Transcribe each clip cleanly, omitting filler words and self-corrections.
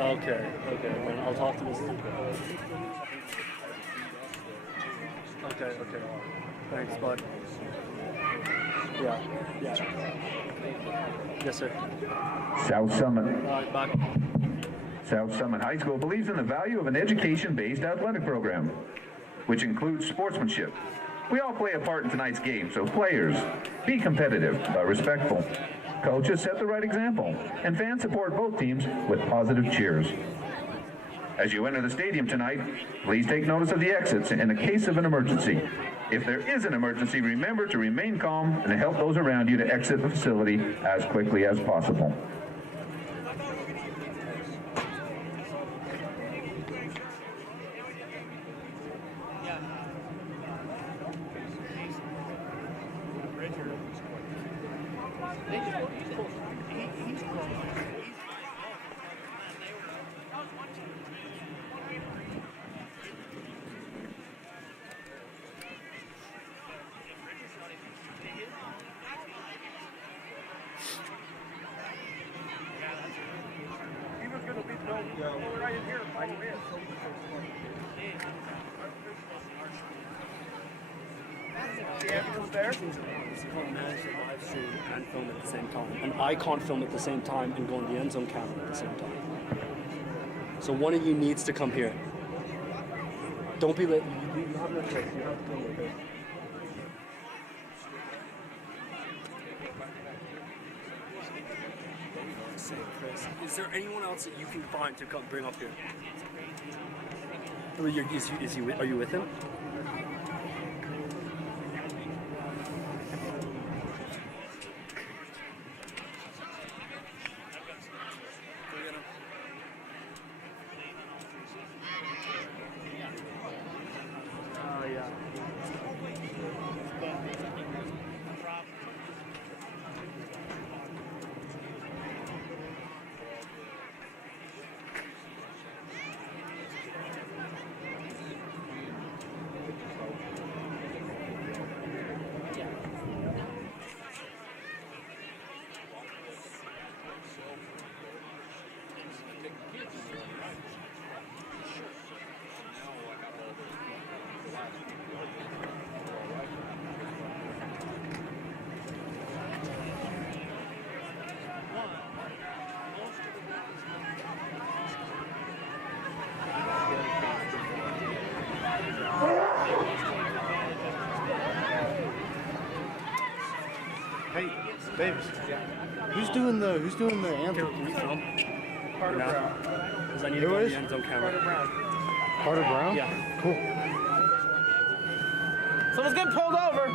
Okay, then I'll talk to Mrs. Okay. Thanks, bud. Yeah. Yes, sir. South Summit. All right, bye. South Summit High School believes in the value of an education-based athletic program, which includes sportsmanship. We all play a part in tonight's game, so players, be competitive but respectful. Coaches set the right example, and fans support both teams with positive cheers. As you enter the stadium tonight, please take notice of the exits in the case of an emergency. If there is an emergency, remember to remain calm and help those around you to exit the facility as quickly as possible. And film at the same time, and I can't film at the same time and go on the end zone camera at the same time. So one of you needs to come here. Don't be late. You have no choice. You have to come with it. Chris, is there anyone else that you can find to come bring up here? Are you with him? Hey, babes. Who's doing the anthem? Can we film? Carter Brown. Because I need to go on the end zone camera. Carter Brown? Yeah. Cool. Someone's getting pulled over.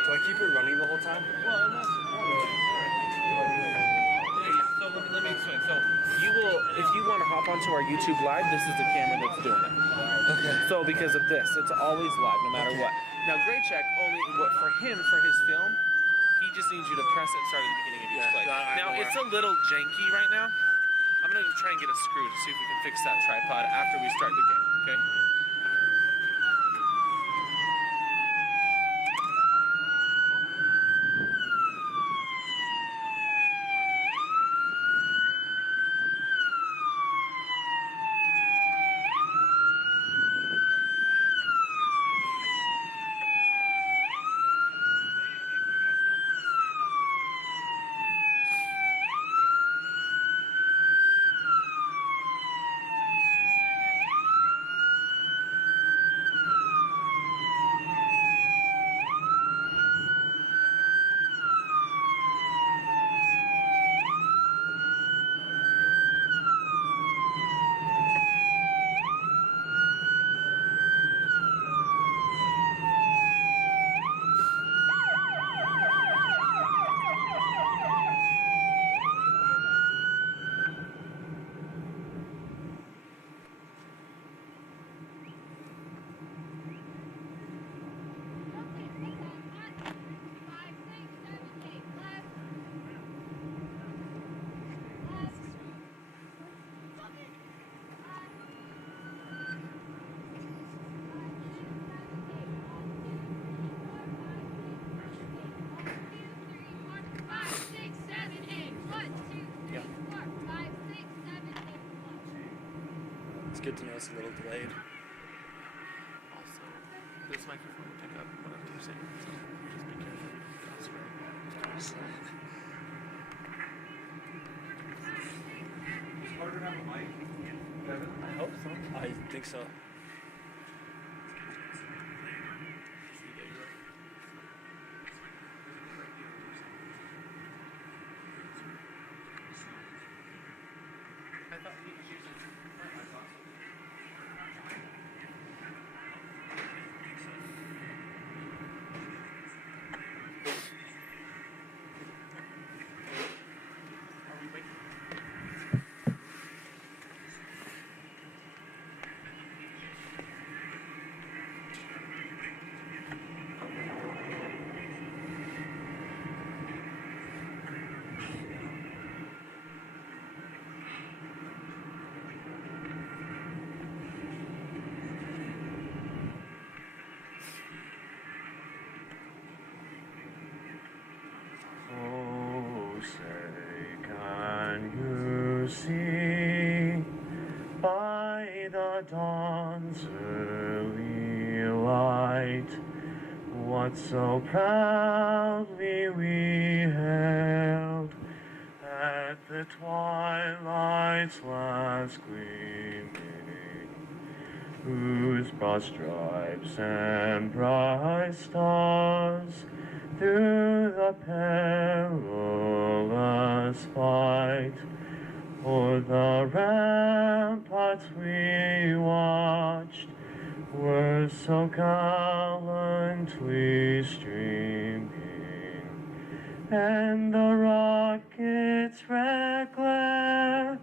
Do I keep it running the whole time? So let me explain. So if you want to hop onto our YouTube live, this is the camera that's doing it. Okay. So because of this, it's always live, no matter what. Now, Grade Check for his film, he just needs you to press it and start at the beginning of each play. Now it's a little janky right now. I'm gonna try and get a screw to see if we can fix that tripod after we start the game. Okay. It's good to know it's a little delayed. Also, this microphone will pick up whatever you're saying, so just be careful. Don't swear. I hope so. I think so. I thought he was using. Are we waiting? Oh, say, can you see by the dawn's early light what so proudly we hailed at the twilight's last gleaming, whose broad stripes and bright stars through the perilous fight o'er the ramparts we watched were so gallantly streaming, and the rocket's red glare,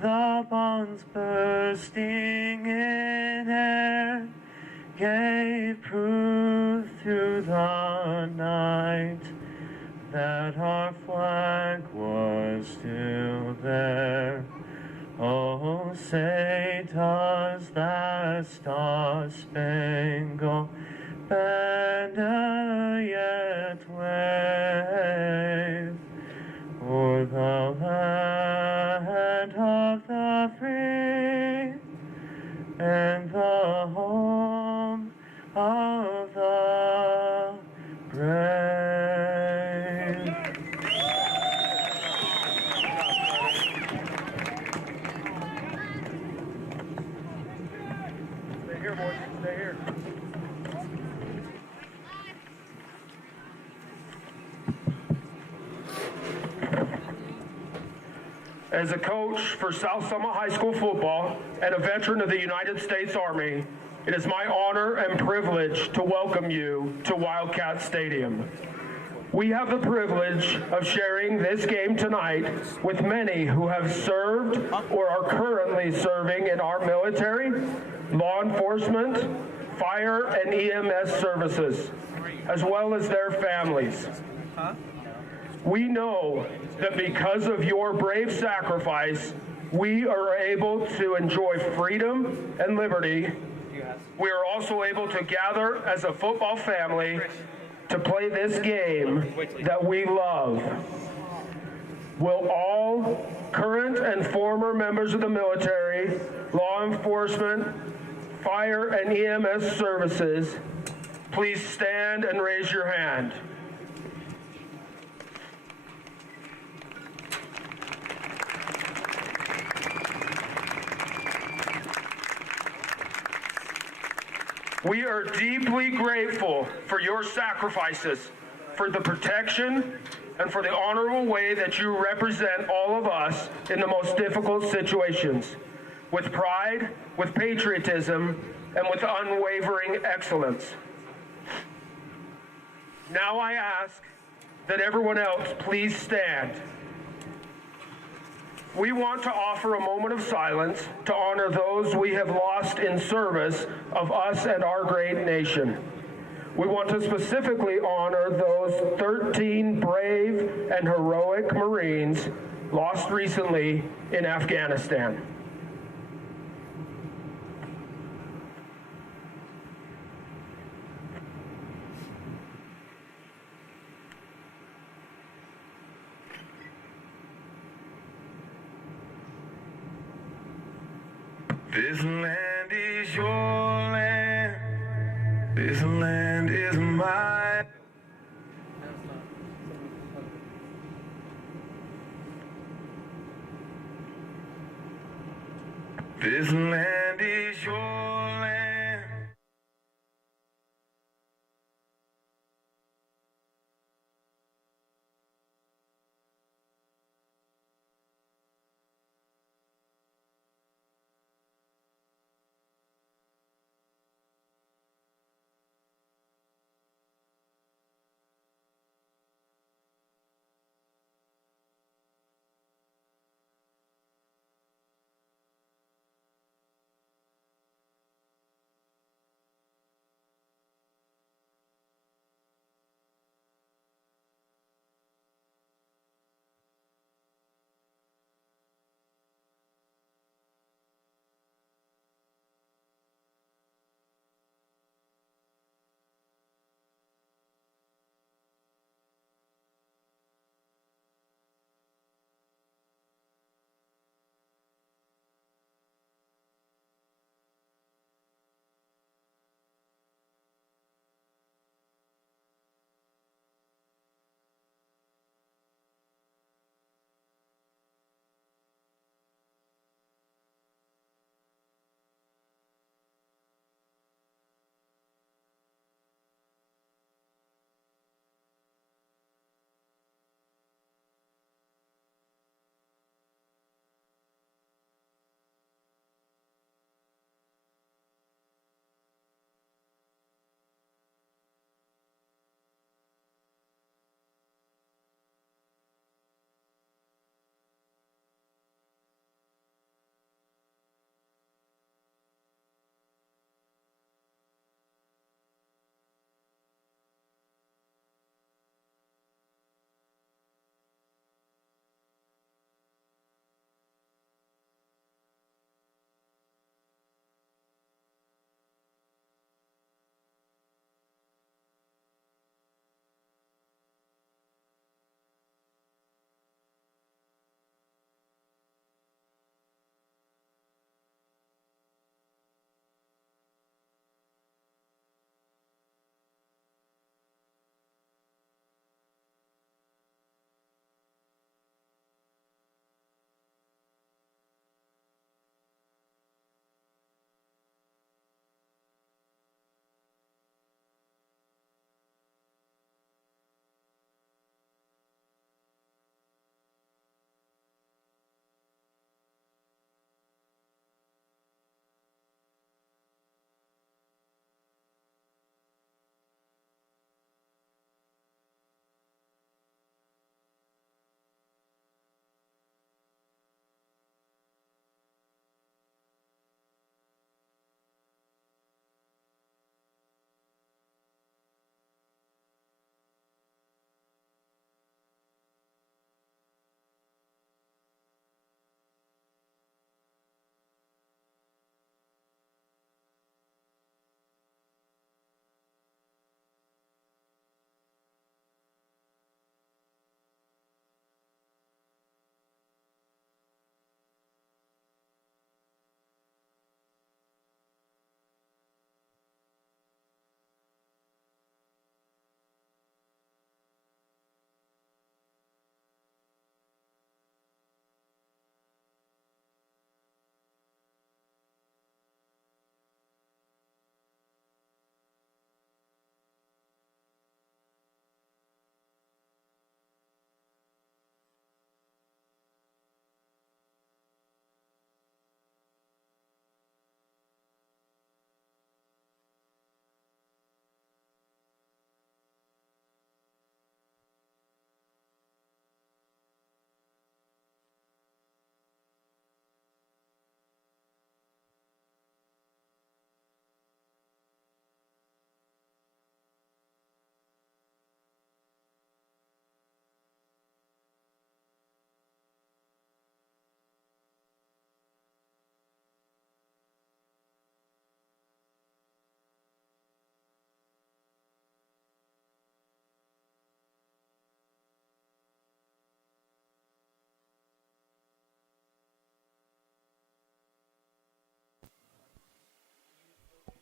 the bombs bursting in air, gave proof through the night that our flag was still there. Oh, say does that star-spangled banner yet wave o'er the land of the free and the home of the brave? Stay here, boys. Stay here. As a coach for South Summit High School football and a veteran of the United States Army, it is my honor and privilege to welcome you to Wildcat Stadium. We have the privilege of sharing this game tonight with many who have served or are currently serving in our military, law enforcement, fire, and EMS services, as well as their families. We know that because of your brave sacrifice, we are able to enjoy freedom and liberty. We are also able to gather as a football family to play this game that we love. Will all current and former members of the military, law enforcement, fire, and EMS services please stand and raise your hand? We are deeply grateful for your sacrifices, for the protection, and for the honorable way that you represent all of us in the most difficult situations, with pride, with patriotism, and with unwavering excellence. Now I ask that everyone else please stand. We want to offer a moment of silence to honor those we have lost in service of us and our great nation. We want to specifically honor those 13 brave and heroic Marines lost recently in Afghanistan. This land is your land. This land is mine. This land is your land.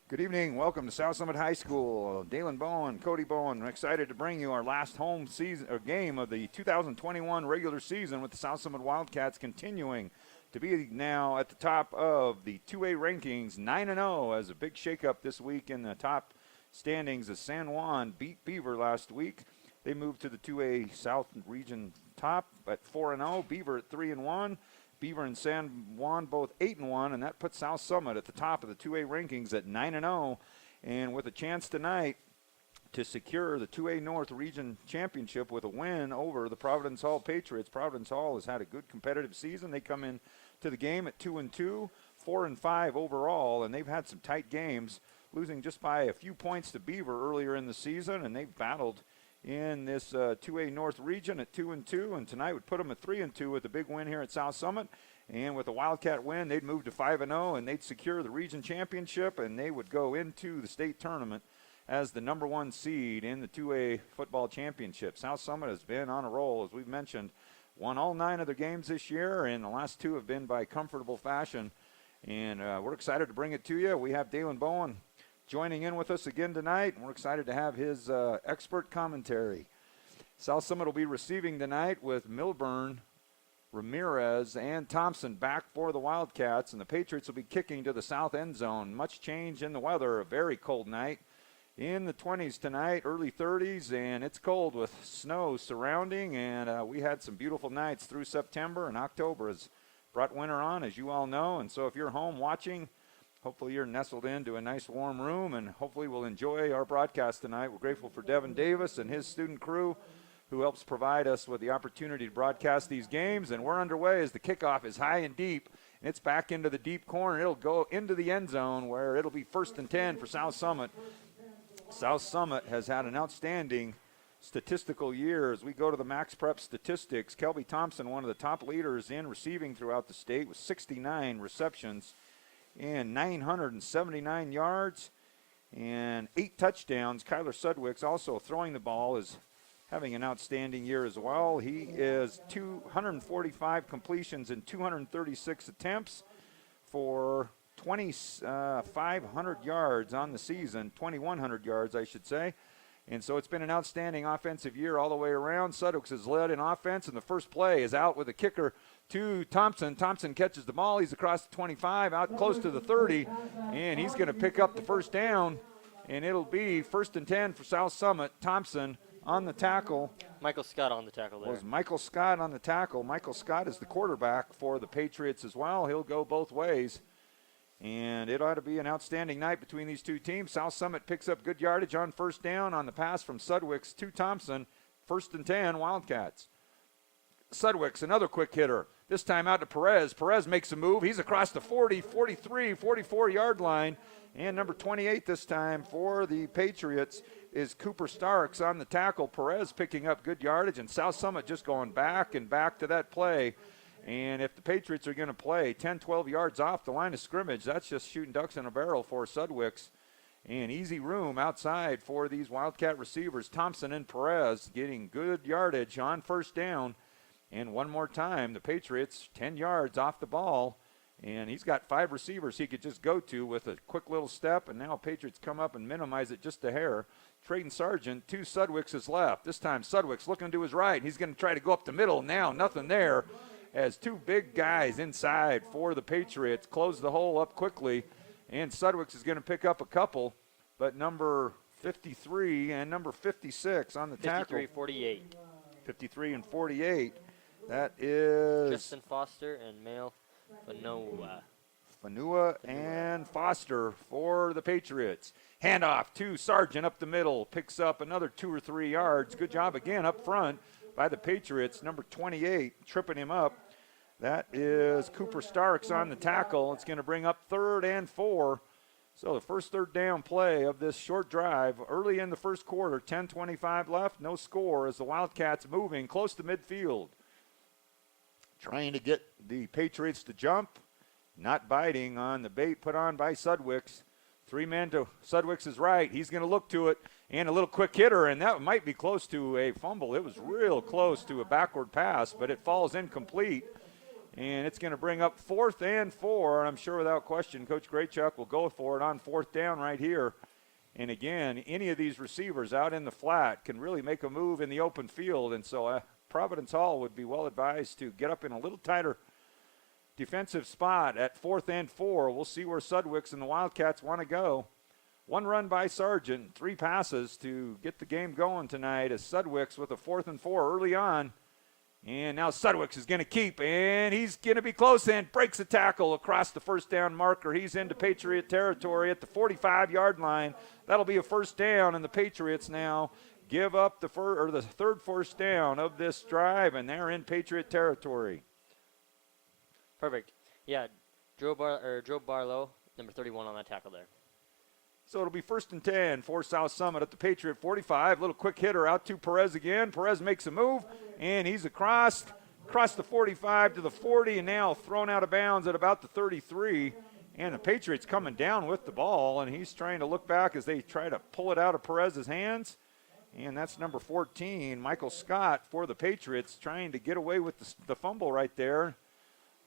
Good evening. Welcome to South Summit High School. Dalen Bowen, Cody Bowen. I'm excited to bring you our last home season or game of the 2021 regular season with the South Summit Wildcats continuing to be now at the top of the 2A rankings, 9-0, as a big shakeup this week in the top standings as San Juan beat Beaver last week. They moved to the 2A South region top at 4-0. Beaver at 3-1. Beaver and San Juan both 8-1, and that puts South Summit at the top of the 2A rankings at 9-0, and with a chance tonight to secure the 2A North Region Championship with a win over the Providence Hall Patriots. Providence Hall has had a good competitive season. They come in to the game at 2-2, 4-5 overall, and they've had some tight games, losing just by a few points to Beaver earlier in the season, and they've battled in this 2A North region at 2-2, and tonight would put them at 3-2 with a big win here at South Summit. And with a Wildcat win, they'd move to 5-0, and they'd secure the region championship, and they would go into the state tournament as the number 1 seed in the 2A football championship. South Summit has been on a roll, as we've mentioned, won all 9 of their games this year, and the last 2 have been by comfortable fashion. And we're excited to bring it to you. We have Dalen Bowen joining in with us again tonight, and we're excited to have his expert commentary. South Summit will be receiving tonight with Milburn, Ramirez, and Thompson back for the Wildcats, and the Patriots will be kicking to the south end zone. Much change in the weather, a very cold night. In the 20s tonight, early 30s, and it's cold with snow surrounding, and we had some beautiful nights through September, and October has brought winter on, as you all know. And so if you're home watching, hopefully you're nestled into a nice warm room, and hopefully we'll enjoy our broadcast tonight. We're grateful for Devin Davis and his student crew who helps provide us with the opportunity to broadcast these games. And we're underway as the kickoff is high and deep, and it's back into the deep corner. It'll go into the end zone where it'll be 1st and 10 for South Summit. South Summit has had an outstanding statistical year. As we go to the Max Prep statistics, Kelby Thompson, one of the top leaders in receiving throughout the state, with 69 receptions and 979 yards and 8 touchdowns. Kyler Sudwick's also throwing the ball, is having an outstanding year as well. He is 245 completions and 236 attempts for 2,500 yards on the season, 2,100 yards, I should say. And so it's been an outstanding offensive year all the way around. Sudwick has led in offense, and the first play is out with a kicker to Thompson. Thompson catches the ball. He's across the 25, out close to the 30, and he's going to pick up the first down, and it'll be 1st and 10 for South Summit. Thompson on the tackle. Michael Scott on the tackle there. Was Michael Scott on the tackle. Michael Scott is the quarterback for the Patriots as well. He'll go both ways. And it ought to be an outstanding night between these two teams. South Summit picks up good yardage on first down on the pass from Sudwick's to Thompson. 1st and 10, Wildcats. Sudwick's another quick hitter. This time out to Perez. Perez makes a move. He's across the 40, 43, 44-yard line. And number 28 this time for the Patriots is Cooper Starks on the tackle. Perez picking up good yardage, and South Summit just going back and back to that play. And if the Patriots are going to play 10, 12 yards off the line of scrimmage, that's just shooting ducks in a barrel for Sudwick's. And easy room outside for these Wildcat receivers. Thompson and Perez getting good yardage on first down. And one more time, the Patriots 10 yards off the ball. And he's got 5 receivers he could just go to with a quick little step. And now Patriots come up and minimize it just a hair. Trayton Sargent to Sudwick's left. This time Sudwick's looking to his right. He's going to try to go up the middle. Now nothing there, as 2 big guys inside for the Patriots close the hole up quickly. And Sudwick's is going to pick up a couple, but number 53 and number 56 on the tackle. 53-48. 53 and 48. That is Justin Foster and Male Fanoa. Fanua and Foster for the Patriots. Handoff to Sargent up the middle. Picks up another 2 or 3 yards. Good job again up front by the Patriots. Number 28 tripping him up. That is Cooper Starks on the tackle. It's going to bring up 3rd and 4. So the first 3rd down play of this short drive early in the first quarter. 10:25 left. No score as the Wildcats moving close to midfield. Trying to get the Patriots to jump. Not biting on the bait put on by Sudwick's. 3 men to Sudwick's right. He's going to look to it. And a little quick hitter, and that might be close to a fumble. It was real close to a backward pass, but it falls incomplete. And it's going to bring up 4th and 4. And I'm sure without question, Coach Graychuck will go for it on 4th down right here. And again, any of these receivers out in the flat can really make a move in the open field. And so Providence Hall would be well advised to get up in a little tighter defensive spot at 4th and 4. We'll see where Sudwicks and the Wildcats want to go. 1 run by Sargent, 3 passes to get the game going tonight as Sudwicks with a 4th and 4 early on. And now Sudwicks is going to keep, and he's going to be close and breaks a tackle across the first down marker. He's into Patriot territory at the 45-yard line. That'll be a first down, and the Patriots now give up the third first down of this drive, and they're in Patriot territory. Perfect. Yeah, Joe Barlow, number 31 on that tackle there. So it'll be 1st and 10 for South Summit at the Patriot 45. Little quick hitter out to Perez again. Perez makes a move, and he's across the 45 to the 40, and now thrown out of bounds at about the 33. And the Patriots coming down with the ball, and he's trying to look back as they try to pull it out of Perez's hands. And that's number 14, Michael Scott for the Patriots, trying to get away with the fumble right there.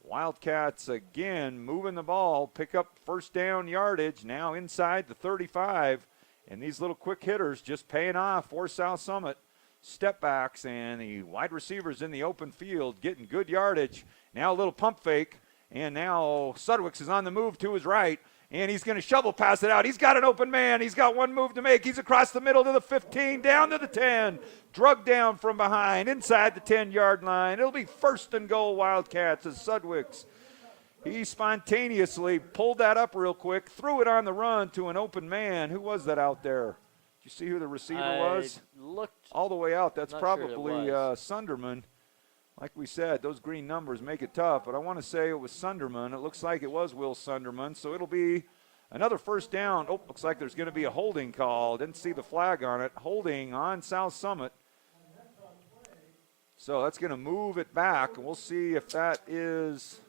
Wildcats again moving the ball, pick up first down yardage, now inside the 35. And these little quick hitters just paying off for South Summit. Step backs and the wide receivers in the open field getting good yardage. Now a little pump fake, and now Sudwicks is on the move to his right. And he's going to shovel pass it out. He's got an open man. He's got one move to make. He's across the middle to the 15, down to the 10. Drug down from behind, inside the 10-yard line. It'll be 1st and goal Wildcats as Sudwicks. He spontaneously pulled that up real quick, threw it on the run to an open man. Who was that out there? Did you see who the receiver was? Looked all the way out. That's probably sure Sunderman. Like we said, those green numbers make it tough, but I want to say it was Sunderman. It looks like it was Will Sunderman, so it'll be another first down. Oh, looks like there's going to be a holding call. Didn't see the flag on it. Holding on South Summit. So that's going to move it back, and we'll see if that is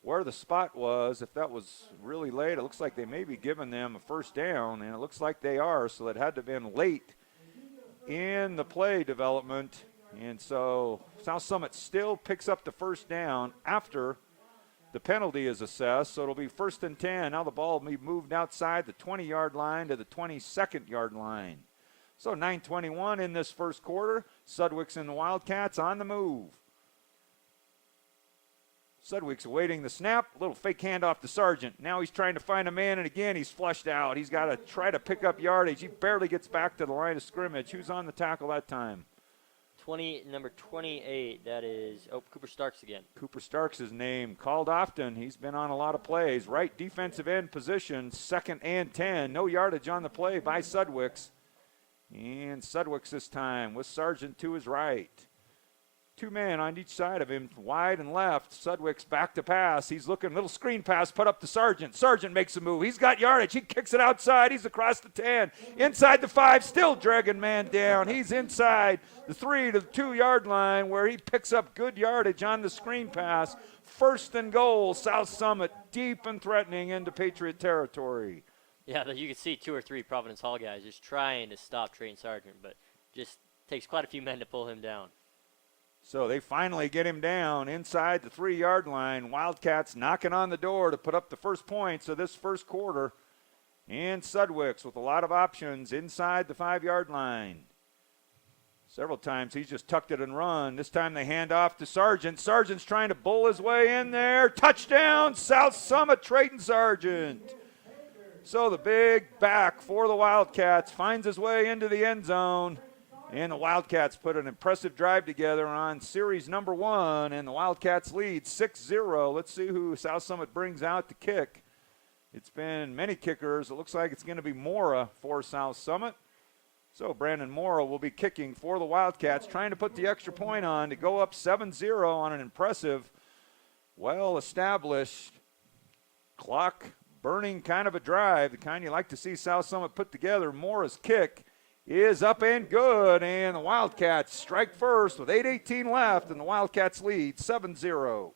where the spot was, if that was really late. It looks like they may be giving them a first down, and it looks like they are, so it had to have been late in the play development. And so South Summit still picks up the first down after the penalty is assessed. So it'll be 1st and 10. Now the ball will be moved outside the 20-yard line to the 22nd-yard line. So 9:21 in this first quarter. Sudwicks and the Wildcats on the move. Sudwicks awaiting the snap. A little fake handoff to Sargent. Now he's trying to find a man, and again he's flushed out. He's got to try to pick up yardage. He barely gets back to the line of scrimmage. Who's on the tackle that time? Number 28, that is, Cooper Starks again. Cooper Starks' his name. Called often. He's been on a lot of plays. Right defensive end position, 2nd and 10. No yardage on the play by Sudwicks. And Sudwicks this time with Sargent to his right. 2 men on each side of him, wide and left. Sudwicks back to pass. He's looking, little screen pass put up to Sargent. Sargent makes a move. He's got yardage. He kicks it outside. He's across the 10. Inside the 5, still dragging man down. He's inside the 3 to the 2-yard line where he picks up good yardage on the screen pass. 1st and goal, South Summit deep and threatening into Patriot territory. Yeah, you can see 2 or 3 Providence Hall guys just trying to stop Trayton Sargent, but just takes quite a few men to pull him down. So they finally get him down inside the 3-yard line. Wildcats knocking on the door to put up the first points of this first quarter. And Sudwicks with a lot of options inside the 5-yard line. Several times he's just tucked it and run. This time they hand off to Sargent. Sargent's trying to bull his way in there. Touchdown, South Summit, Trayton Sargent. So the big back for the Wildcats finds his way into the end zone. And the Wildcats put an impressive drive together on series number 1, and the Wildcats lead 6-0. Let's see who South Summit brings out to kick. It's been many kickers. It looks like it's going to be Mora for South Summit. So Brandon Mora will be kicking for the Wildcats, trying to put the extra point on to go up 7-0 on an impressive, well-established, clock-burning kind of a drive, the kind you like to see South Summit put together. Mora's kick is up and good, and the Wildcats strike first with 8:18 left, and the Wildcats lead 7-0.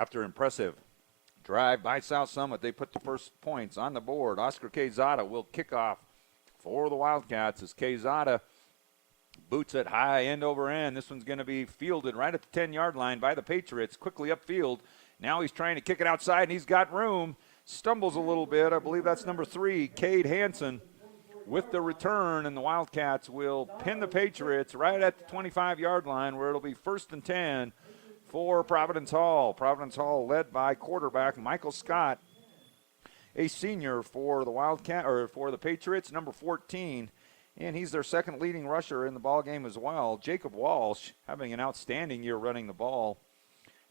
After impressive drive by South Summit, they put the first points on the board. Oscar Quezada will kick off for the Wildcats as Quezada boots it high, end over end. This one's going to be fielded right at the 10-yard line by the Patriots. Quickly upfield. Now he's trying to kick it outside, and he's got room. Stumbles a little bit. I believe that's number 3, Cade Hansen, with the return, and the Wildcats will pin the Patriots right at the 25-yard line, where it'll be 1st and 10 for Providence Hall. Providence Hall led by quarterback Michael Scott, a senior for the Patriots, number 14, and he's their second leading rusher in the ball game as well. Jacob Walsh having an outstanding year running the ball.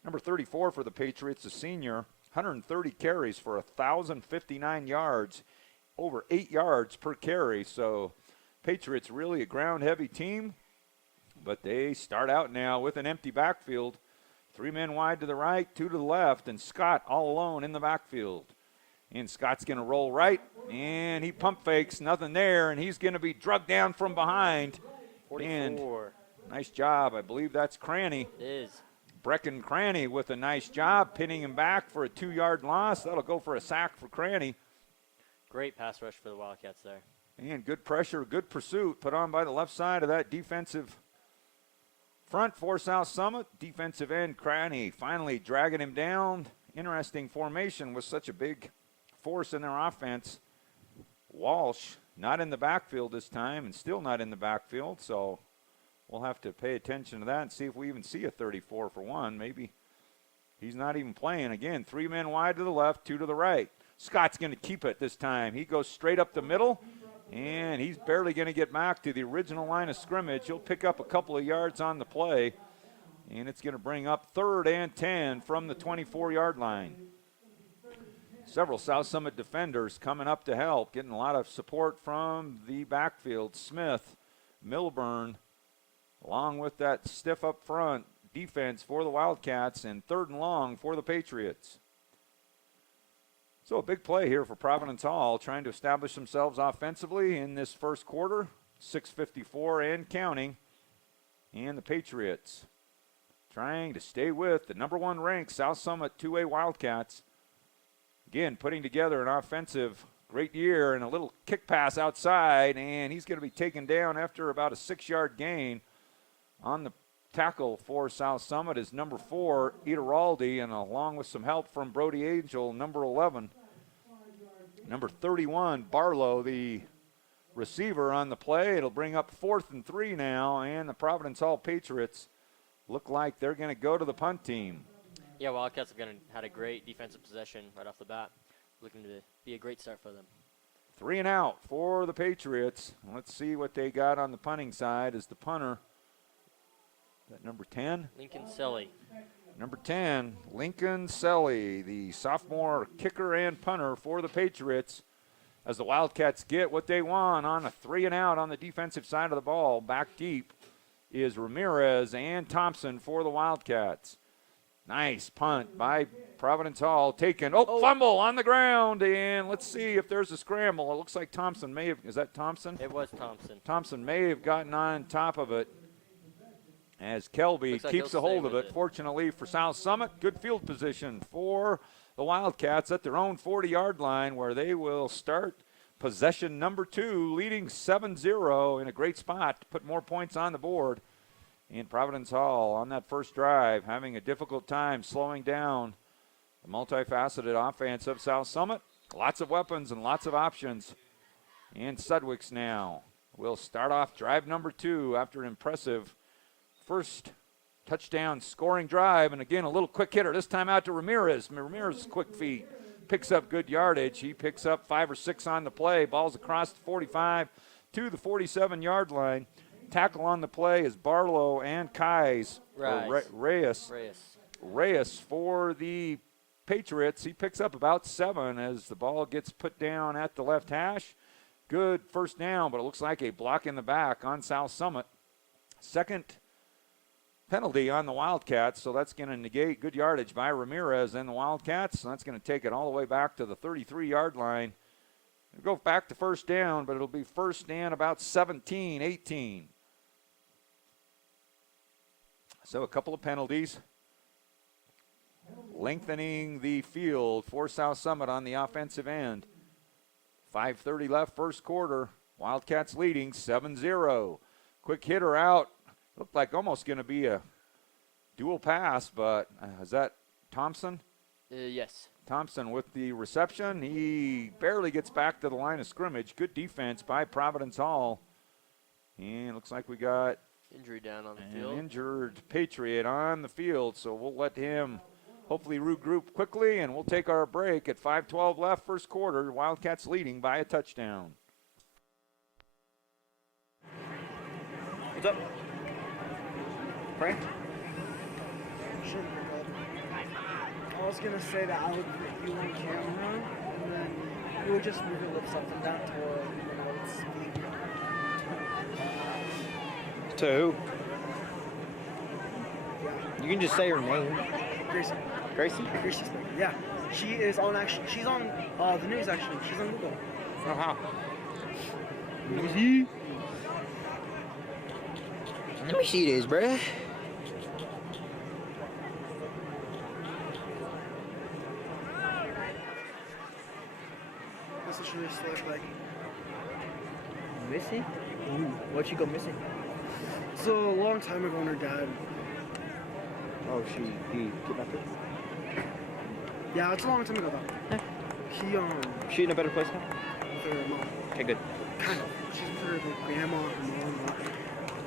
Number 34 for the Patriots, a senior, 130 carries for 1,059 yards, over 8 yards per carry. So Patriots really a ground-heavy team, but they start out now with an empty backfield. 3 men wide to the right, 2 to the left, and Scott all alone in the backfield. And Scott's going to roll right, and he pump fakes, nothing there, and he's going to be drugged down from behind. 44. And nice job. I believe that's Cranny. It is. Brecken Cranny with a nice job, pinning him back for a 2-yard loss. That'll go for a sack for Cranny. Great pass rush for the Wildcats there. And good pressure, good pursuit put on by the left side of that defensive front for South Summit. Defensive end Cranny finally dragging him down. Interesting formation with such a big force in their offense. Walsh not in the backfield this time and still not in the backfield, so we'll have to pay attention to that and see if we even see a 34 for one. Maybe he's not even playing. Again, 3 men wide to the left, 2 to the right. Scott's going to keep it this time. He goes straight up the middle, and he's barely going to get back to the original line of scrimmage. He'll pick up a couple of yards on the play, and it's going to bring up 3rd and 10 from the 24-yard line. Several South Summit defenders coming up to help, getting a lot of support from the backfield. Smith, Milburn, along with that stiff up front defense for the Wildcats, and 3rd and long for the Patriots. So a big play here for Providence Hall, trying to establish themselves offensively in this first quarter. 6:54 and counting. And the Patriots trying to stay with the number 1 ranked South Summit 2A Wildcats. Again, putting together an offensive great year and a little kick pass outside, and he's going to be taken down after about a 6-yard gain. On the tackle for South Summit is number 4, Ideraldi, and along with some help from Brody Angel, number 11. Number 31, Barlow, the receiver on the play. It'll bring up 4th and 3 now, and the Providence Hall Patriots look like they're going to go to the punt team. Yeah, Wildcats have had a great defensive possession right off the bat. Looking to be a great start for them. 3 and out for the Patriots. Let's see what they got on the punting side as the punter. That number 10? Lincoln Selly. Number 10, Lincoln Selly, the sophomore kicker and punter for the Patriots, as the Wildcats get what they want on a 3 and out on the defensive side of the ball. Back deep is Ramirez and Thompson for the Wildcats. Nice punt by Providence Hall, taken. Fumble on the ground, and let's see if there's a scramble. It looks like Thompson may have, is that Thompson? It was Thompson. Thompson may have gotten on top of it as Kelby keeps a hold of it. Fortunately for South Summit, good field position for the Wildcats at their own 40-yard line, where they will start possession number 2, leading 7-0 in a great spot to put more points on the board. And Providence Hall on that first drive having a difficult time slowing down the multifaceted offense of South Summit. Lots of weapons and lots of options. And Sudwicks now will start off drive number 2 after an impressive first touchdown scoring drive. And again, a little quick hitter, this time out to Ramirez. Ramirez's quick feet picks up good yardage. He picks up 5 or 6 on the play. Ball's across the 45 to the 47-yard line. Tackle on the play is Barlow and Kais. Reyes for the Patriots. He picks up about 7 as the ball gets put down at the left hash. Good first down, but it looks like a block in the back on South Summit. Second penalty on the Wildcats, so that's going to negate good yardage by Ramirez and the Wildcats. So that's going to take it all the way back to the 33-yard line. It'll go back to first down, but it'll be first and about 17, 18. So a couple of penalties. lengthening the field for South Summit on the offensive end. 5:30 left, first quarter. Wildcats leading 7-0. Quick hitter out. Looked like almost going to be a dual pass, but is that Thompson? Yes. Thompson with the reception. He barely gets back to the line of scrimmage. Good defense by Providence Hall. And looks like we got Injury down on the an field. injured Patriot on the field, so we'll let him hopefully regroup quickly, and we'll take our break at 5:12 left, first quarter. Wildcats leading by a touchdown. What's up? Frank? I was gonna say that I would put you on camera, and then you would just move your lips up and down to where I would speak. To who? You can just say her name. Gracie. Gracie? Gracie's name. Yeah. She is on actually. She's on the news actually. She's on Google. Oh, how? Let me see. Let me see this, bruh. This is what she used to look like. Missing? What'd she go missing? So a long time ago, when her dad. Oh, he kidnapped her? Yeah, it's a long time ago though. She in a better place now? With her mom. Okay, good. Kind of. She's with her like, grandma, her mom,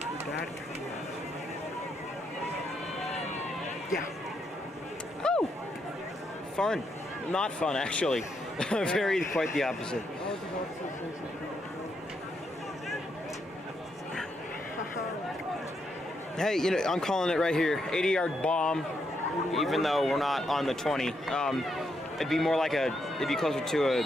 her dad. Yeah. Oh! Fun. Not fun, actually. Very quite the opposite. I was about to say something. Hey, you know, I'm calling it right here. 80-yard bomb, even though we're not on the 20. It'd be more like it'd be closer to a,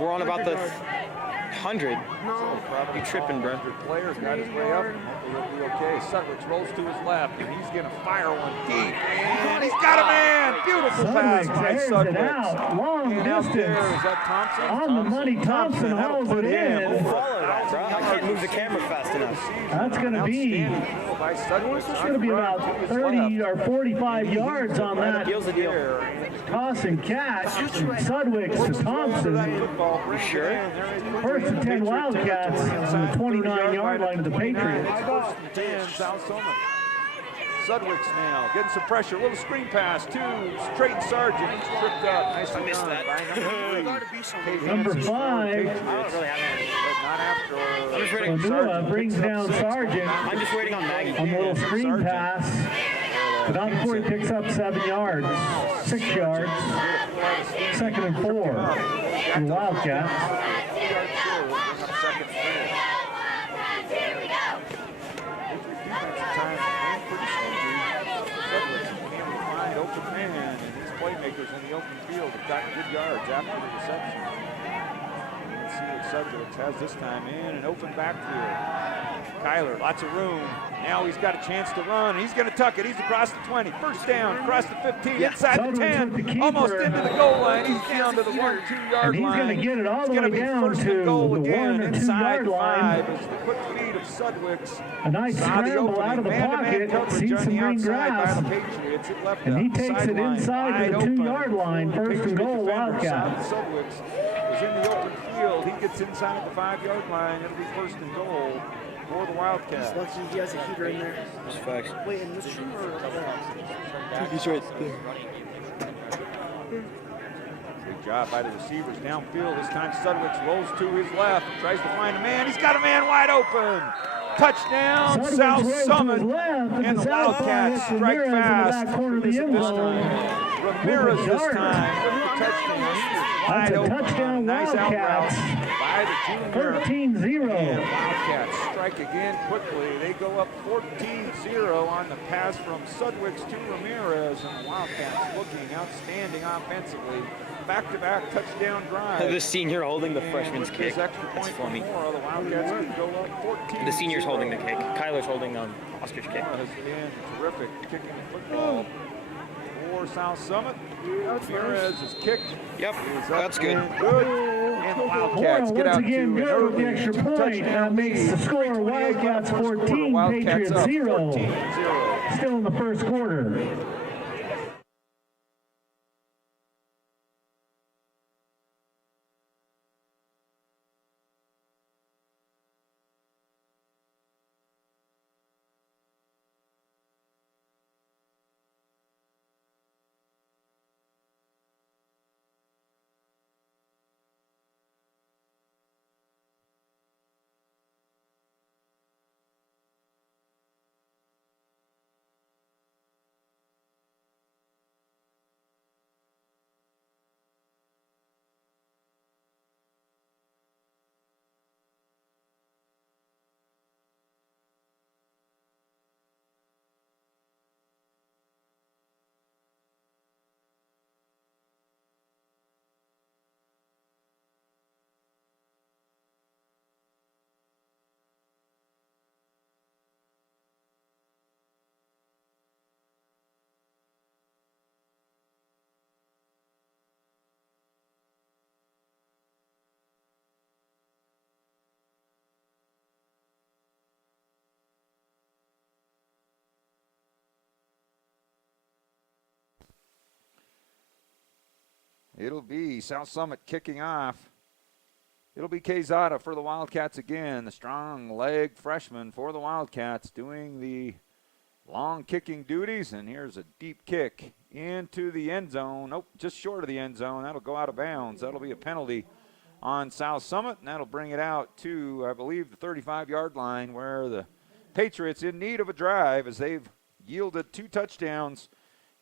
we're on about the 100. No. You tripping, bro. Players got his way up. Hopefully he'll be okay. Sudwicks rolls to his left, and he's going to fire one deep. And he's got a man. Beautiful pass by Sudwicks. Long And out distance. there, is that Thompson? On the money, Thompson that'll hauls put it him in. over Follow that, bro. I 1,000 can't move the yards. camera fast enough. That's going to be, Outstanding by Sudwicks. it's going to be about 30 or 45 yards on that Deal's the deal. toss and catch. Sudwicks to Thompson. You sure? First and 10 Wildcats on the 29-yard line of the Patriots. First and 10, South Summit. Sudwicks now getting some pressure. A little screen pass to Trayton Sargent. He's tripped up. Nicely done by Number 5, Not after. Onua brings down Sargent I'm just waiting on Maggie. on the little screen pass. But not before he picks up 7 yards, 6 yards, second and 4 for the Wildcats. Open man, and these playmakers in the open field have gotten good yards after the reception. Let's see what Sudwicks has this time in an open backfield. Kyler, lots of room. Now he's got a chance to run. He's going to tuck it. He's across the 20. First down, across the 15, inside the 10, almost into the goal line. He's down to the 1-2 yard And he's line. going to get it all the way down first to and goal the again 1 or 2 inside yard the line. 5. It's the quick feed of Sudwicks. A nice Saw the scramble opening. out of the Man-to-man pocket, coverage sees on some the green outside by grass, the Patriots. It left and he the takes it sideline inside wide to the open. 2 yard line, first and Patriot goal, defender, Wildcats. Sudwicks is in the open field. He gets inside the 5 yard line. It'll be first and goal for the Wildcats. He's lucky he has a heater in there. Just facts. Wait, in this room or He's right there. Good job by the receivers downfield. This time Sudwicks rolls to his left, tries to find a man. He's got a man wide open. Touchdown, Sudwicks South rolls to his Summit. left, And the Southpaw Wildcats hits strike Ramirez in the fast. back corner of the This end zone. Ramirez With a this dart. time with the touchdown. That's Wide a open. touchdown, Nice out Wildcats. route by the junior. 13-0. And Wildcats strike again quickly. They go up 14-0 on the pass from Sudwicks to Ramirez. And the Wildcats looking outstanding offensively. Back-to-back touchdown drive. The senior holding the And freshman's with kick. this extra That's point funny. for the Wildcats can go up 14. The senior's holding the kick. Kyler's holding Oscar's kick. Has been terrific kicking the football for South Summit. Ramirez is kicked. Yep, Is up that's good. and good. And the Wildcats Boyle get once out again to an good with the early extra point. touchdown That makes lead. the score 3:28 Wildcats left, first quarter. 14, Wildcats Patriots up 0. 14-0. still in the first quarter. It'll be South Summit kicking off. It'll be Quezada for the Wildcats again. The strong leg freshman for the Wildcats doing the long kicking duties. And here's a deep kick into the end zone. Nope, just short of the end zone. That'll go out of bounds. That'll be a penalty on South Summit, and that'll bring it out to, I believe, the 35-yard line, where the Patriots in need of a drive as they've yielded 2 touchdowns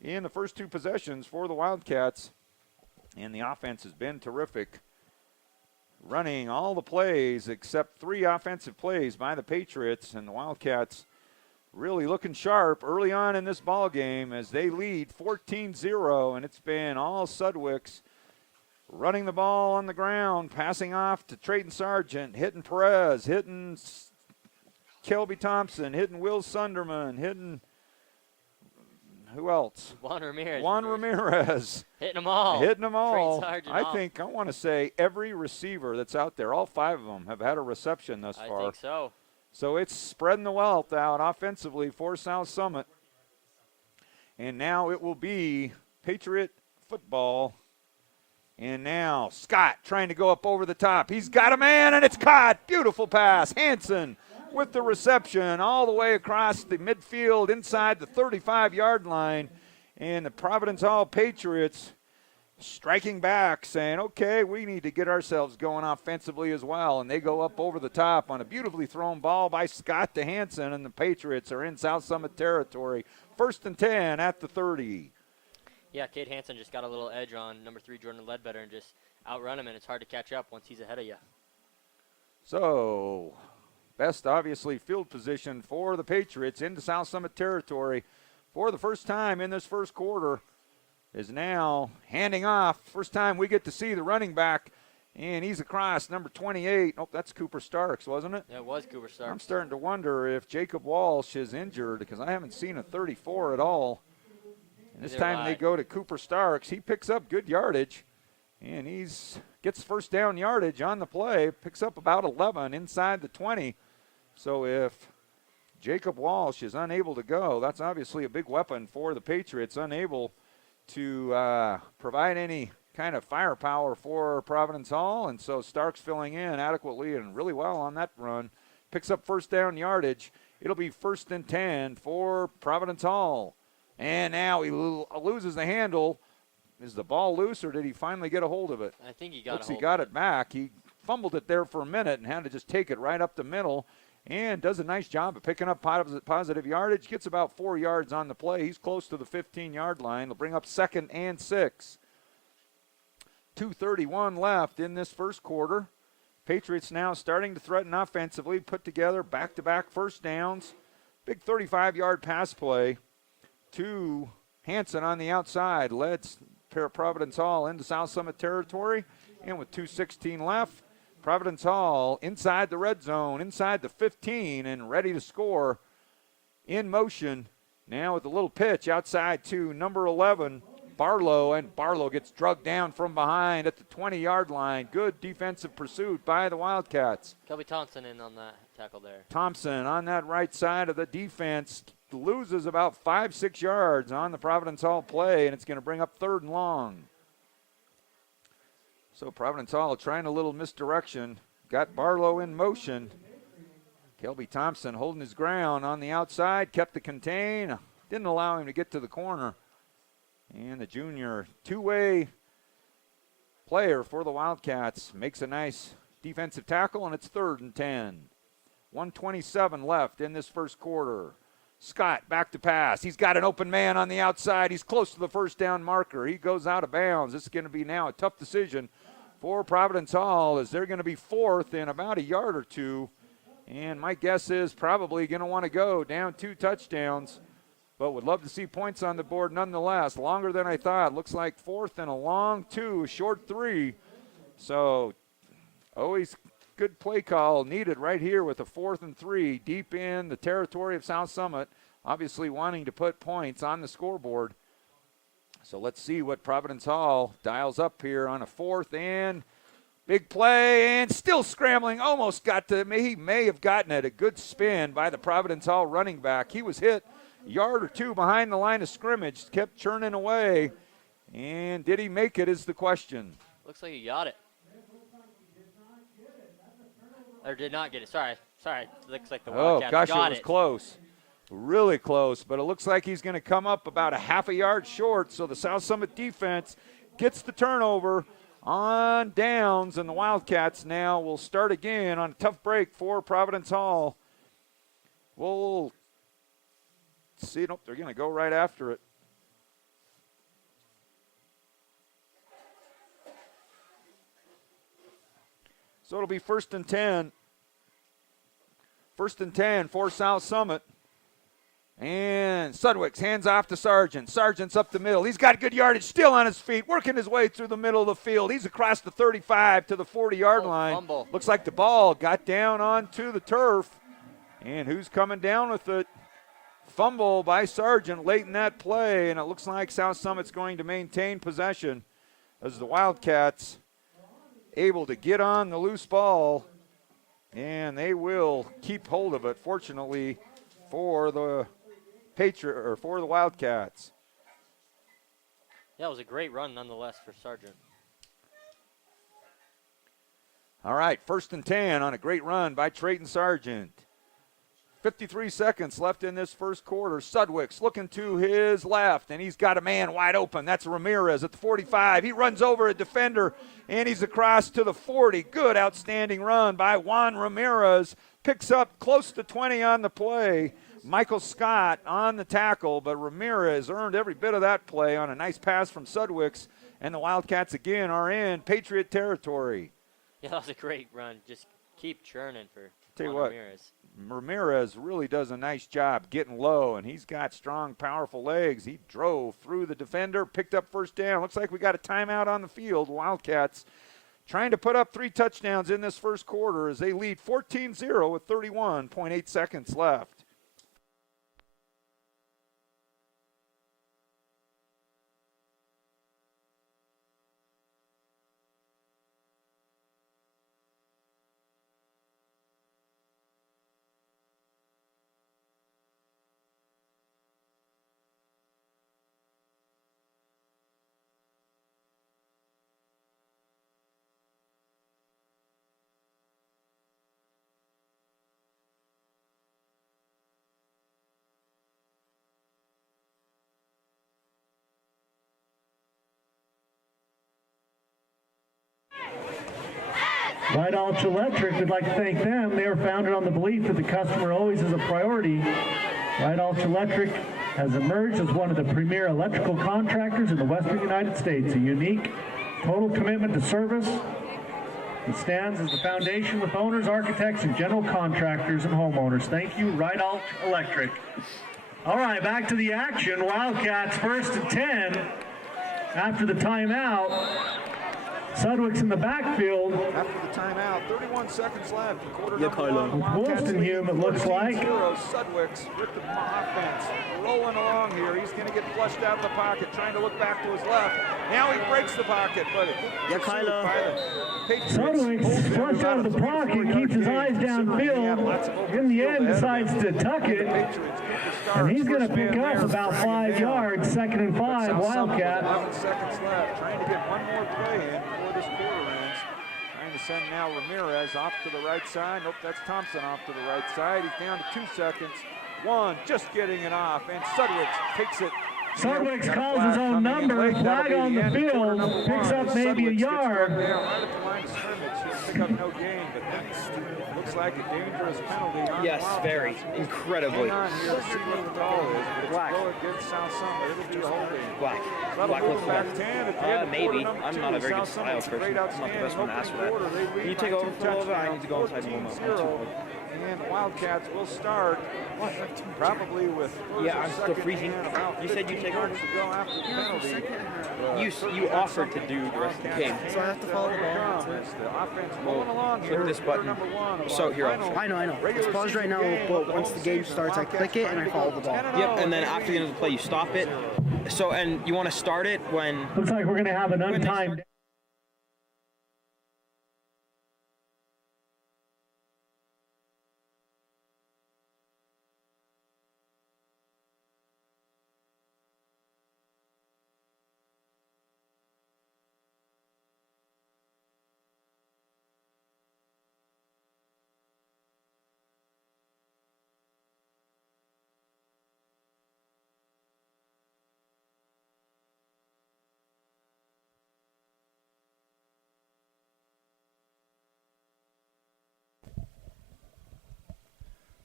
in the first 2 possessions for the Wildcats. And the offense has been terrific, running all the plays except 3 offensive plays by the Patriots, and the Wildcats really looking sharp early on in this ball game as they lead 14-0, and it's been all Sudwicks running the ball on the ground, passing off to Trayton Sargent, hitting Perez, hitting Kelby Thompson, hitting Will Sunderman, hitting who else? Juan Ramirez. Juan Ramirez. Hitting them all. Hitting them all. I off. think, I want to say every receiver that's out there, all 5 of them, have had a reception thus far. I think so. So it's spreading the wealth out offensively for South Summit. And now it will be Patriot football. And now Scott trying to go up over the top. He's got a man, and it's caught. Beautiful pass. Hanson with the reception all the way across the midfield inside the 35-yard line. And the Providence Hall Patriots striking back, saying, okay, we need to get ourselves going offensively as well. And they go up over the top on a beautifully thrown ball by Scott to Hanson, and the Patriots are in South Summit territory. 1st and 10 at the 30. Yeah, Cade Hanson just got a little edge on number 3, Jordan Ledbetter, and just outrun him, and it's hard to catch up once he's ahead of you. So, best, obviously, field position for the Patriots into South Summit territory for the first time in this first quarter is now handing off. First time we get to see the running back, and he's across number 28. Oh, that's Cooper Starks, wasn't it? Yeah, it was Cooper Starks. I'm starting to wonder if Jacob Walsh is injured because I haven't seen a 34 at all. And this time they go to Cooper Starks. He picks up good yardage, and gets first down yardage on the play, picks up about 11 inside the 20. So if Jacob Walsh is unable to go, that's obviously a big weapon for the Patriots, unable to provide any kind of firepower for Providence Hall. And so Starks filling in adequately and really well on that run. Picks up first down yardage. It'll be 1st and 10 for Providence Hall. And now he loses the handle. Is the ball loose, or did he finally get a hold of it? I think he got Looks he got it back. He fumbled it there for a minute and had to just take it right up the middle, and does a nice job of picking up positive yardage. Gets about 4 yards on the play. He's close to the 15-yard line. They'll bring up 2nd and 6. 2:31 left in this first quarter. Patriots now starting to threaten offensively, put together back-to-back first downs. Big 35-yard pass play to Hanson on the outside. Led Providence Hall into South Summit territory. And with 2:16 left, Providence Hall inside the red zone, inside the 15, and ready to score. In motion now with a little pitch outside to number 11, Barlow, and Barlow gets drugged down from behind at the 20-yard line. Good defensive pursuit by the Wildcats. Kelby Thompson in on that tackle there. Thompson on that right side of the defense loses about 5-6 yards on the Providence Hall play, and it's going to bring up 3rd and long. So Providence Hall trying a little misdirection. Got Barlow in motion. Kelby Thompson holding his ground on the outside, kept the contain, didn't allow him to get to the corner. And the junior two-way player for the Wildcats makes a nice defensive tackle, and it's 3rd and 10. 1:27 left in this first quarter. Scott back to pass. He's got an open man on the outside. He's close to the first down marker. He goes out of bounds. This is going to be now a tough decision for Providence Hall, as they're going to be 4th in about a yard or two. And my guess is probably going to want to go down 2 touchdowns, but would love to see points on the board nonetheless. Longer than I thought. Looks like 4th and a long 2, short 3. So always good play call needed right here with a 4th and 3 deep in the territory of South Summit, obviously wanting to put points on the scoreboard. So let's see what Providence Hall dials up here on a 4th and big play, and still scrambling, almost got to, he may have gotten it, a good spin by the Providence Hall running back. He was hit a yard or 2 behind the line of scrimmage, kept churning away, and did he make it is the question. Looks like he got it. Or did not get it. Sorry. Looks like the Wildcats gosh, got it was close. Really close, but it looks like he's going to come up about a half a yard short, so the South Summit defense gets the turnover on downs, and the Wildcats now will start again on a tough break for Providence Hall. We'll see. Nope, they're going to go right after it. So it'll be 1st and 10. 1st and 10 for South Summit. And Sudwick's hands off to Sargent. Sargent's up the middle. He's got good yardage, still on his feet, working his way through the middle of the field. He's across the 35 to the 40-yard line. Fumble. Looks like the ball got down onto the turf. And who's coming down with it? Fumble by Sargent late in that play, and it looks like South Summit's going to maintain possession as the Wildcats able to get on the loose ball, and they will keep hold of it, fortunately, for the for the Wildcats. Yeah, it was a great run nonetheless for Sargent. All right, 1st and 10 on a great run by Trayton Sargent. 53 seconds left in this first quarter. Sudwick's looking to his left, and he's got a man wide open. That's Ramirez at the 45. He runs over a defender, and he's across to the 40. Good, outstanding run by Juan Ramirez. Picks up close to 20 on the play. Michael Scott on the tackle, but Ramirez earned every bit of that play on a nice pass from Sudwick's, and the Wildcats again are in Patriot territory. Yeah, that was a great run. Just keep churning for Tell you Juan what, Ramirez. Ramirez really does a nice job getting low, and he's got strong, powerful legs. He drove through the defender, picked up 1st down. Looks like we got a timeout on the field. Wildcats trying to put up 3 touchdowns in this first quarter as they lead 14-0 with 31.8 seconds left. White Alch Electric, we'd like to thank them. They are founded on the belief that the customer always is a priority. White Alch Electric has emerged as one of the premier electrical contractors in the Western United States. A unique, total commitment to service. It stands as the foundation with owners, architects, and general contractors and homeowners. Thank you, White Alch Electric. All right, back to the action. Wildcats 1st and 10 after the timeout. Sudwick's in the backfield. After the timeout, 31 seconds left. Quarter Yeah, number Carlo. one. Wildcats Wolstenholme, it looks like. 14-0. Sudwick's with the offense. Rolling along here. He's going to get flushed out of the pocket, trying to look back to his left. Now he breaks the pocket, but Carlo. Sudwick's flushed out of the pocket, keeps his eyes downfield. In the end, decides to tuck it. And he's going to pick up about 5 yards, 2nd and 5, Wildcat. 11 seconds left. Trying to get one more play in before this quarter ends. Trying to send now Ramirez off to the right side. Nope, that's Thompson off to the right side. He's down to 2 seconds. One, just getting it off, and Sudwick takes it. Sudwick calls his own number, flag on the field, picks up maybe a yard. Right at the line of scrimmage. He'll pick up no gain, but that looks like a dangerous penalty on Yes, Wildcats. very. Incredibly. Hang on here to see what the call is, but it's Black. a go against South Summit. It'll be a holding. Black. That'll Black move looks back left. 10 at the end of Maybe. quarter number I'm two. not a very good South style Summit's person. great I'm not the best one to ask for that. opening quarter. They lead You by take over 2 for a little bit. I touchdowns, need to go inside the moment. 14-0. And the Wildcats will start probably with Yeah, I'm still freezing. You said you take over. to go after the penalty. You offered to do the rest of the game. So I have to follow the ball. It's the offense rolling along here. Click this button. Number one, So here, I know. It's paused right now, but once the game starts, I click it and I follow the ball. Yep, and then after the end of the play, you stop it. So, and you want to start it when... Looks like we're going to have an untimed.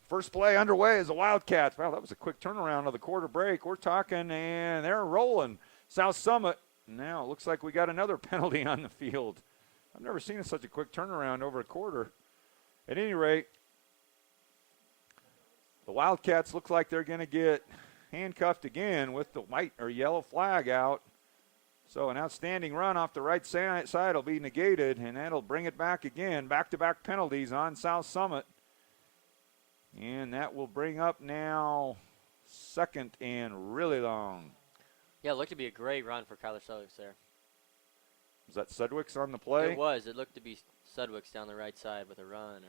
First play underway is the Wildcats. Wow, that was a quick turnaround of the quarter break. We're talking, and they're rolling. South Summit. Now it looks like we got another penalty on the field. I've never seen such a quick turnaround over a quarter. At any rate, the Wildcats look like they're going to get handcuffed again with the white or yellow flag out. So an outstanding run off the right side will be negated, and that'll bring it back again. Back-to-back penalties on South Summit. And that will bring up now 2nd and really long. Yeah, it looked to be a great run for Kyler Sudwick there. Was that Sudwick's on the play? It was. It looked to be Sudwick's down the right side with a run.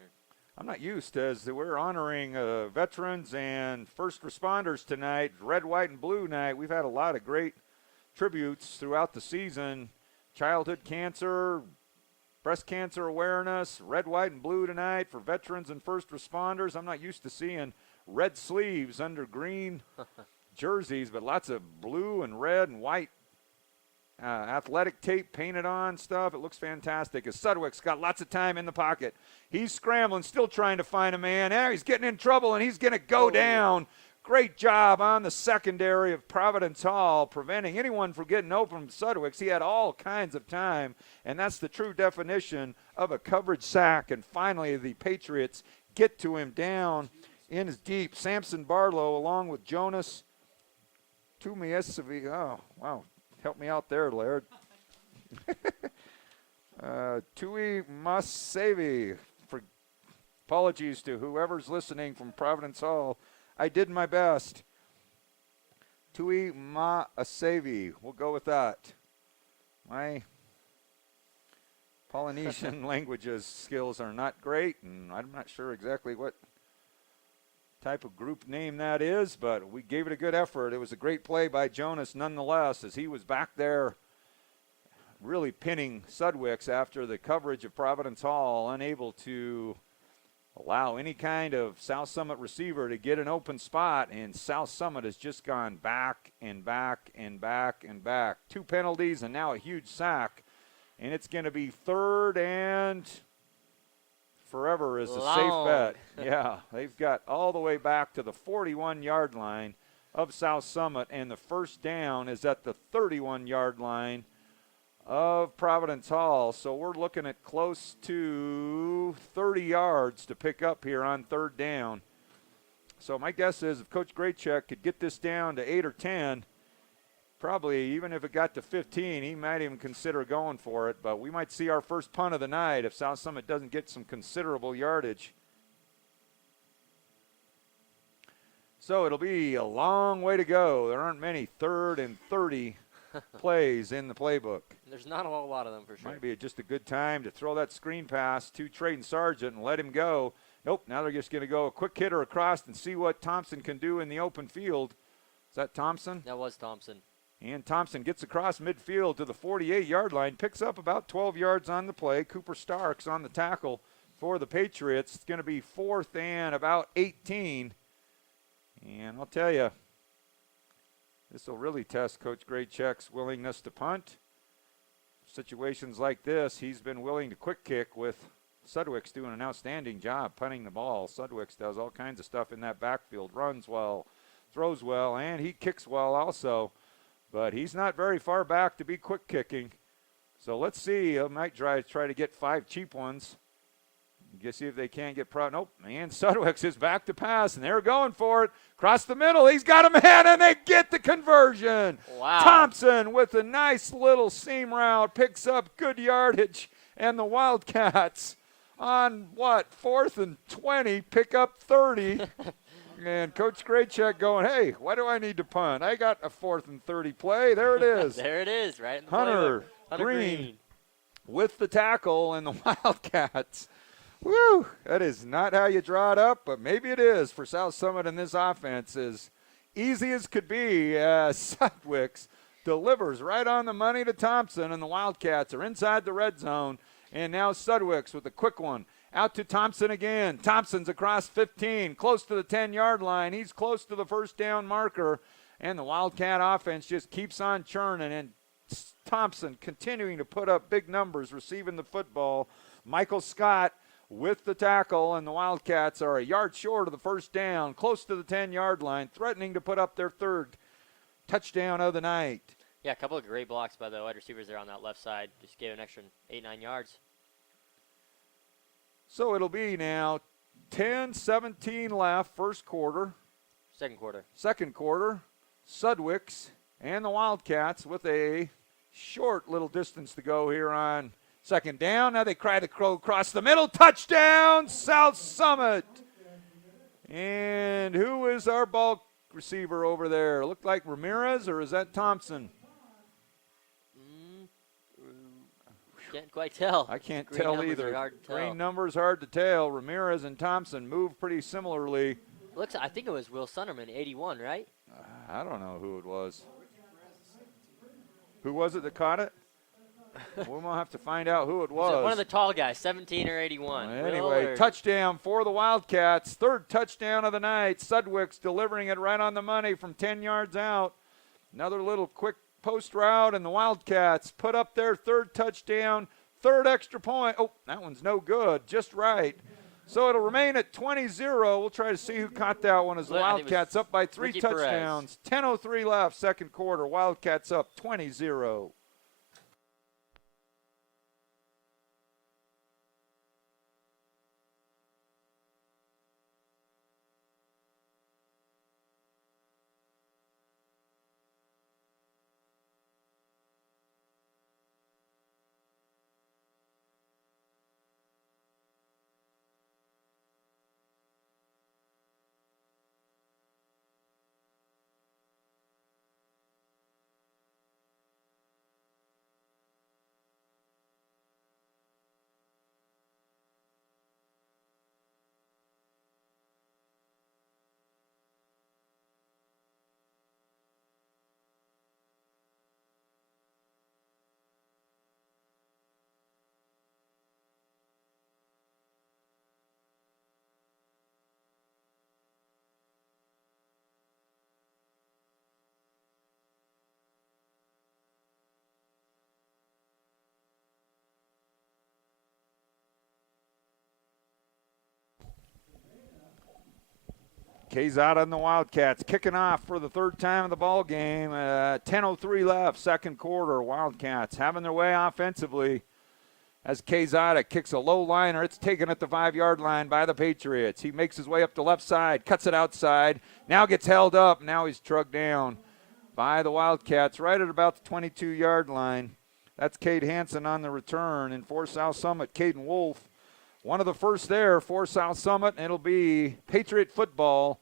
I'm not used to, as we're honoring veterans and first responders tonight, red, white, and blue night. We've had a lot of great tributes throughout the season. Childhood cancer, breast cancer awareness, red, white, and blue tonight for veterans and first responders. I'm not used to seeing red sleeves under green jerseys, but lots of blue and red and white athletic tape painted on stuff. It looks fantastic. As Sudwick's got lots of time in the pocket. He's scrambling, still trying to find a man. Now he's getting in trouble, and he's going to go down. Great job on the secondary of Providence Hall, preventing anyone from getting open from Sudwick's. He had all kinds of time, and that's the true definition of a coverage sack. And finally, the Patriots get to him down in his deep. Samson Barlow along with Jonas Tumiasevi. Oh, wow. Help me out there, Laird. Tui Masevi. Apologies to whoever's listening from Providence Hall. I did my best. Tui Masevi. We'll go with that. My Polynesian languages skills are not great, and I'm not sure exactly what type of group name that is, but we gave it a good effort. It was a great play by Jonas nonetheless, as he was back there really pinning Sudwick's after the coverage of Providence Hall, unable to allow any kind of South Summit receiver to get an open spot, and South Summit has just gone back and back and back and back. 2 penalties and now a huge sack, and it's going to be 3rd and forever is a safe bet. Yeah, they've got all the way back to the 41-yard line of South Summit, and the first down is at the 31-yard line of Providence Hall. So we're looking at close to 30 yards to pick up here on 3rd down. So my guess is if Coach Graycheck could get this down to 8 or 10, probably, even if it got to 15, he might even consider going for it. But we might see our first punt of the night if South Summit doesn't get some considerable yardage. So it'll be a long way to go. There aren't many 3rd and 30 plays in the playbook. There's not a whole lot of them for sure. Might be just a good time to throw that screen pass to Trayton Sargent and let him go. Nope, now they're just going to go a quick hitter across and see what Thompson can do in the open field. Is that Thompson? That was Thompson. And Thompson gets across midfield to the 48-yard line, picks up about 12 yards on the play. Cooper Starks on the tackle for the Patriots. It's going to be 4th and about 18. And I'll tell you, this will really test Coach Graycheck's willingness to punt. Situations like this, he's been willing to quick kick with Sudwick's doing an outstanding job punting the ball. Sudwick's does all kinds of stuff in that backfield, runs well, throws well, and he kicks well also. But he's not very far back to be quick kicking. So let's see. He might try to get 5 cheap ones. See if they can't get nope. And Sudwick's is back to pass, and they're going for it. Across the middle, he's got a man, and they get the conversion. Wow. Thompson with a nice little seam route picks up good yardage, and the Wildcats on 4th and 20 pick up 30. And Coach Graycheck going, hey, why do I need to punt? I got a 4th and 30 play. There it is. There it is, right in the Hunter Green with the tackle, and the Wildcats. Woo! That is not how you draw it up, but maybe it is for South Summit in this offense. As easy as could be, Sudwick's delivers right on the money to Thompson, and the Wildcats are inside the red zone. And now Sudwick's with a quick one. Out to Thompson again. Thompson's across 15, close to the 10-yard line. He's close to the first down marker, and the Wildcat offense just keeps on churning, and Thompson continuing to put up big numbers receiving the football. Michael Scott with the tackle, and the Wildcats are a yard short of the first down, close to the 10-yard line, threatening to put up their 3rd touchdown of the night. Yeah, a couple of great blocks by the wide receivers there on that left side. Just gave an extra 8-9 yards. So it'll be now 10-17 left, first quarter. Second quarter. Sudwick's and the Wildcats with a short little distance to go here on second down. Now they cry to crow across the middle. Touchdown, South Summit. And who is our ball receiver over there? Looked like Ramirez, or is that Thompson? Can't quite tell. I can't tell either. Green numbers hard to tell. Ramirez and Thompson move pretty similarly. I think it was Will Sunderman, 81, right? I don't know who it was. Who was it that caught it? We'll have to find out who it was. One of the tall guys, 17 or 81. Anyway, touchdown for the Wildcats. 3rd touchdown of the night. Sudwick's delivering it right on the money from 10 yards out. Another little quick post route, and the Wildcats put up their 3rd touchdown, 3rd extra point. Oh, that one's no good, just right. So it'll remain at 20-0. We'll try to see who caught that one as the Wildcats up by 3 touchdowns. 10:03 left, second quarter. Wildcats up 20-0. Quezada and the Wildcats kicking off for the 3rd time of the ball game. 10:03 left, second quarter. Wildcats having their way offensively as Quezada kicks a low liner. It's taken at the 5-yard line by the Patriots. He makes his way up the left side, cuts it outside, now gets held up. Now he's trucked down by the Wildcats right at about the 22-yard line. That's Cade Hansen on the return. And for South Summit, Caden Wolf, one of the first there for South Summit. And it'll be Patriot football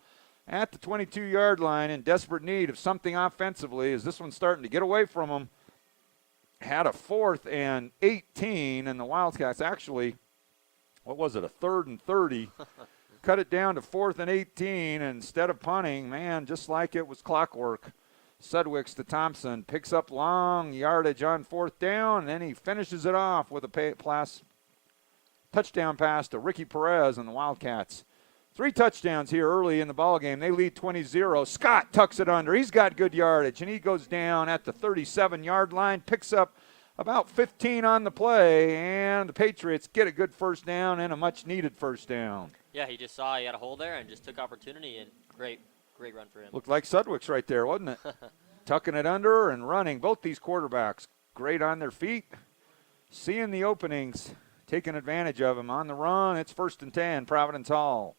at the 22-yard line in desperate need of something offensively, as this one's starting to get away from them. Had a 4th and 18, and the Wildcats actually, what was it, a 3rd and 30. Cut it down to 4th and 18, and instead of punting, man, just like it was clockwork, Sudwicks to Thompson picks up long yardage on 4th down, and then he finishes it off with a touchdown pass to Ricky Perez and the Wildcats. 3 touchdowns here early in the ballgame. They lead 20-0. Scott tucks it under. He's got good yardage, and he goes down at the 37-yard line, picks up about 15 on the play, and the Patriots get a good first down and a much-needed first down. Yeah, he just saw he had a hole there and just took opportunity, and great run for him. Looked like Sudwicks right there, wasn't it? Tucking it under and running. Both these quarterbacks great on their feet, seeing the openings, taking advantage of them. On the run, it's 1st and 10, Providence Hall.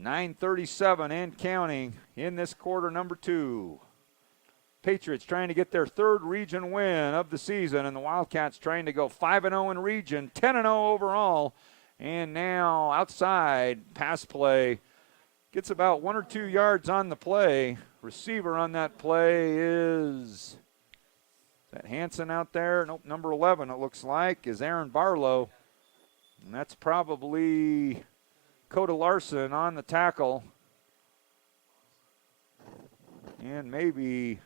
9:37 and counting in this quarter number 2. Patriots trying to get their 3rd region win of the season, and the Wildcats trying to go 5-0 in region, 10-0 overall. And now outside pass play gets about 1 or 2 yards on the play. Receiver on that play is that Hansen out there? Nope, number 11 it looks like is Aaron Barlow. And that's probably Coda Larson on the tackle. And maybe,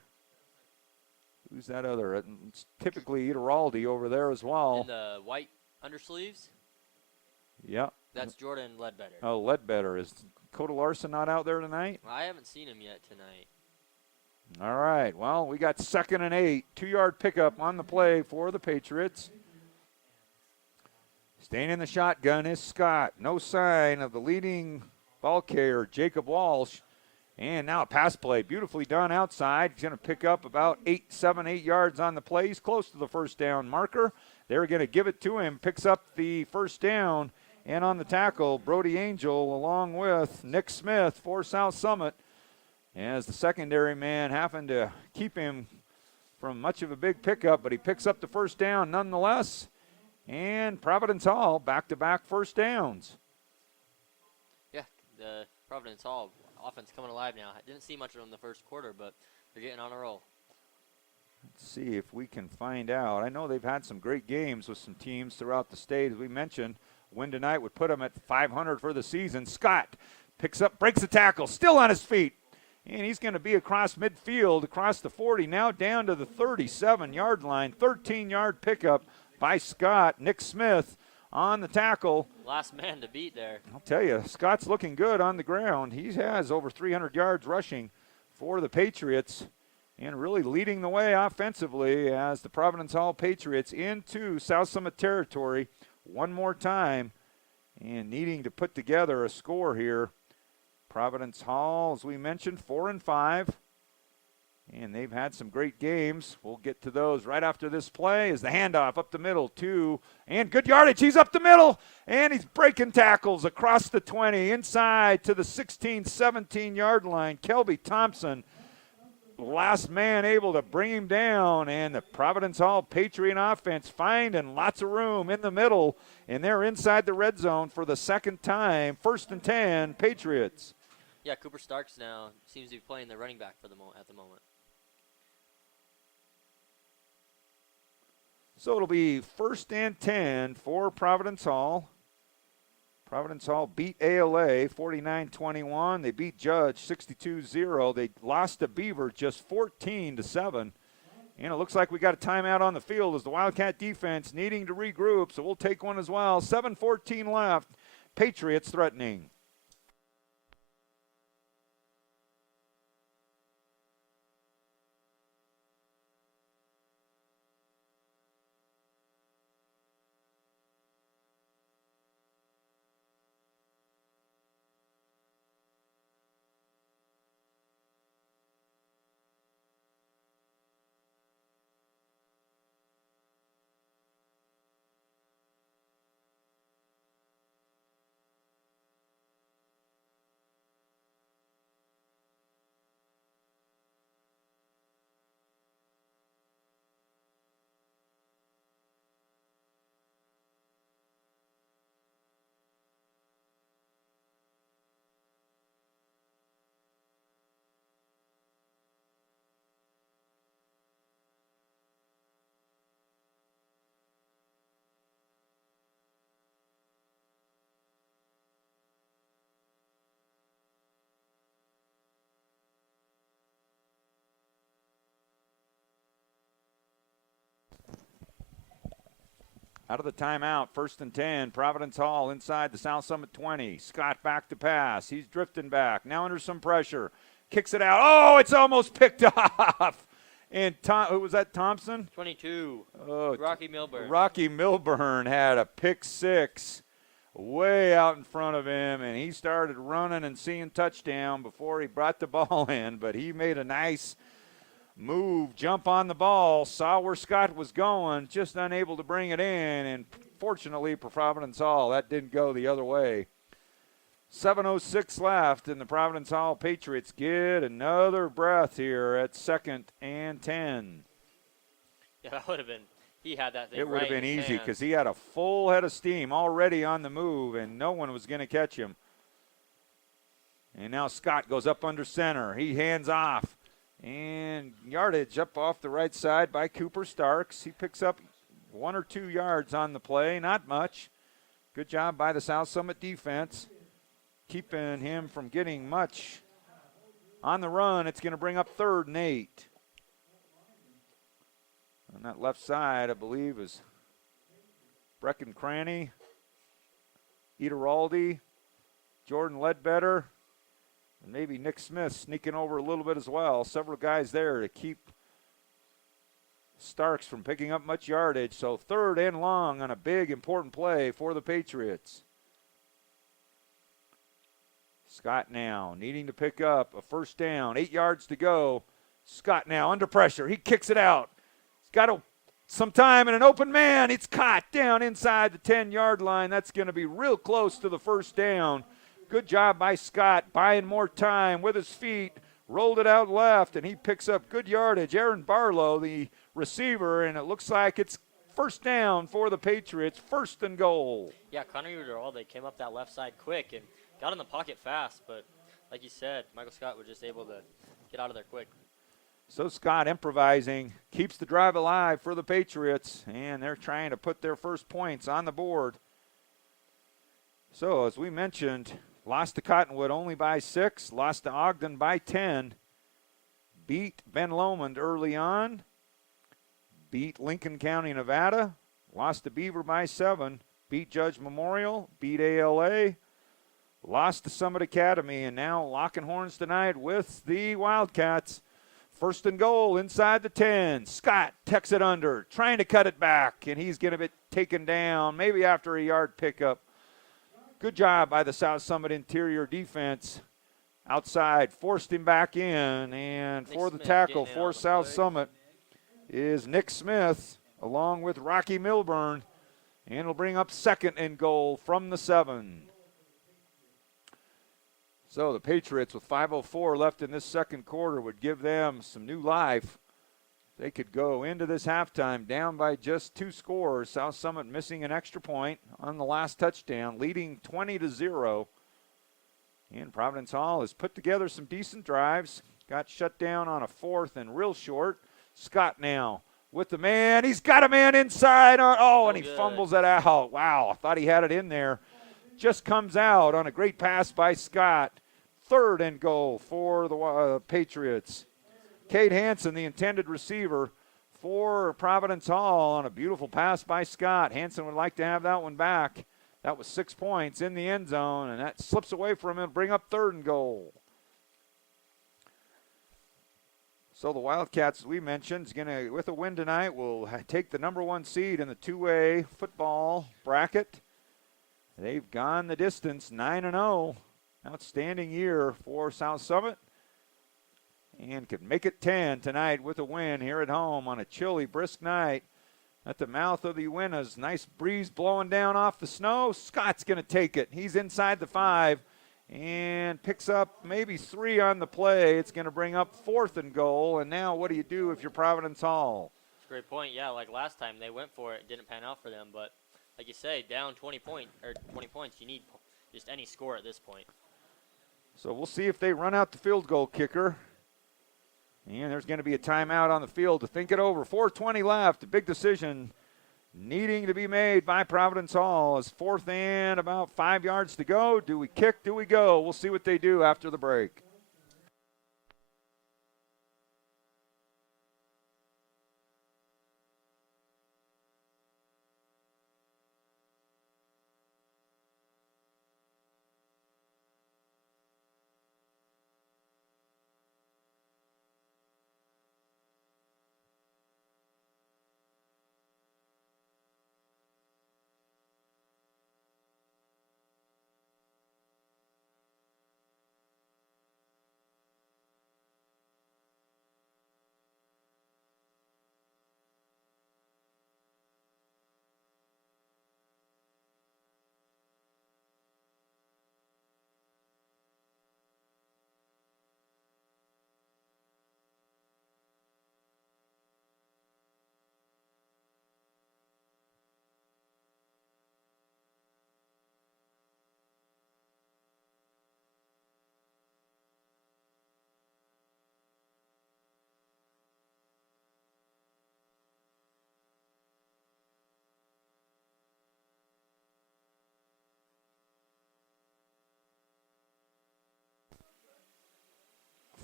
who's that other? It's typically Ituraldi over there as well. In the white undersleeves? Yep. That's Jordan Ledbetter. Oh, Ledbetter. Is Coda Larson not out there tonight? I haven't seen him yet tonight. All right. Well, we got 2nd and 8. 2-yard pickup on the play for the Patriots. Staying in the shotgun is Scott. No sign of the leading ball carrier, Jacob Walsh. And now a pass play. Beautifully done outside. He's going to pick up about 7, 8 yards on the play. He's close to the first down marker. They're going to give it to him. Picks up the first down. And on the tackle, Brody Angel along with Nick Smith for South Summit. As the secondary man having to keep him from much of a big pickup, but he picks up the first down nonetheless. And Providence Hall back-to-back first downs. Yeah, the Providence Hall offense coming alive now. I didn't see much of them in the first quarter, but they're getting on a roll. Let's see if we can find out. I know they've had some great games with some teams throughout the state. As we mentioned, win tonight would put them at 500 for the season. Scott picks up, breaks the tackle, still on his feet. And he's going to be across midfield, across the 40, now down to the 37-yard line. 13-yard pickup by Scott. Nick Smith on the tackle. Last man to beat there. I'll tell you, Scott's looking good on the ground. He has over 300 yards rushing for the Patriots and really leading the way offensively as the Providence Hall Patriots into South Summit territory one more time and needing to put together a score here. Providence Hall, as we mentioned, 4-5. And they've had some great games. We'll get to those right after this play as the handoff up the middle and good yardage. He's up the middle, and he's breaking tackles across the 20, inside to the 16, 17-yard line. Kelby Thompson, last man able to bring him down, and the Providence Hall Patriot offense finding lots of room in the middle, and they're inside the red zone for the second time. 1st and 10, Patriots. Yeah, Cooper Starks now seems to be playing the running back at the moment. So it'll be 1st and 10 for Providence Hall. Providence Hall beat ALA 49-21. They beat Judge 62-0. They lost to Beaver just 14-7. And it looks like we got a timeout on the field as the Wildcat defense needing to regroup. So we'll take one as well. 7:14 left. Patriots threatening. Out of the timeout, 1st and 10. Providence Hall inside the South Summit 20. Scott back to pass. He's drifting back. Now under some pressure. Kicks it out. Oh, it's almost picked off. And who was that, Thompson? 22. Oh, Rocky Milburn. Rocky Milburn had a pick six way out in front of him, and he started running and seeing touchdown before he brought the ball in. But he made a nice move, jump on the ball, saw where Scott was going, just unable to bring it in, and fortunately for Providence Hall, that didn't go the other way. 7:06 left, and the Providence Hall Patriots get another breath here at 2nd and 10. Yeah, that would have been, he had that thing It would right have been in his easy hands. because he had a full head of steam already on the move, and no one was going to catch him. And now Scott goes up under center. He hands off. And yardage up off the right side by Cooper Starks. He picks up 1 or 2 yards on the play, not much. Good job by the South Summit defense, keeping him from getting much on the run. It's going to bring up 3rd and 8. On that left side, I believe, is Brecken Cranny, Ederaldi, Jordan Ledbetter, and maybe Nick Smith sneaking over a little bit as well. Several guys there to keep Starks from picking up much yardage. So 3rd and long on a big, important play for the Patriots. Scott now needing to pick up a 1st down. 8 yards to go. Scott now under pressure. He kicks it out. He's got some time and an open man. It's caught down inside the 10-yard line. That's going to be real close to the 1st down. Good job by Scott, buying more time with his feet, rolled it out left, and he picks up good yardage. Aaron Barlow, the receiver, and it looks like it's 1st down for the Patriots, 1st and goal. Yeah, Connor Uderalde came up that left side quick and got in the pocket fast, but like you said, Michael Scott was just able to get out of there quick. So Scott improvising, keeps the drive alive for the Patriots, and they're trying to put their first points on the board. So as we mentioned, lost to Cottonwood only by 6, lost to Ogden by 10, beat Ben Lomond early on, beat Lincoln County, Nevada, lost to Beaver by 7, beat Judge Memorial, beat ALA, lost to Summit Academy, and now locking horns tonight with the Wildcats. 1st and goal inside the 10. Scott tucks it under, trying to cut it back, and he's going to be taken down, maybe after a yard pickup. Good job by the South Summit interior defense. Outside, forced him back in, and for the tackle for South Summit is Nick Smith along with Rocky Milburn, and it'll bring up 2nd and goal from the 7. So the Patriots with 5:04 left in this 2nd quarter would give them some new life. They could go into this halftime down by just 2 scores. South Summit missing an extra point on the last touchdown, leading 20-0. And Providence Hall has put together some decent drives. Got shut down on a 4th and real short. Scott now with the man. He's got a man inside. And he fumbles it out. Wow, I thought he had it in there. Just comes out on a great pass by Scott. 3rd and goal for the Patriots. Cade Hansen, the intended receiver for Providence Hall, on a beautiful pass by Scott. Hansen would like to have that one back. That was 6 points in the end zone, and that slips away from him and bring up 3rd and goal. So the Wildcats, as we mentioned, is gonna, with a win tonight, will take the number 1 seed in the 2A football bracket. They've gone the distance, 9-0. Outstanding year for South Summit. And could make it 10 tonight with a win here at home on a chilly, brisk night at the mouth of the Uintas. Nice breeze blowing down off the snow. Scott's going to take it. He's inside the 5 and picks up maybe 3 on the play. It's going to bring up 4th and goal. And now what do you do if you're Providence Hall? That's a great point. Yeah, like last time they went for it. It didn't pan out for them. But like you say, down 20 points, you need just any score at this point. So we'll see if they run out the field goal kicker. And there's going to be a timeout on the field to think it over. 4:20 left. A big decision needing to be made by Providence Hall. As 4th and about 5 yards to go. Do we kick? Do we go? We'll see what they do after the break.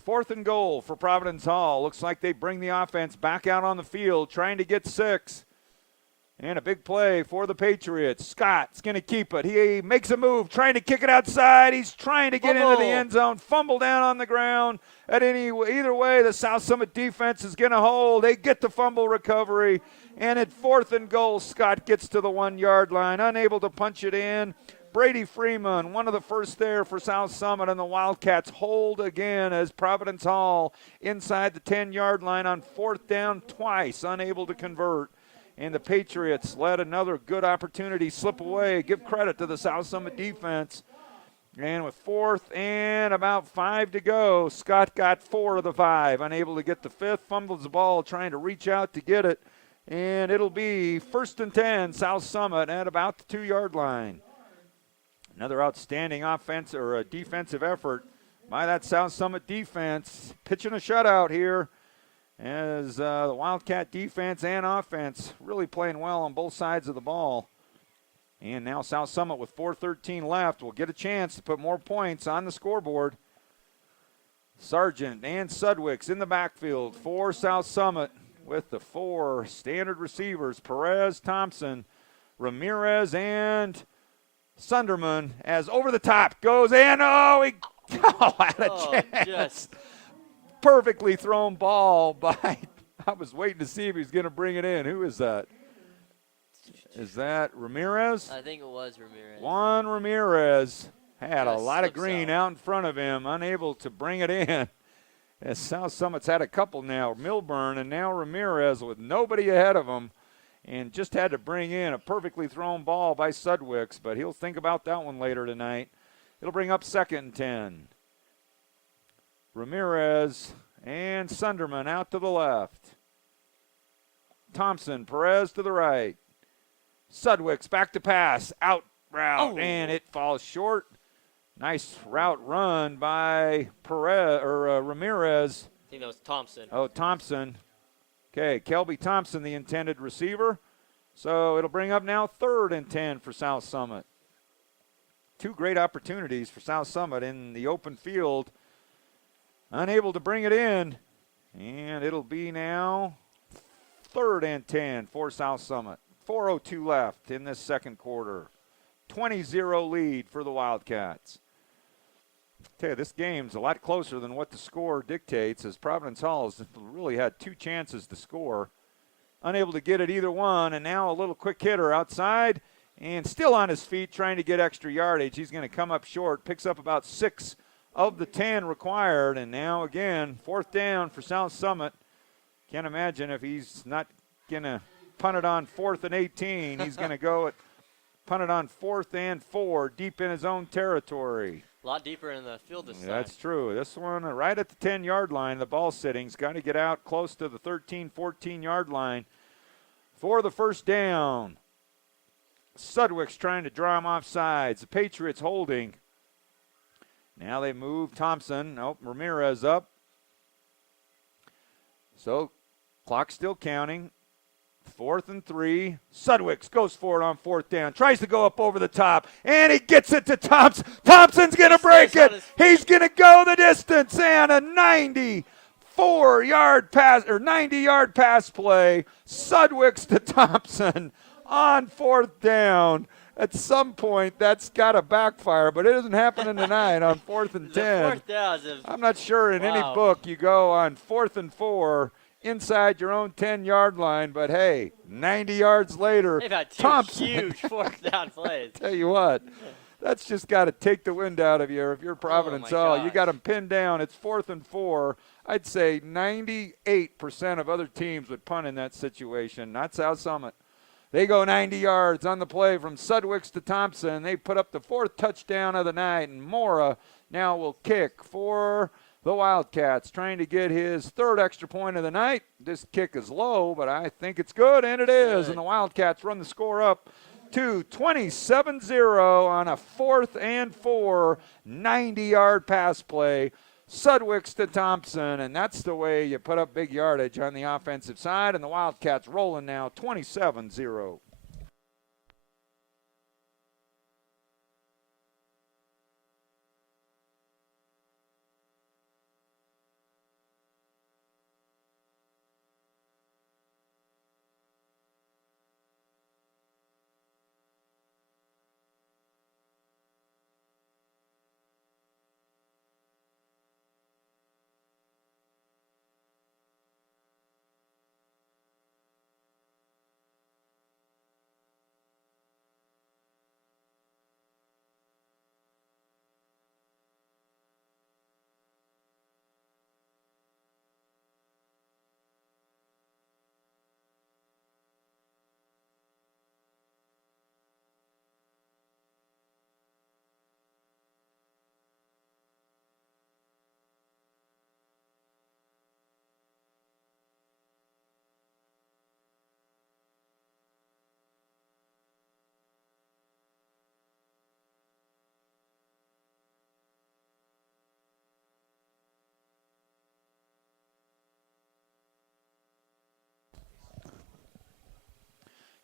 4th and goal for Providence Hall. Looks like they bring the offense back out on the field, trying to get 6. And a big play for the Patriots. Scott's going to keep it. He makes a move, trying to kick it outside. He's trying to get into the end zone. Fumble down on the ground. Either way, the South Summit defense is going to hold. They get the fumble recovery. And at 4th and goal, Scott gets to the 1-yard line, unable to punch it in. Brady Freeman, one of the first there for South Summit, and the Wildcats hold again as Providence Hall inside the 10-yard line on 4th down twice, unable to convert. And the Patriots let another good opportunity slip away. Give credit to the South Summit defense. And with 4th and about 5 to go, Scott got 4 of the 5, unable to get the 5th, fumbles the ball, trying to reach out to get it. And it'll be 1st and 10, South Summit at about the 2-yard line. Another outstanding offense or a defensive effort by that South Summit defense. Pitching a shutout here as the Wildcat defense and offense really playing well on both sides of the ball. And now South Summit with 4:13 left will get a chance to put more points on the scoreboard. Sargent and Sudwicks in the backfield for South Summit with the 4 standard receivers, Perez, Thompson, Ramirez, and Sunderman as over the top goes, and he had a chance. Perfectly thrown ball by, I was waiting to see if he was going to bring it in. Who is that? Is that Ramirez? I think it was Ramirez. Juan Ramirez had a lot of green out in front of him, unable to bring it in. As South Summit's had a couple now, Milburn and now Ramirez with nobody ahead of him, and just had to bring in a perfectly thrown ball by Sudwicks, but he'll think about that one later tonight. It'll bring up 2nd and 10. Ramirez and Sunderman out to the left. Thompson, Perez to the right. Sudwicks back to pass, out route, and it falls short. Nice route run by Ramirez. I think that was Thompson. Oh, Thompson. Okay, Kelby Thompson, the intended receiver. So it'll bring up now 3rd and 10 for South Summit. 2 great opportunities for South Summit in the open field. Unable to bring it in. And it'll be now 3rd and 10 for South Summit. 4:02 left in this second quarter. 20-0 lead for the Wildcats. Tell you, this game's a lot closer than what the score dictates, as Providence Hall has really had 2 chances to score. Unable to get it either one, and now a little quick hitter outside, and still on his feet trying to get extra yardage. He's going to come up short, picks up about 6 of the 10 required, and now again, 4th down for South Summit. Can't imagine if he's not going to punt it on 4th and 18. He's going to punt it on 4th and 4, deep in his own territory. A lot deeper in the field this time. That's true. This one right at the 10-yard line, the ball sitting's got to get out close to the 13, 14-yard line for the 1st down. Sudwick's trying to draw him off sides. The Patriots holding. Now they move Thompson. Ramirez up. So clock still counting. 4th and 3. Sudwicks goes for it on 4th down. Tries to go up over the top. And he gets it to Thompson. Thompson's going to break it. He's going to go the distance. And a 90-yard pass play. Sudwicks to Thompson on 4th down. At some point, that's got to backfire, but it isn't happening tonight on 4th and 10. I'm not sure in any book you go on 4th and 4 inside your own 10-yard line, but hey, 90 yards later, they've had 2 Thompson, huge 4th down plays. Tell you what, that's just got to take the wind out of you. If you're Providence Hall, you got them pinned down. It's 4th and 4. I'd say 98% of other teams would punt in that situation, not South Summit. They go 90 yards on the play from Sudwicks to Thompson. They put up the 4th touchdown of the night, and Mora now will kick for the Wildcats, trying to get his 3rd extra point of the night. This kick is low, but I think it's good, and it is. And the Wildcats run the score up to 27-0 on a 4th and 4, 90-yard pass play. Sudwicks to Thompson, and that's the way you put up big yardage on the offensive side, and the Wildcats rolling now 27-0.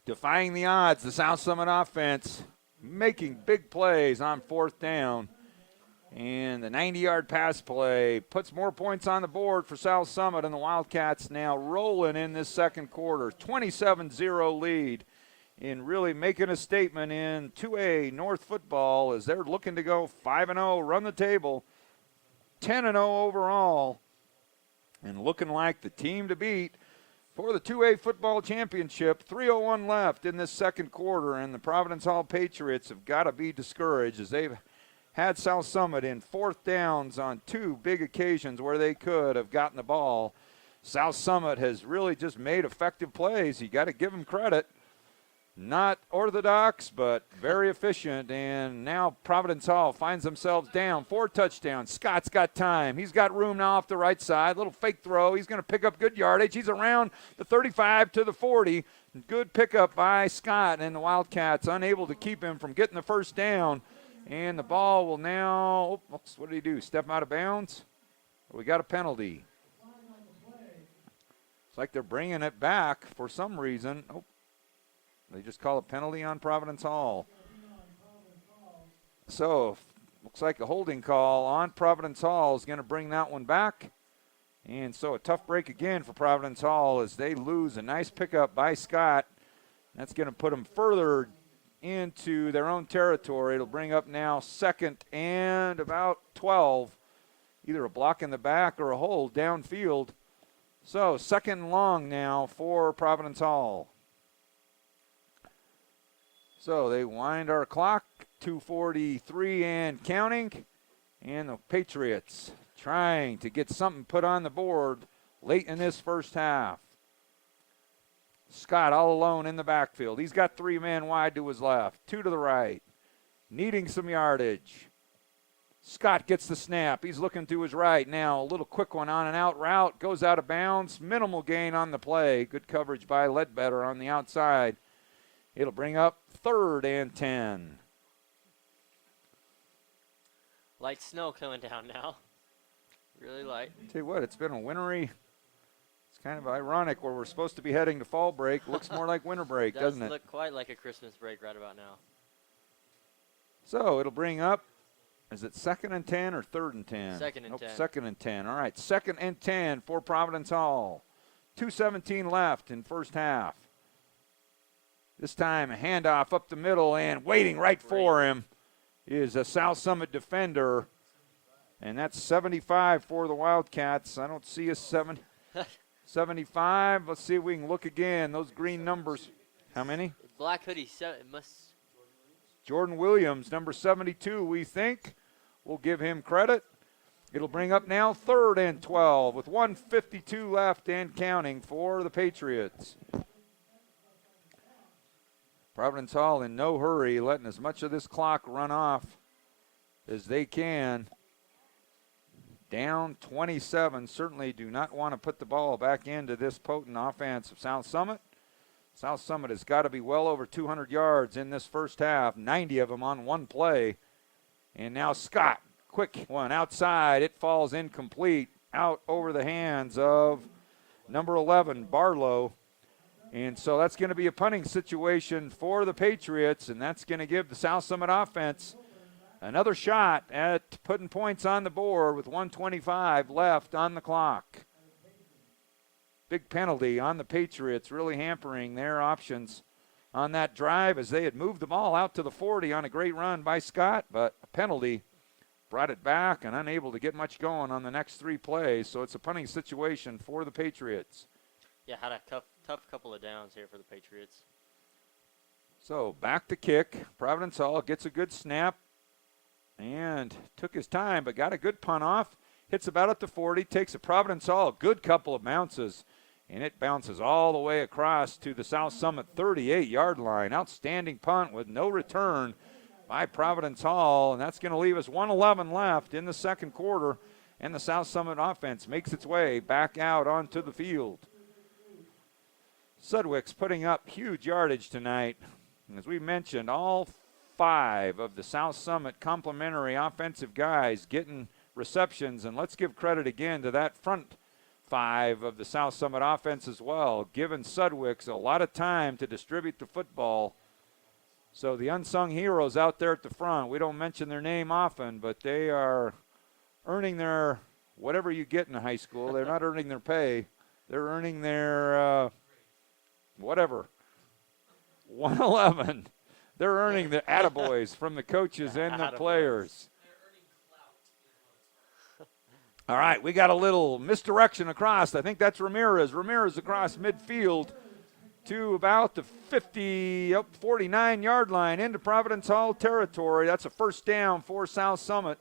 defying the odds, the South Summit offense making big plays on 4th down. And the 90-yard pass play puts more points on the board for South Summit, and the Wildcats now rolling in this second quarter. 27-0 lead in really making a statement in 2A North football as they're looking to go 5-0, run the table, 10-0 overall, and looking like the team to beat for the 2A football championship. 3:01 left in this second quarter, and the Providence Hall Patriots have got to be discouraged as they've had South Summit in 4th downs on 2 big occasions where they could have gotten the ball. South Summit has really just made effective plays. You got to give them credit. Not orthodox, but very efficient. And now Providence Hall finds themselves down 4 touchdowns. Scott's got time. He's got room now off the right side. Little fake throw. He's going to pick up good yardage. He's around the 35 to the 40. Good pickup by Scott, and the Wildcats unable to keep him from getting the first down. And the ball will now, what did he do? Step out of bounds? We got a penalty. It's like they're bringing it back for some reason. Oh, they just call a penalty on Providence Hall. So, looks like a holding call on Providence Hall is going to bring that one back. And so a tough break again for Providence Hall as they lose a nice pickup by Scott. That's going to put them further into their own territory. It'll bring up now 2nd and about 12. Either a block in the back or a hold downfield. So 2nd and long now for Providence Hall. So they wind our clock, 2:43 and counting. And the Patriots trying to get something put on the board late in this first half. Scott all alone in the backfield. He's got 3 men wide to his left, 2 to the right, needing some yardage. Scott gets the snap. He's looking to his right now. A little quick one on an out route. Goes out of bounds. Minimal gain on the play. Good coverage by Ledbetter on the outside. It'll bring up 3rd and 10. Light snow coming down now. Really light. Tell you what, it's been a wintry. It's kind of ironic where we're supposed to be heading to fall break. Looks more like winter break, doesn't it? Does look quite like a Christmas break right about now. So it'll bring up, is it 2nd and 10 or 3rd and 10? 2nd and 10. 2nd and 10. All right, 2nd and 10 for Providence Hall. 2:17 left in first half. This time a handoff up the middle, and waiting right for him is a South Summit defender. And that's 75 for the Wildcats. I don't see a 75. Let's see if we can look again. Those green numbers. How many? Black hoodie. It must. Jordan Williams, number 72, we think. We'll give him credit. It'll bring up now 3rd and 12 with 1:52 left and counting for the Patriots. Providence Hall in no hurry, letting as much of this clock run off as they can. Down 27, certainly do not want to put the ball back into this potent offense of South Summit. South Summit has got to be well over 200 yards in this first half, 90 of them on one play. And now Scott, quick one outside. It falls incomplete, out over the hands of number 11, Barlow. And so that's going to be a punting situation for the Patriots, and that's going to give the South Summit offense another shot at putting points on the board with 1:25 left on the clock. Big penalty on the Patriots, really hampering their options on that drive as they had moved the ball out to the 40 on a great run by Scott, but a penalty brought it back and unable to get much going on the next 3 plays. So it's a punting situation for the Patriots. Yeah, had a tough couple of downs here for the Patriots. So back to kick. Providence Hall gets a good snap and took his time, but got a good punt off. Hits about up to 40, takes a Providence Hall a good couple of bounces, and it bounces all the way across to the South Summit 38-yard line. Outstanding punt with no return by Providence Hall, and that's going to leave us 1:11 left in the second quarter, and the South Summit offense makes its way back out onto the field. Sudwick's putting up huge yardage tonight. As we mentioned, all 5 of the South Summit complimentary offensive guys getting receptions, and let's give credit again to that front 5 of the South Summit offense as well, giving Sudwicks a lot of time to distribute the football. So the unsung heroes out there at the front, we don't mention their name often, but they are earning their whatever you get in high school. They're not earning their pay. They're earning their whatever. 111. They're earning the attaboys from the coaches and the players. All right, we got a little misdirection across. I think that's Ramirez. Ramirez across midfield to about the 49-yard line into Providence Hall territory. That's a first down for South Summit.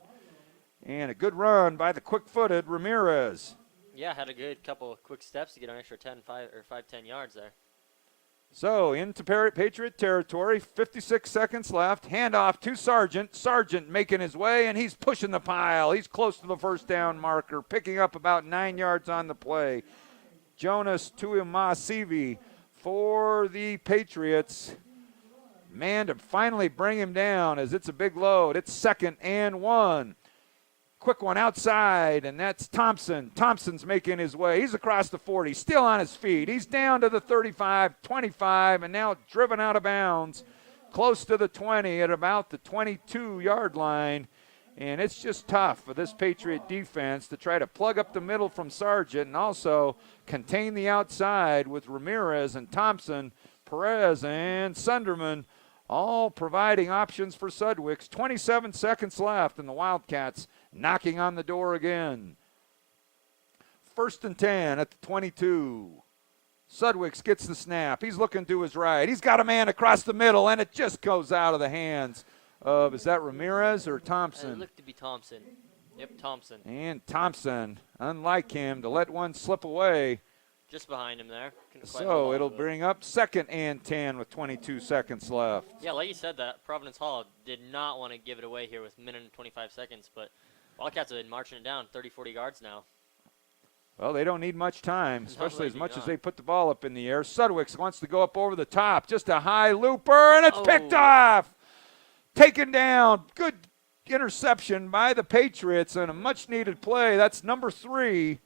And a good run by the quick-footed Ramirez. Yeah, had a good couple of quick steps to get an extra 10 yards there. So into Patriot territory, 56 seconds left. Handoff to Sargent. Sargent making his way, and he's pushing the pile. He's close to the first down marker, picking up about 9 yards on the play. Jonas Tuimasivi for the Patriots. Man, to finally bring him down as it's a big load. It's 2nd and 1. Quick one outside, and that's Thompson. Thompson's making his way. He's across the 40, still on his feet. He's down to the 35, 25, and now driven out of bounds, close to the 20 at about the 22-yard line. And it's just tough for this Patriot defense to try to plug up the middle from Sargent and also contain the outside with Ramirez and Thompson, Perez, and Sunderman, all providing options for Sudwicks. 27 seconds left, and the Wildcats knocking on the door again. 1st and 10 at the 22. Sudwicks gets the snap. He's looking to his right. He's got a man across the middle, and it just goes out of the hands of, is that Ramirez or Thompson? It looked to be Thompson. Yep, Thompson. And Thompson, unlike him, to let one slip away. Just behind him there. So it'll bring up 2nd and 10 with 22 seconds left. Yeah, like you said, that Providence Hall did not want to give it away here with 1minute and 25 seconds, but Wildcats have been marching it down 30, 40 yards now. Well, they don't need much time, especially as much as they put the ball up in the air. Sudwicks wants to go up over the top. Just a high looper, and it's picked off. Taken down. Good interception by the Patriots and a much-needed play. That's number 3.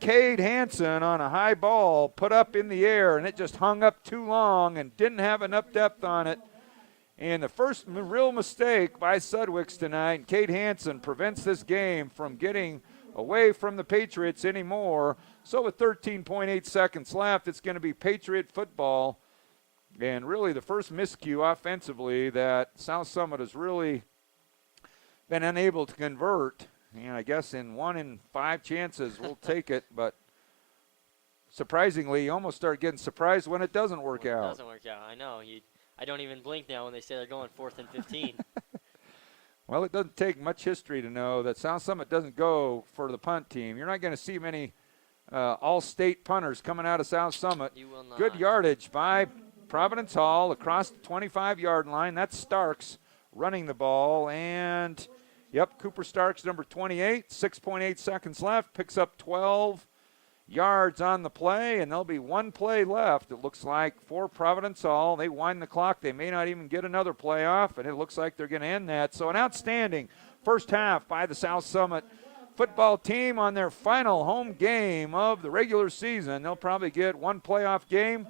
Cade Hansen on a high ball put up in the air, and it just hung up too long and didn't have enough depth on it. And the first real mistake by Sudwicks tonight, and Cade Hansen prevents this game from getting away from the Patriots anymore. So with 13.8 seconds left, it's going to be Patriot football. And really the first miscue offensively that South Summit has really been unable to convert. And I guess in 1 in 5 chances, we'll take it. But surprisingly, you almost start getting surprised when it doesn't work out. It doesn't work out. I know. I don't even blink now when they say they're going 4th and 15. Well, it doesn't take much history to know that South Summit doesn't go for the punt team. You're not going to see many all-state punters coming out of South Summit. You will not. Good yardage by Providence Hall across the 25-yard line. That's Starks running the ball. And, yep, Cooper Starks, number 28, 6.8 seconds left, picks up 12 yards on the play, and there'll be one play left, it looks like, for Providence Hall. They wind the clock. They may not even get another play off, and it looks like they're going to end that. So an outstanding first half by the South Summit football team on their final home game of the regular season. They'll probably get one playoff game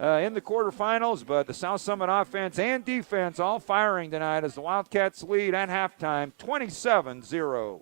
in the quarterfinals, but the South Summit offense and defense all firing tonight as the Wildcats lead at halftime 27-0.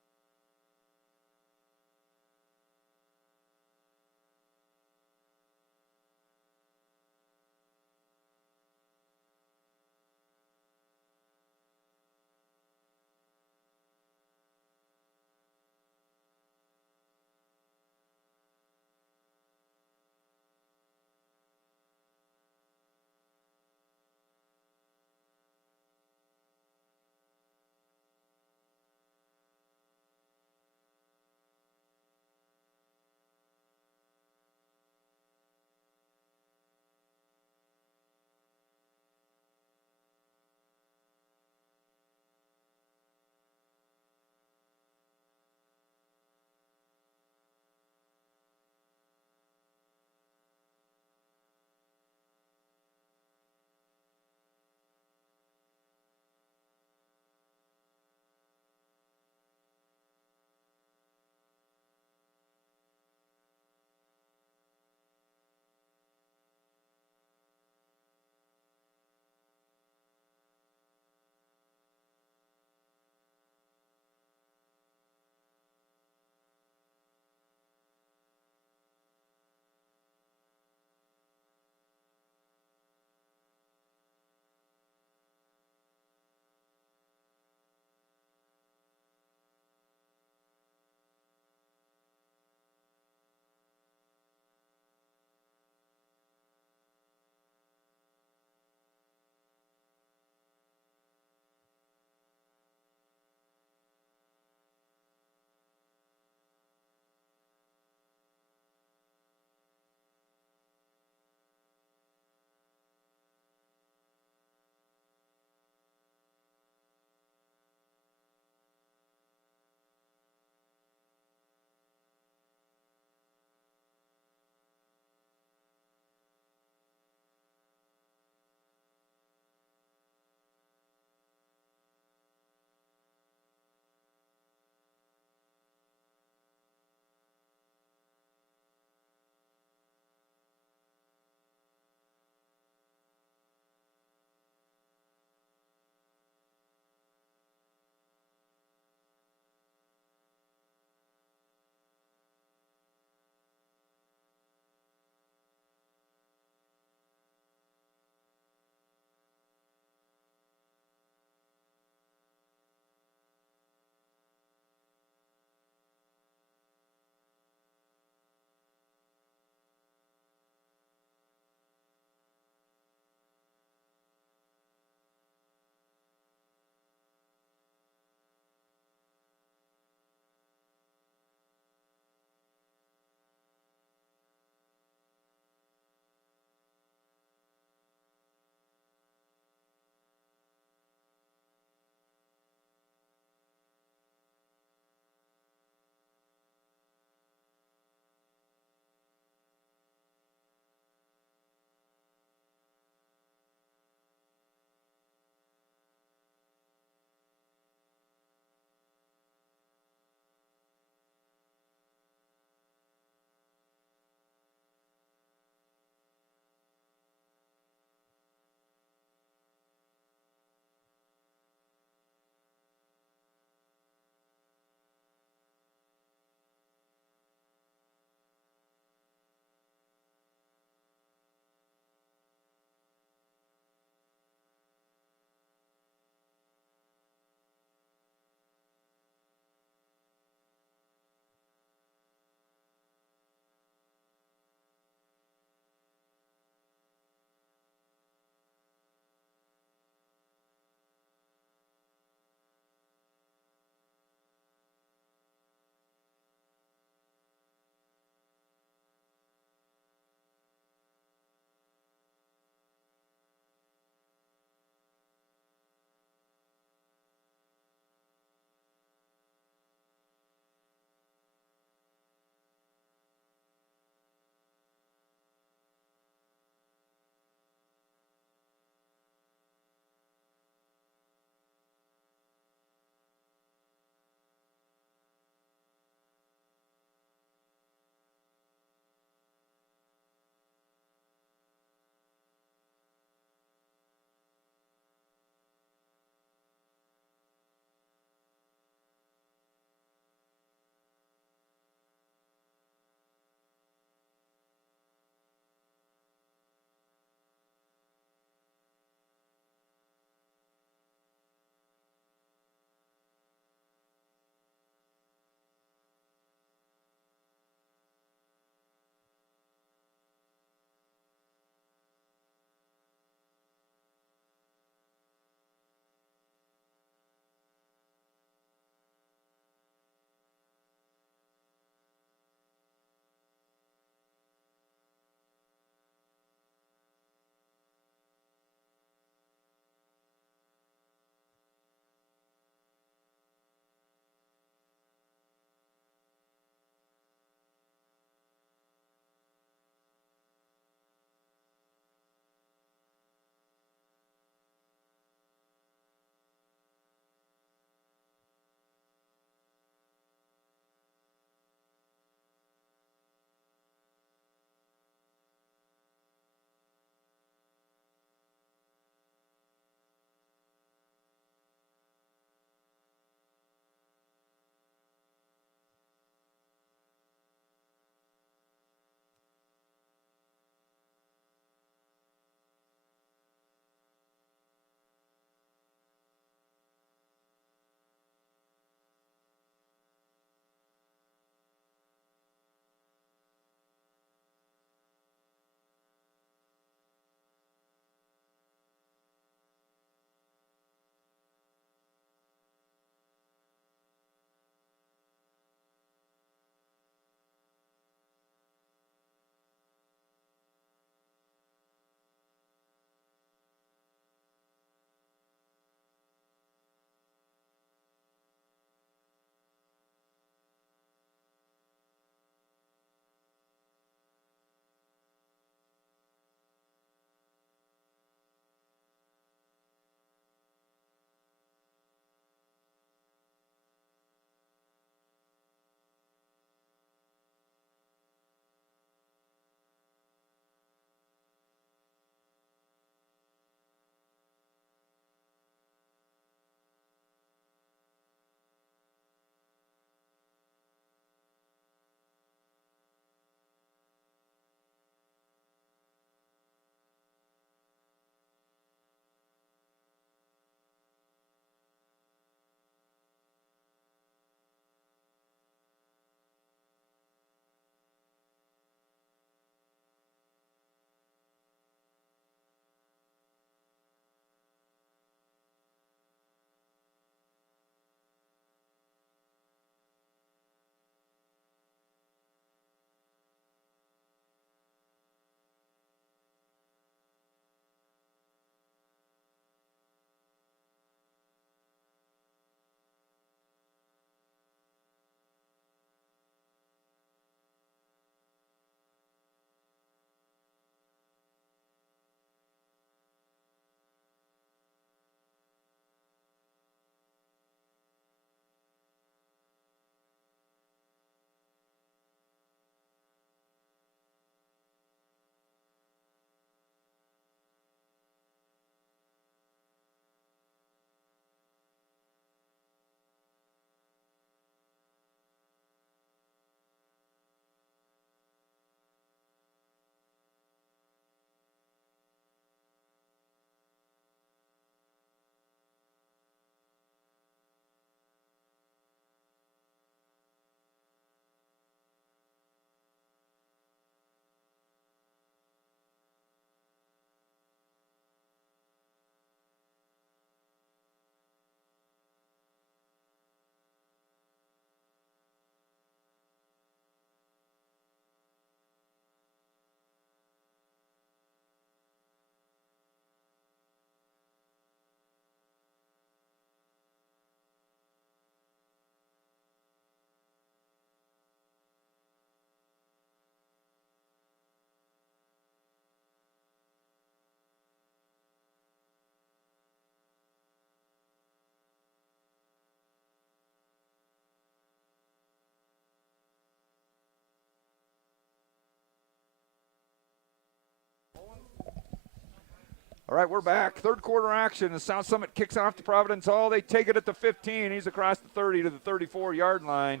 All right, we're back. Third quarter action as South Summit kicks off to Providence Hall. They take it at the 15. He's across the 30 to the 34-yard line.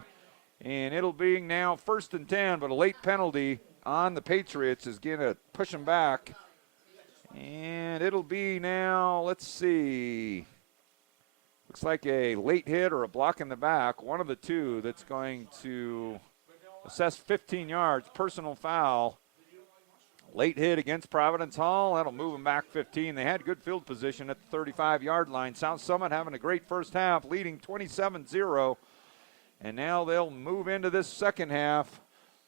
And it'll be now 1st and 10, but a late penalty on the Patriots is going to push them back. And it'll be now, let's see, looks like a late hit or a block in the back, one of the two that's going to assess 15 yards, personal foul. Late hit against Providence Hall. That'll move them back 15. They had good field position at the 35-yard line. South Summit having a great first half, leading 27-0. And now they'll move into this second half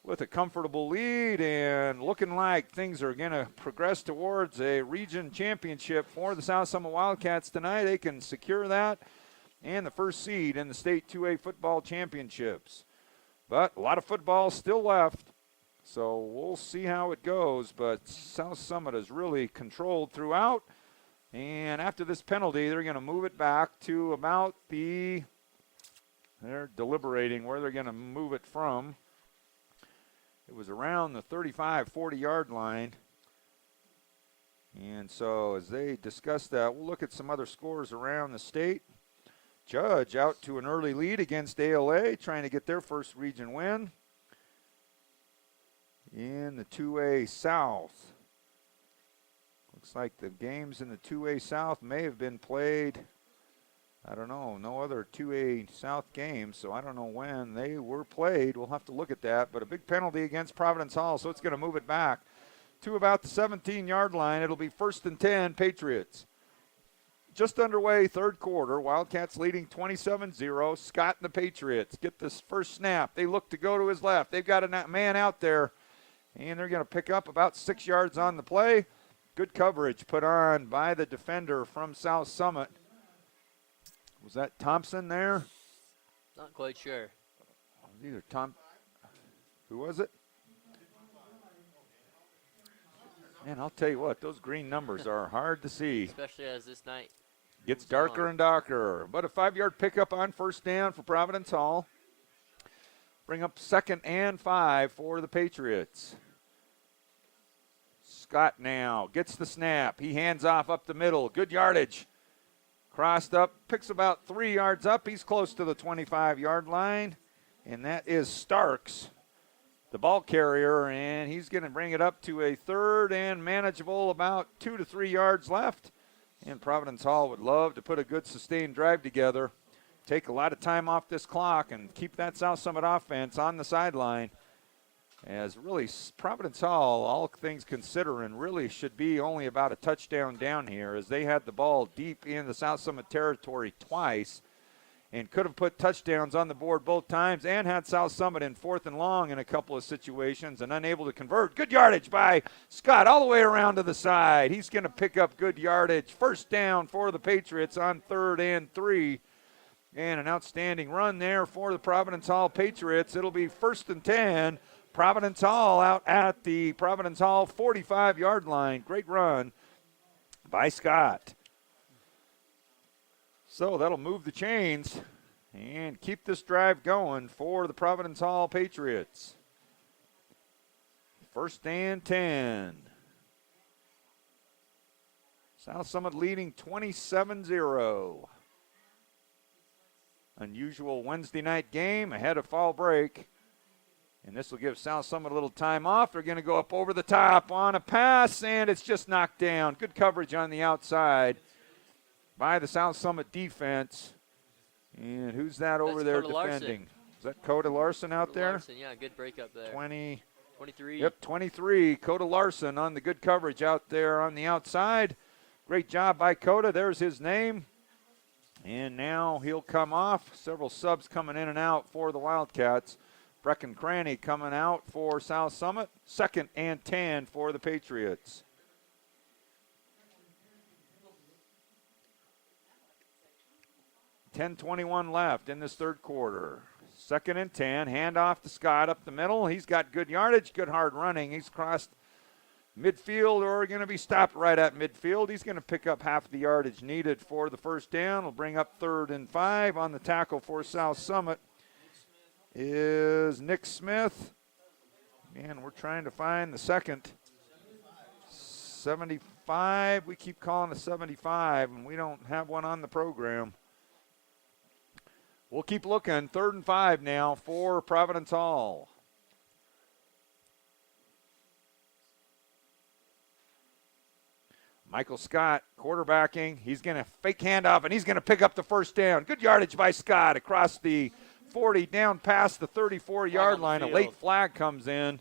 with a comfortable lead and looking like things are going to progress towards a region championship for the South Summit Wildcats tonight. They can secure that and the first seed in the state 2A football championships. But a lot of football still left. So we'll see how it goes, but South Summit is really controlled throughout. And after this penalty, they're going to move it back to about they're deliberating where they're going to move it from. It was around the 35, 40-yard line. And so as they discuss that, we'll look at some other scores around the state. Judge out to an early lead against ALA, trying to get their first region win. In the 2A South. Looks like the games in the 2A South may have been played, I don't know, no other 2A South games, so I don't know when they were played. We'll have to look at that, but a big penalty against Providence Hall, so it's going to move it back to about the 17-yard line. It'll be 1st and 10, Patriots. Just underway, third quarter. Wildcats leading 27-0. Scott and the Patriots get this first snap. They look to go to his left. They've got a man out there. And they're going to pick up about 6 yards on the play. Good coverage put on by the defender from South Summit. Was that Thompson there? Not quite sure. Either who was it? Man, I'll tell you what, those green numbers are hard to see. Especially as this night gets darker and darker. But a 5-yard pickup on first down for Providence Hall. Bring up 2nd and 5 for the Patriots. Scott now gets the snap. He hands off up the middle. Good yardage. Crossed up, picks about 3 yards up. He's close to the 25-yard line. And that is Starks, the ball carrier. And he's going to bring it up to a 3rd and manageable, about 2 to 3 yards left. And Providence Hall would love to put a good sustained drive together. Take a lot of time off this clock and keep that South Summit offense on the sideline. As really Providence Hall, all things considering, really should be only about a touchdown down here, as they had the ball deep in the South Summit territory twice and could have put touchdowns on the board both times and had South Summit in 4th and long in a couple of situations and unable to convert. Good yardage by Scott all the way around to the side. He's going to pick up good yardage. First down for the Patriots on 3rd and 3. And an outstanding run there for the Providence Hall Patriots. It'll be 1st and 10. Providence Hall out at the Providence Hall 45-yard line. Great run by Scott. So that'll move the chains and keep this drive going for the Providence Hall Patriots. 1st and 10. South Summit leading 27-0. Unusual Wednesday night game ahead of fall break. And this will give South Summit a little time off. They're going to go up over the top on a pass, and it's just knocked down. Good coverage on the outside by the South Summit defense. And who's that over there defending? Is that Coda Larson out there? Larson, yeah, good breakup there. 23. Yep, 23. Coda Larson on the good coverage out there on the outside. Great job by Coda. There's his name. And now he'll come off. Several subs coming in and out for the Wildcats. Brecken Cranny coming out for South Summit. 2nd and 10 for the Patriots. $10:21 left in this third quarter. 2nd and 10. Handoff to Scott up the middle. He's got good yardage, good hard running. He's crossed midfield or going to be stopped right at midfield. He's going to pick up half the yardage needed for the first down. Will bring up 3rd and 5 on the tackle for South Summit. Is Nick Smith. Man, we're trying to find the second. 75. We keep calling a 75, and we don't have one on the program. We'll keep looking. 3rd and 5 now for Providence Hall. Michael Scott quarterbacking. He's going to fake handoff, and he's going to pick up the first down. Good yardage by Scott across the 40, down past the 34-yard line. A late flag comes in,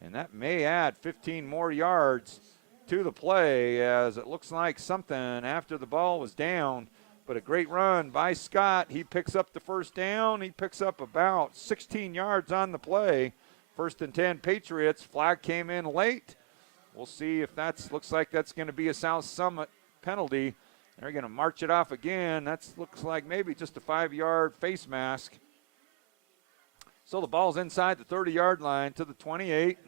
and that may add 15 more yards to the play, as it looks like something after the ball was down. But a great run by Scott. He picks up the first down. He picks up about 16 yards on the play. 1st and 10 Patriots. Flag came in late. We'll see if looks like that's going to be a South Summit penalty. They're going to march it off again. That looks like maybe just a 5-yard face mask. So the ball's inside the 30-yard line to the 28.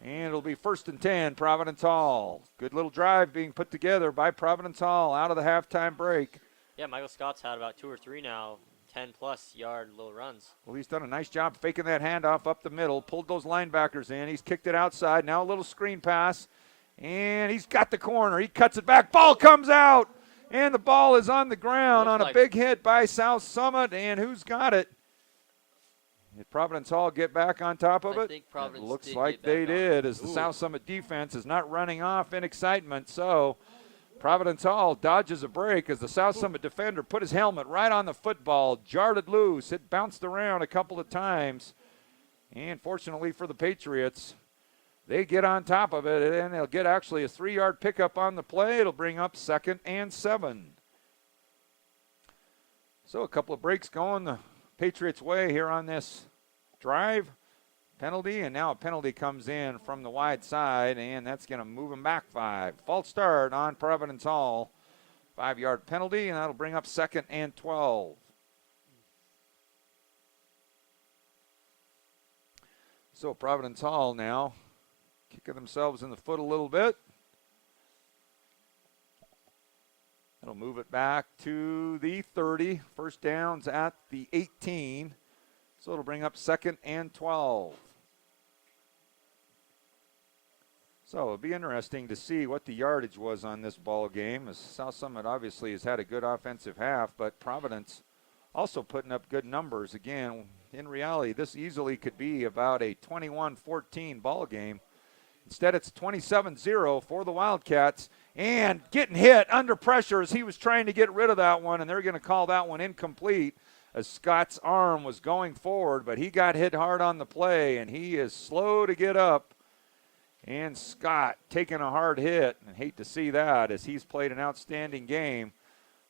And it'll be 1st and 10, Providence Hall. Good little drive being put together by Providence Hall out of the halftime break. Yeah, Michael Scott's had about 2 or 3 now, 10-plus yard little runs. Well, he's done a nice job faking that handoff up the middle, pulled those linebackers in. He's kicked it outside. Now a little screen pass, and he's got the corner. He cuts it back. Ball comes out, and the ball is on the ground on a big hit by South Summit. And who's got it? Did Providence Hall get back on top of it? I think Providence it looks did like get back they did, as the Ooh. South Summit defense is not running off in excitement. So Providence Hall dodges a break as the South Summit defender put his helmet right on the football, jarred it loose. It bounced around a couple of times. And fortunately for the Patriots, they get on top of it, and they'll get actually a 3-yard pickup on the play. It'll bring up 2nd and 7. So a couple of breaks going the Patriots' way here on this drive. Penalty, and now a penalty comes in from the wide side, and that's going to move them back 5. False start on Providence Hall. 5-yard penalty, and that'll bring up 2nd and 12. So Providence Hall now kicking themselves in the foot a little bit. That'll move it back to the 30. First down's at the 18. So it'll bring up 2nd and 12. So it'll be interesting to see what the yardage was on this ball game, as South Summit obviously has had a good offensive half, but Providence also putting up good numbers. Again, in reality, this easily could be about a 21-14 ball game. Instead, it's 27-0 for the Wildcats, and getting hit under pressure as he was trying to get rid of that one, and they're going to call that one incomplete as Scott's arm was going forward, but he got hit hard on the play, and he is slow to get up. And Scott taking a hard hit, and hate to see that as he's played an outstanding game.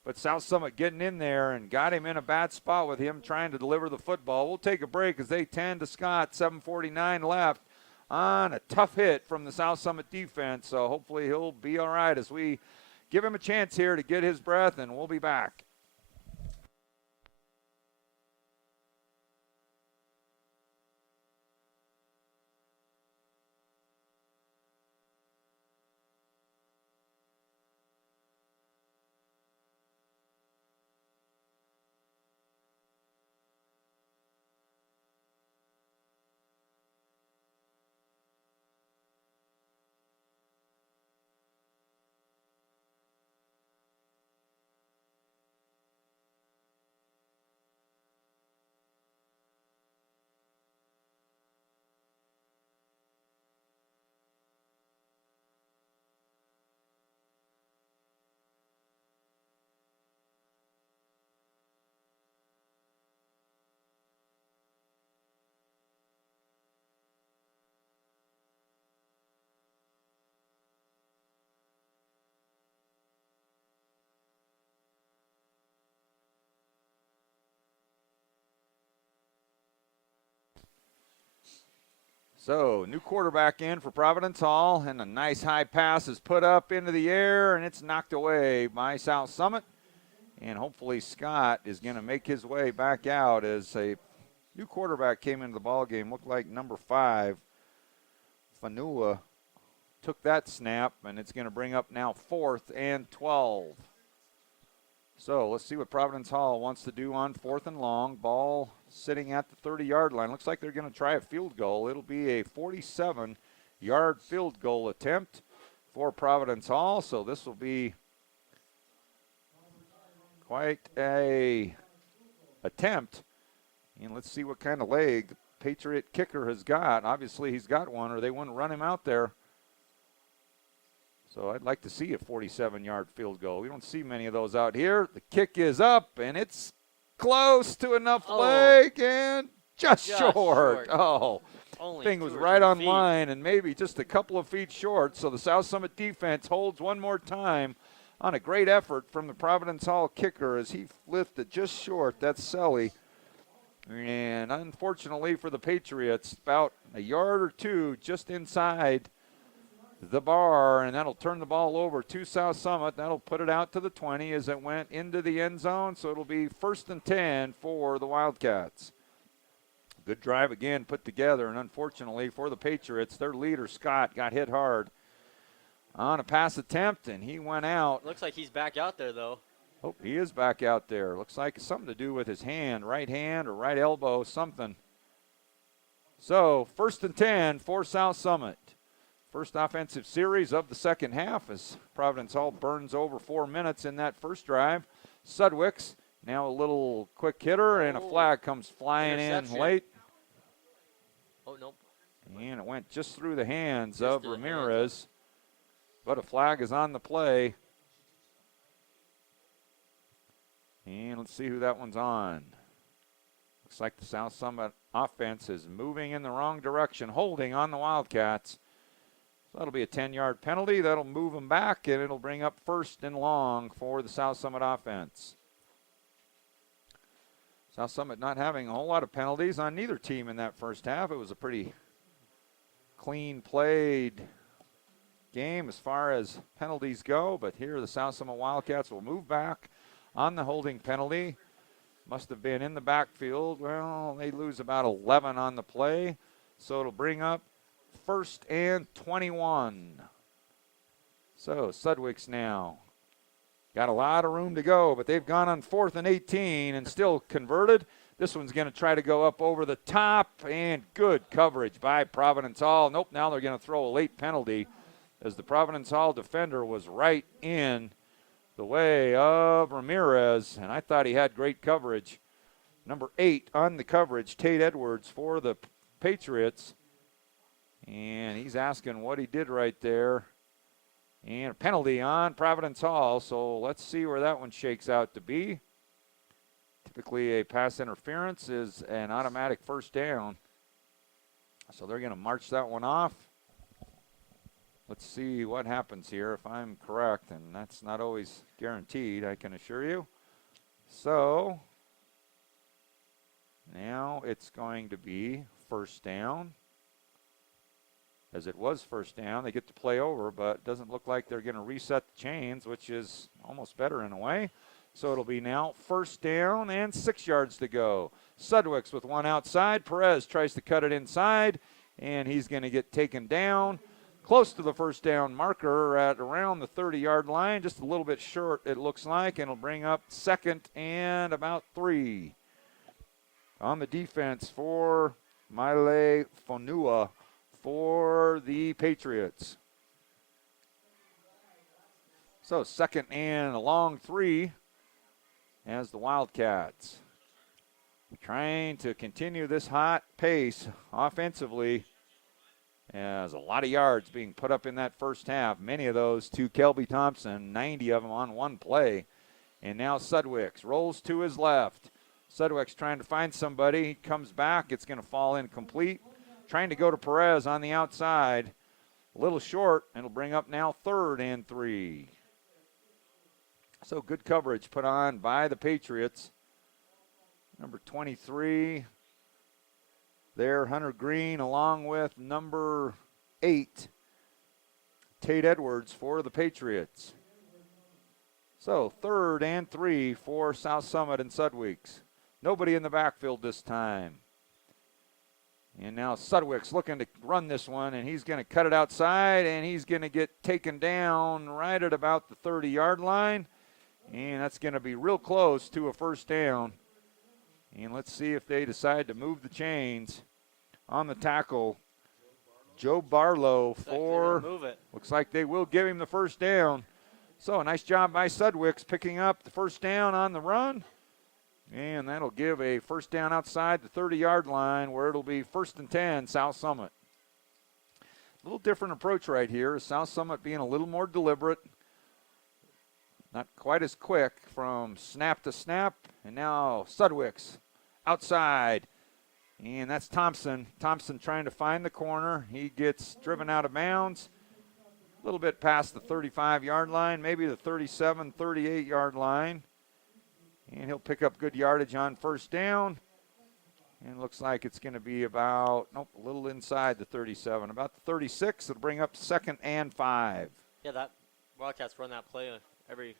But South Summit getting in there and got him in a bad spot with him trying to deliver the football. We'll take a break as they tend to Scott. 7:49 left on a tough hit from the South Summit defense. So hopefully he'll be all right as we give him a chance here to get his breath, and we'll be back. So, new quarterback in for Providence Hall, and a nice high pass is put up into the air, and it's knocked away by South Summit. And hopefully Scott is going to make his way back out as a new quarterback came into the ballgame. Looked like number 5, Fanua, took that snap, and it's going to bring up now 4th and 12. So let's see what Providence Hall wants to do on 4th and long. Ball sitting at the 30-yard line. Looks like they're going to try a field goal. It'll be a 47-yard field goal attempt. for Providence Hall, so this will be quite a attempt. And let's see what kind of leg the Patriot kicker has got. Obviously he's got one, or they wouldn't run him out there. So I'd like to see a 47-yard field goal. We don't see many of those out here. The kick is up, and it's close to enough leg, and just short. Oh, Only thing was 2 or right 3 on feet. line and maybe just a couple of feet short. So the South Summit defense holds one more time on a great effort from the Providence Hall kicker as he lifted just short. That's Selly. And unfortunately for the Patriots, about a yard or two just inside the bar, and that'll turn the ball over to South Summit. That'll put it out to the 20 as it went into the end zone, so it'll be 1st and 10 for the Wildcats. Good drive again put together, and unfortunately for the Patriots, their leader, Scott, got hit hard on a pass attempt, and he went out. Looks like he's back out there, though. Oh, he is back out there. Looks like it's something to do with his hand or right elbow, something. So 1st and 10 for South Summit. First offensive series of the second half as Providence Hall burns over 4 minutes in that first drive. Sudwick's now a little quick hitter, and a flag comes flying in late. Oh, nope. And it went just through the hands of Ramirez. But a flag is on the play. And let's see who that one's on. Looks like the South Summit offense is moving in the wrong direction, holding on the Wildcats. So that'll be a 10-yard penalty. That'll move them back, and it'll bring up 1st and long for the South Summit offense. South Summit not having a whole lot of penalties on neither team in that first half. It was a pretty clean played game as far as penalties go, but here the South Summit Wildcats will move back on the holding penalty. Must have been in the backfield. Well, they lose about 11 on the play, so it'll bring up 1st and 21. So Sudwick's now got a lot of room to go, but they've gone on 4th and 18 and still converted. This one's going to try to go up over the top, and good coverage by Providence Hall. Nope, now they're going to throw a late penalty as the Providence Hall defender was right in the way of Ramirez, and I thought he had great coverage. Number 8 on the coverage, Tate Edwards for the Patriots. And he's asking what he did right there. And a penalty on Providence Hall, so let's see where that one shakes out to be. Typically a pass interference is an automatic 1st down. So they're going to march that one off. Let's see what happens here if I'm correct, and that's not always guaranteed, I can assure you. So now it's going to be 1st down. As it was 1st down, they get to play over, but it doesn't look like they're going to reset the chains, which is almost better in a way. So it'll be now 1st down and 6 yards to go. Sudwick's with one outside. Perez tries to cut it inside, and he's going to get taken down close to the 1st down marker at around the 30-yard line, just a little bit short it looks like, and it'll bring up 2nd and about 3. On the defense for Maile Fonua for the Patriots. So 2nd and a long 3 as the Wildcats trying to continue this hot pace offensively. As a lot of yards being put up in that first half. Many of those to Kelby Thompson, 90 of them on one play. And now Sudwick's rolls to his left. Sudwick's trying to find somebody. He comes back. It's going to fall incomplete. Trying to go to Perez on the outside. A little short. It'll bring up now 3rd and 3. So good coverage put on by the Patriots. Number 23. There, Hunter Green, along with number 8, Tate Edwards for the Patriots. So 3rd and 3 for South Summit and Sudwick's. Nobody in the backfield this time. And now Sudwick's looking to run this one, and he's going to cut it outside, and he's going to get taken down right at about the 30-yard line. And that's going to be real close to a 1st down. And let's see if they decide to move the chains on the tackle Joe Barlow Looks like they're for, gonna move it. looks like they will give him the first down. So a nice job by Sudwicks picking up the first down on the run. And that'll give a first down outside the 30-yard line where it'll be 1st and 10, South Summit. A little different approach right here. South Summit being a little more deliberate. Not quite as quick from snap to snap. And now Sudwicks outside. And that's Thompson. Thompson trying to find the corner. He gets driven out of bounds. A little bit past the 35-yard line, maybe the 37, 38-yard line. And he'll pick up good yardage on first down. And it looks like it's going to be about, nope, a little inside the 37. About the 36, it'll bring up 2nd and 5. Yeah, that Wildcats run that play every.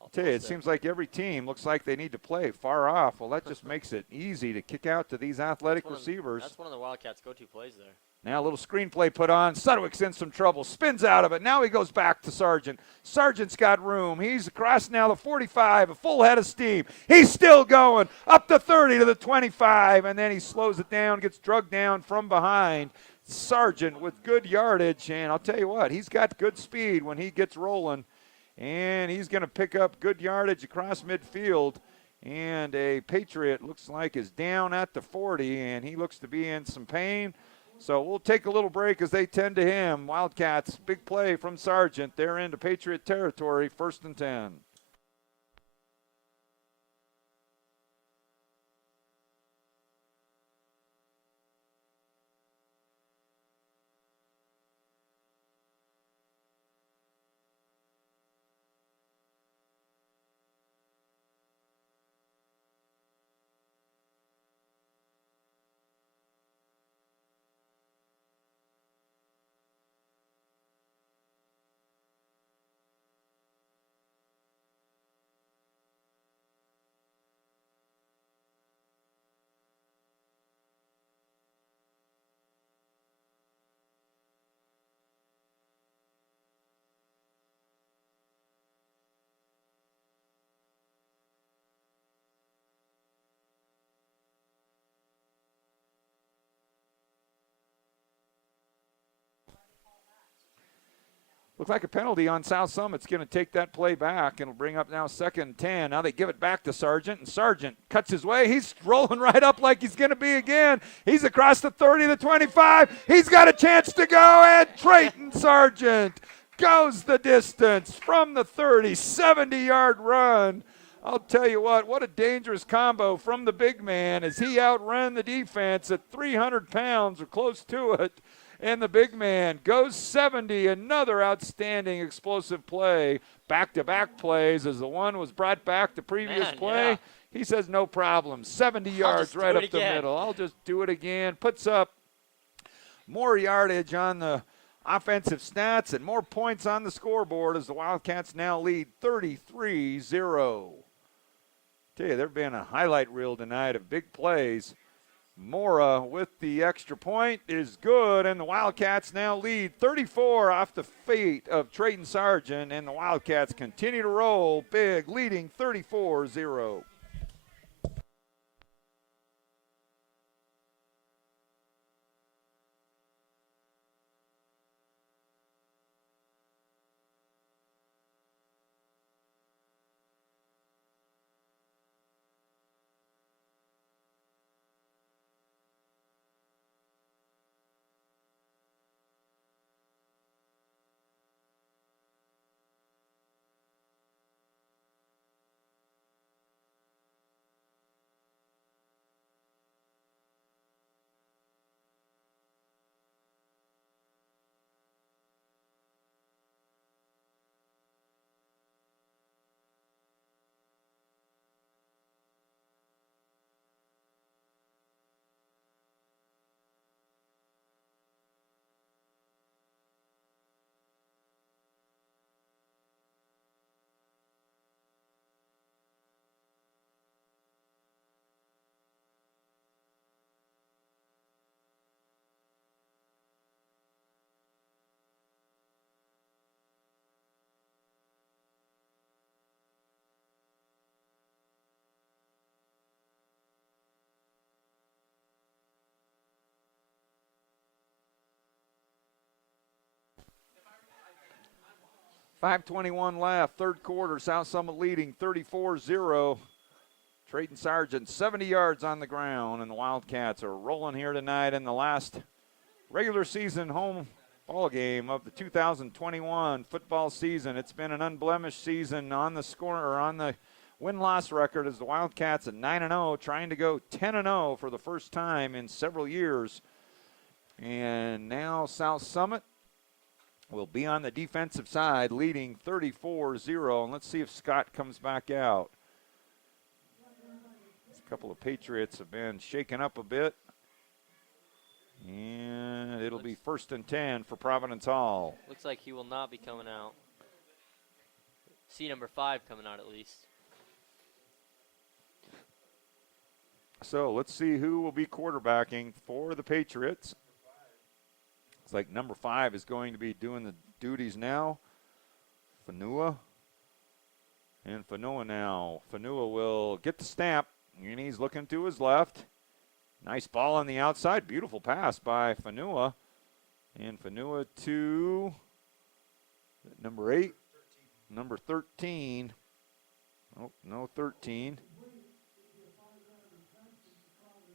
I'll tell you, it seems like every team looks like they need to play far off. Well, that just makes it easy to kick out to these athletic receivers. That's one of the Wildcats' go-to plays there. Now a little screenplay put on. Sudwick's in some trouble. Spins out of it. Now he goes back to Sargent. Sargent's got room. He's across now the 45, a full head of steam. He's still going. Up the 30 to the 25, and then he slows it down, gets drugged down from behind. Sargent with good yardage, and I'll tell you what, he's got good speed when he gets rolling, and he's going to pick up good yardage across midfield. And a Patriot looks like is down at the 40, and he looks to be in some pain. So we'll take a little break as they tend to him. Wildcats, big play from Sargent. They're into Patriot territory, 1st and 10. Looks like a penalty on South Summit's going to take that play back, and it'll bring up now 2nd and 10. Now they give it back to Sargent, and Sargent cuts his way. He's rolling right up like he's going to be again. He's across the 30, the 25. He's got a chance to go, and Trayton Sargent goes the distance from the 30, 70-yard run. I'll tell you what a dangerous combo from the big man as he outran the defense at 300 pounds or close to it. And the big man goes 70, another outstanding explosive play. Back-to-back plays as the one was brought back the previous play. Yeah. He says no problem. 70 yards right up the middle. I'll just do it again. Puts up more yardage on the offensive stats and more points on the scoreboard as the Wildcats now lead 33-0. Tell you, there've been a highlight reel tonight of big plays. Mora with the extra point is good, and the Wildcats now lead 34 off the feet of Trayton Sargent, and the Wildcats continue to roll big, leading 34-0. 5:21 left, third quarter. South Summit leading 34-0. Trayton Sargent, 70 yards on the ground, and the Wildcats are rolling here tonight in the last regular season home ball game of the 2021 football season. It's been an unblemished season on the score or on the win-loss record as the Wildcats at 9-0, trying to go 10-0 for the first time in several years. And now South Summit will be on the defensive side, leading 34-0. And let's see if Scott comes back out. A couple of Patriots have been shaken up a bit. And it'll be 1st and 10 for Providence Hall. Looks like he will not be coming out. See number 5 coming out at least. So let's see who will be quarterbacking for the Patriots. It's like number 5 is going to be doing the duties now. Fanua. And Fanua now. Fanua will get the snap. And he's looking to his left. Nice ball on the outside. Beautiful pass by Fanua. And Fanua to number 8. Number 13. Oh, no 13.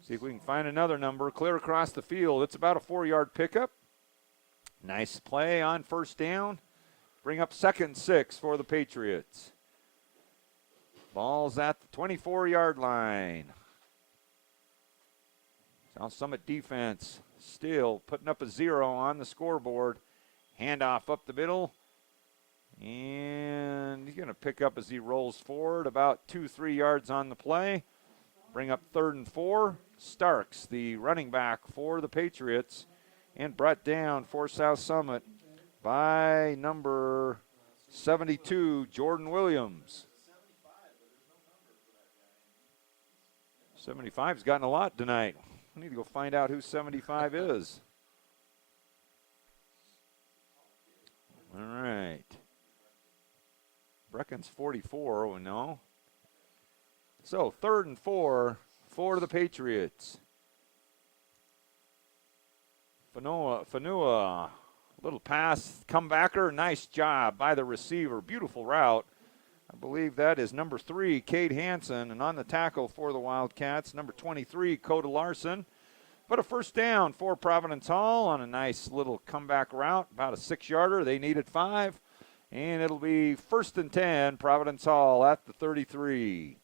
See if we can find another number. Clear across the field. It's about a 4-yard pickup. Nice play on first down. Bring up 2nd and 6 for the Patriots. Ball's at the 24-yard line. South Summit defense still putting up a 0 on the scoreboard. Handoff up the middle. And he's going to pick up as he rolls forward about 2-3 yards on the play. Bring up 3rd and 4. Starks, the running back for the Patriots, and brought down for South Summit by number 72, Jordan Williams. 75's gotten a lot tonight. I need to go find out who 75 is. All right. Brecken's 44, oh no. So 3rd and 4 for the Patriots. Fanua, little pass, comebacker, nice job by the receiver, beautiful route. I believe that is number 3, Cade Hansen, and on the tackle for the Wildcats, number 23, Coda Larson. But a first down for Providence Hall on a nice little comeback route, about a 6-yarder. They needed 5, and it'll be 1st and 10, Providence Hall at the 33.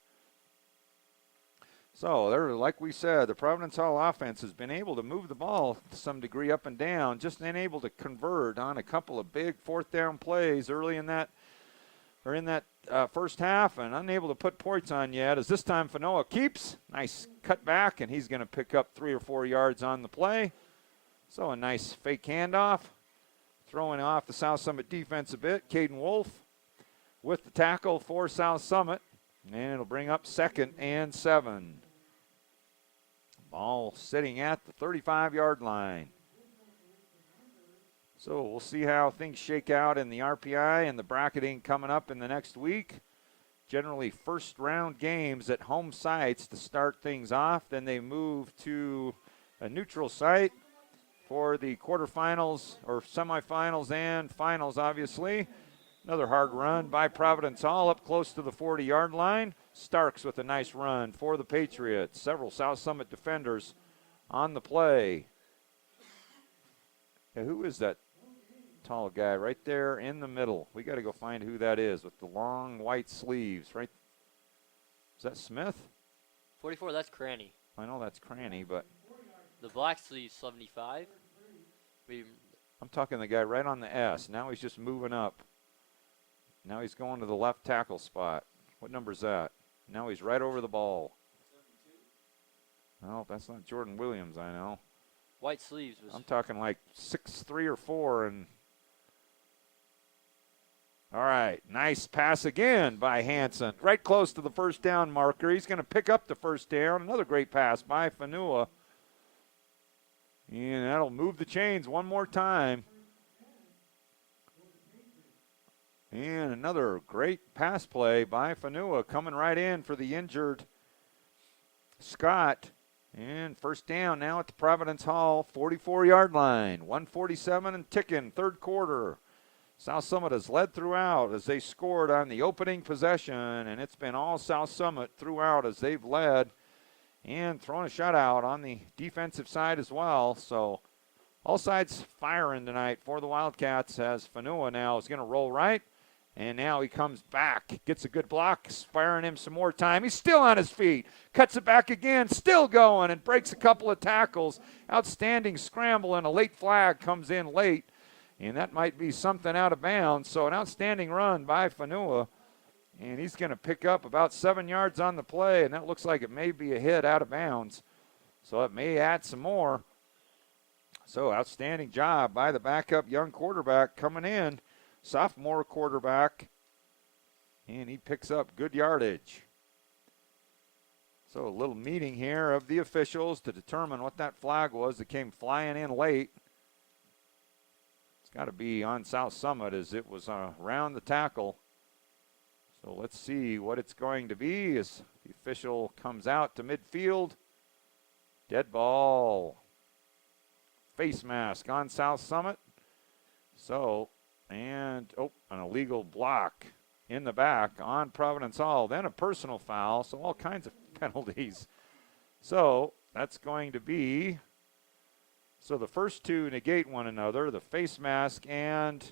So, they're, like we said, the Providence Hall offense has been able to move the ball to some degree up and down, just unable to convert on a couple of big 4th down plays early in that first half, and unable to put points on yet, as this time Fanoa keeps. Nice cut back, and he's going to pick up 3 or 4 yards on the play. So a nice fake handoff. Throwing off the South Summit defense a bit. Caden Wolf with the tackle for South Summit, and it'll bring up 2nd and 7. Ball sitting at the 35-yard line. So we'll see how things shake out in the RPI and the bracketing coming up in the next week. Generally first-round games at home sites to start things off. Then they move to a neutral site for the quarterfinals or semifinals and finals, obviously. Another hard run by Providence Hall up close to the 40-yard line. Starks with a nice run for the Patriots. Several South Summit defenders on the play. Yeah, who is that tall guy right there in the middle? We got to go find who that is with the long white sleeves, right? Is that Smith? 44, that's Cranny. I know that's Cranny, but The black sleeve, 75. I'm talking the guy right on the S. Now he's just moving up. Now he's going to the left tackle spot. What number is that? Now he's right over the ball. No, that's not Jordan Williams, I know. White sleeves was. I'm talking like 6'3" or 4, and all right, nice pass again by Hansen. Right close to the first down marker. He's going to pick up the first down. Another great pass by Fanua. And that'll move the chains one more time. And another great pass play by Fanua coming right in for the injured Scott. And first down now at the Providence Hall 44-yard line. 1:47 and ticking, third quarter. South Summit has led throughout as they scored on the opening possession, and it's been all South Summit throughout as they've led and thrown a shutout on the defensive side as well. So all sides firing tonight for the Wildcats as Fanua now is going to roll right. And now he comes back, gets a good block, sparing him some more time. He's still on his feet, cuts it back again, still going, and breaks a couple of tackles. Outstanding scramble, and a late flag comes in late. And that might be something out of bounds. So an outstanding run by Fanua. And he's going to pick up about 7 yards on the play, and that looks like it may be a hit out of bounds. So it may add some more. So outstanding job by the backup young quarterback coming in, sophomore quarterback. And he picks up good yardage. So a little meeting here of the officials to determine what that flag was that came flying in late. Got to be on South Summit as it was around the tackle. So let's see what it's going to be as the official comes out to midfield. Dead ball. Face mask on South Summit. So, and, an illegal block in the back on Providence Hall. Then a personal foul, so all kinds of penalties. So that's going to be... So the first two negate one another, the face mask and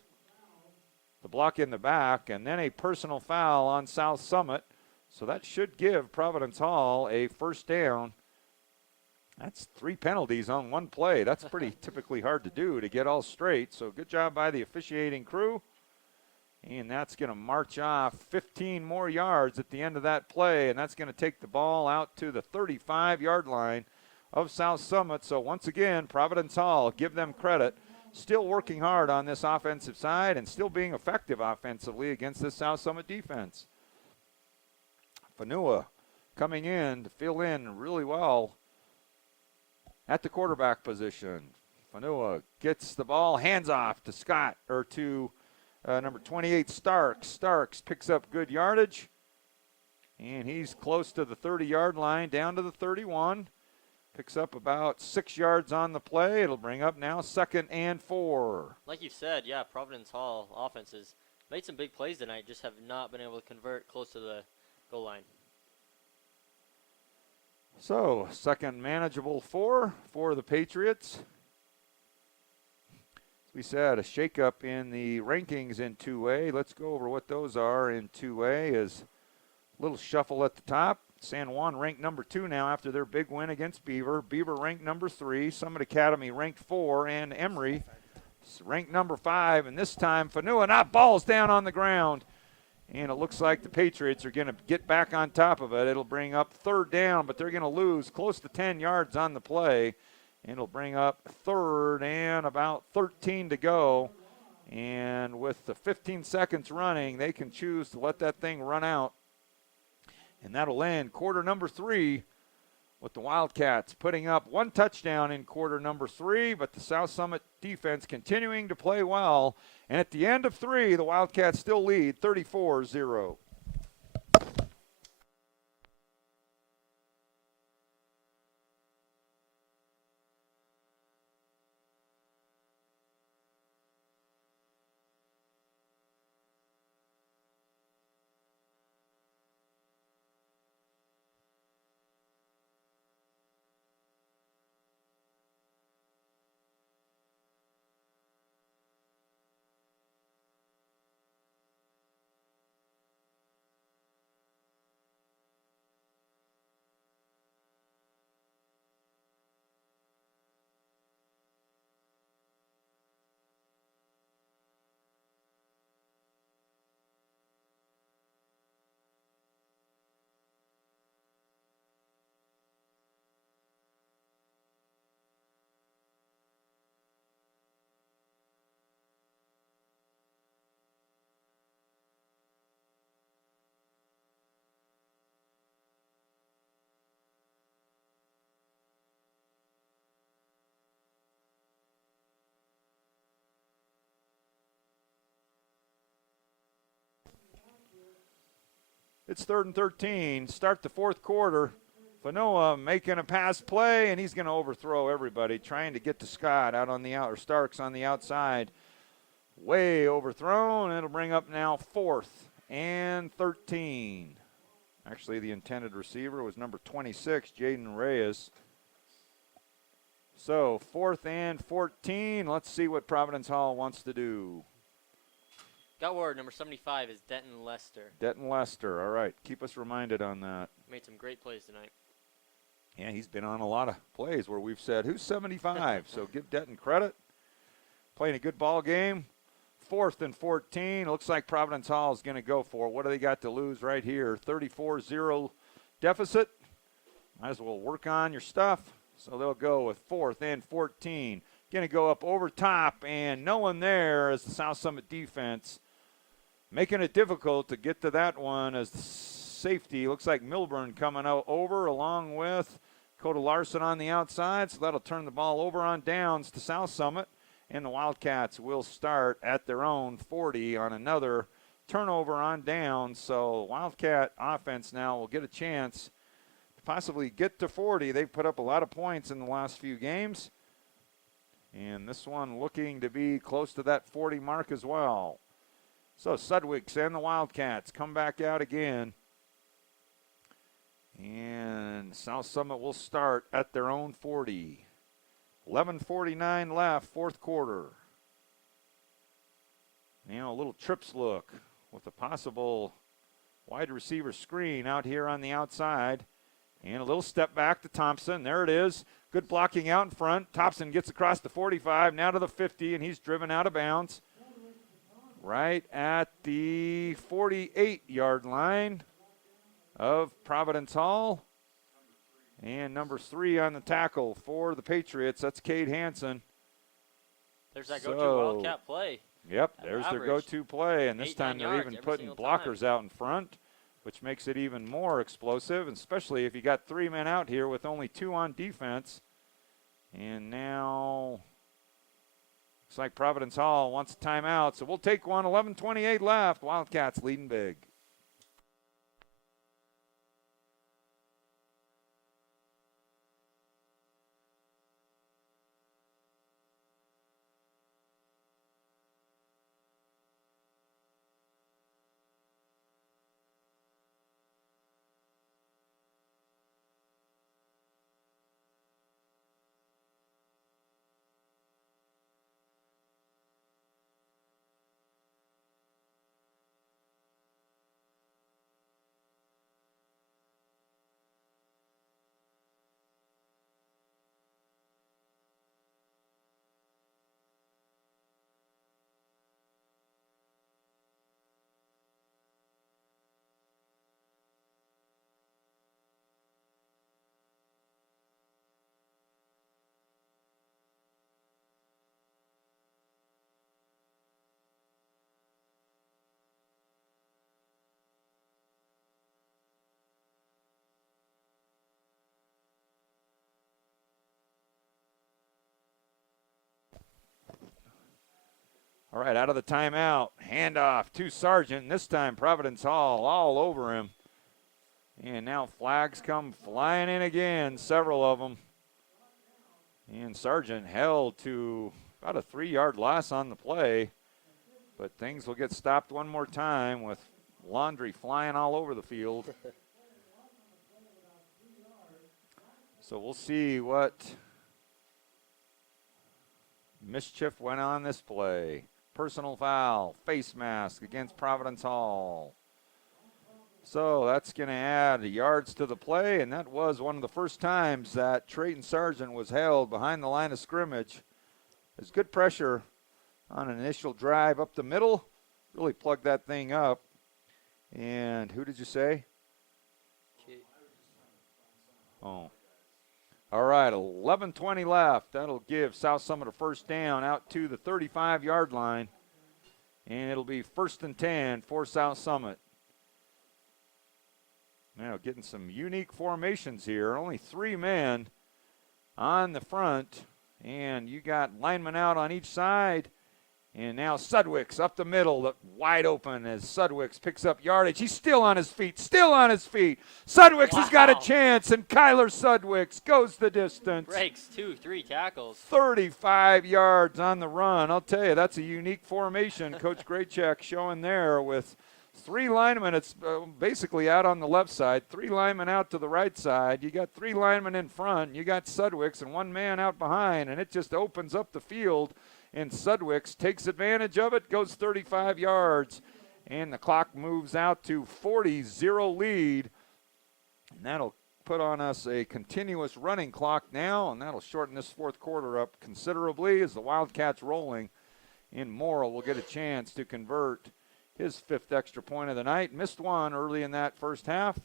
the block in the back, and then a personal foul on South Summit. So that should give Providence Hall a first down. That's 3 penalties on one play. That's pretty typically hard to do to get all straight. So good job by the officiating crew. And that's going to march off 15 more yards at the end of that play, and that's going to take the ball out to the 35-yard line of South Summit. So once again, Providence Hall, give them credit, still working hard on this offensive side and still being effective offensively against this South Summit defense. Fanua coming in to fill in really well at the quarterback position. Fanua gets the ball, hands off to Scott, or to number 28, Starks. Starks picks up good yardage, and he's close to the 30-yard line, down to the 31. Picks up about 6 yards on the play. It'll bring up now 2nd and 4. Like you said, yeah, Providence Hall offenses made some big plays tonight, just have not been able to convert close to the goal line. So, second manageable for the Patriots. As we said, a shakeup in the rankings in 2A. Let's go over what those are in 2A. Is a little shuffle at the top. San Juan ranked number 2 now after their big win against Beaver. Beaver ranked number 3. Summit Academy ranked 4. And Emory ranked number 5. And this time, Fanua not balls down on the ground. And it looks like the Patriots are going to get back on top of it. It'll bring up 3rd down, but they're going to lose close to 10 yards on the play. And it'll bring up 3rd and about 13 to go. And with the 15 seconds running, they can choose to let that thing run out. And that'll end quarter number 3 with the Wildcats putting up 1 touchdown in quarter number 3, but the South Summit defense continuing to play well. And at the end of 3, the Wildcats still lead 34-0. It's 3rd and 13. Start the 4th quarter. Fanua making a pass play, and he's going to overthrow everybody, trying to get to Scott out on the out, or Starks on the outside. Way overthrown. It'll bring up now 4th and 13. Actually, the intended receiver was number 26, Jaden Reyes. So 4th and 14. Let's see what Providence Hall wants to do. Got word, number 75 is Denton Lester. Denton Lester, all right. Keep us reminded on that. Made some great plays tonight. Yeah, he's been on a lot of plays where we've said, who's 75? So give Denton credit. Playing a good ball game. 4th and 14. Looks like Providence Hall is going to go for it. What do they got to lose right here? 34-0 deficit. Might as well work on your stuff. So they'll go with 4th and 14. Going to go up over top, and no one there as the South Summit defense making it difficult to get to that one as the safety. Looks like Milburn coming out over along with Coda Larson on the outside. So that'll turn the ball over on downs to South Summit. And the Wildcats will start at their own 40 on another turnover on down. So Wildcat offense now will get a chance to possibly get to 40. They've put up a lot of points in the last few games. And this one looking to be close to that 40 mark as well. So Sudwicks and the Wildcats come back out again. And South Summit will start at their own 40. 11:49 left, 4th quarter. Now a little trips look with a possible wide receiver screen out here on the outside. And a little step back to Thompson. There it is. Good blocking out in front. Thompson gets across the 45, now to the 50, and he's driven out of bounds. Right at the 48-yard line of Providence Hall. And number 3 on the tackle for the Patriots. That's Cade Hansen. There's that go-to Wildcat play. Yep, there's their go-to play. And this time they're even putting blockers out in front, which makes it even more explosive, especially if you got 3 men out here with only 2 on defense. And now looks like Providence Hall wants a timeout. So we'll take one. 11:28 left. Wildcats leading big. All right, out of the timeout, handoff to Sargent. This time Providence Hall all over him. And now flags come flying in again, several of them. And Sargent held to about a 3-yard loss on the play. But things will get stopped one more time with laundry flying all over the field. So we'll see what mischief went on this play. Personal foul, face mask against Providence Hall. So that's going to add yards to the play, and that was one of the first times that Trayton Sargent was held behind the line of scrimmage. There's good pressure on an initial drive up the middle. Really plugged that thing up. And who did you say? Oh. All right, 11:20 left. That'll give South Summit a first down out to the 35-yard line. And it'll be 1st and 10 for South Summit. Now getting some unique formations here. Only 3 men on the front. And you got linemen out on each side. And now Sudwicks up the middle, wide open as Sudwicks picks up yardage. He's still on his feet. Sudwicks has got a chance, and Kyler Sudwicks goes the distance. Breaks 2-3 tackles. 35 yards on the run. I'll tell you, that's a unique formation. Coach Graycheck showing there with 3 linemen. It's basically out on the left side. 3 linemen out to the right side. You got 3 linemen in front. You got Sudwicks and 1 man out behind, and it just opens up the field. And Sudwicks takes advantage of it, goes 35 yards, and the clock moves out to 40-0 lead. And that'll put on us a continuous running clock now, and that'll shorten this fourth quarter up considerably as the Wildcats rolling. And Morrill will get a chance to convert his 5th extra point of the night. Missed one early in that first half.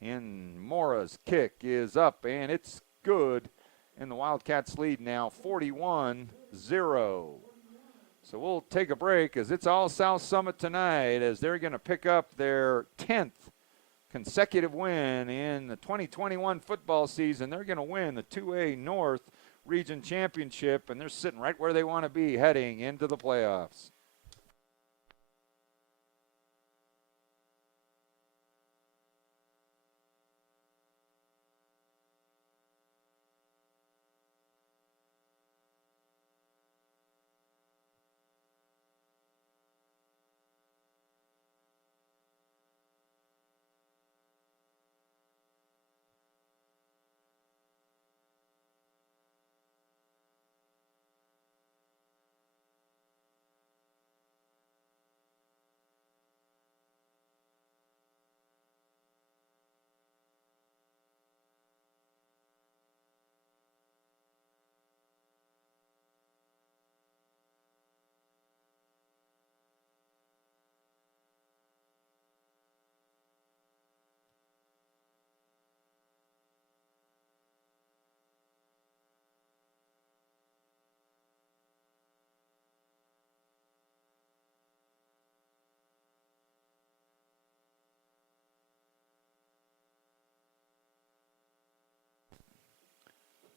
And Mora's kick is up, and it's good. And the Wildcats lead now 41-0. So we'll take a break as it's all South Summit tonight as they're going to pick up their 10th consecutive win in the 2021 football season. They're going to win the 2A North Region Championship, and they're sitting right where they want to be heading into the playoffs.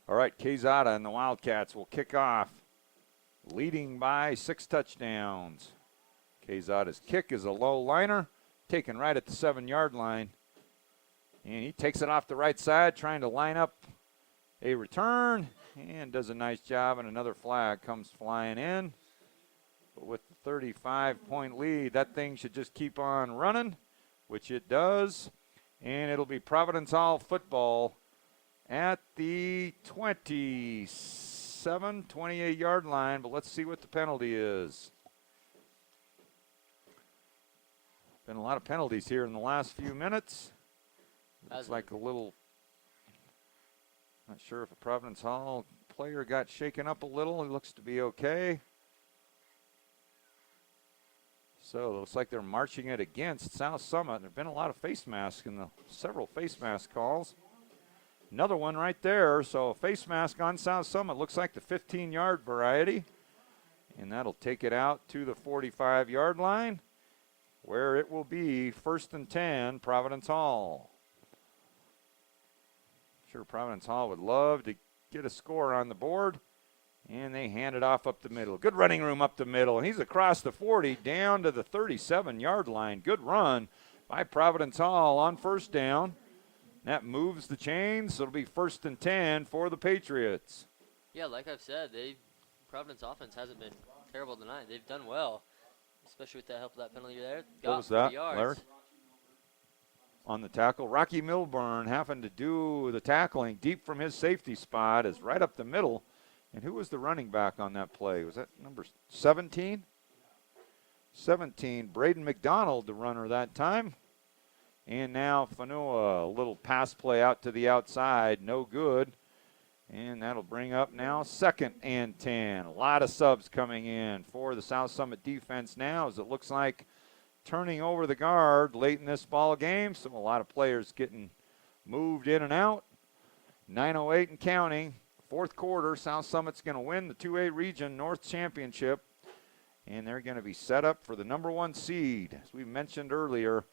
All right, Quezada and the Wildcats will kick off, leading by 6 touchdowns. Quezada's kick is a low liner, taken right at the 7-yard line. And he takes it off the right side, trying to line up a return, and does a nice job, and another flag comes flying in. But with the 35-point lead, that thing should just keep on running, which it does. And it'll be Providence Hall football at the 28-yard line, but let's see what the penalty is. Been a lot of penalties here in the last few minutes. Looks like a little, not sure if a Providence Hall player got shaken up a little. He looks to be okay. So it looks like they're marching it against South Summit. There have been a lot of face masks in the several face mask calls. Another one right there, so a face mask on South Summit. Looks like the 15-yard variety. And that'll take it out to the 45-yard line, where it will be 1st and 10, Providence Hall. Sure, Providence Hall would love to get a score on the board. And they hand it off up the middle. Good running room up the middle. And he's across the 40 down to the 37-yard line. Good run by Providence Hall on 1st down. That moves the chains, so it'll be 1st and 10 for the Patriots. Yeah, like I've said, Providence offense hasn't been terrible tonight. They've done well, especially with the help of that penalty there. What was that, Larry? On the tackle, Rocky Milburn having to do the tackling deep from his safety spot is right up the middle. And who was the running back on that play? Was that number 17? 17, Braden McDonald, the runner that time. And now Fanua, a little pass play out to the outside, no good. And that'll bring up now 2nd and 10. A lot of subs coming in for the South Summit defense now, as it looks like turning over the guard late in this ball game. So a lot of players getting moved in and out. 9:08 and counting. 4th quarter, South Summit's going to win the 2A Region North Championship. And they're going to be set up for the number 1 seed. As we mentioned earlier,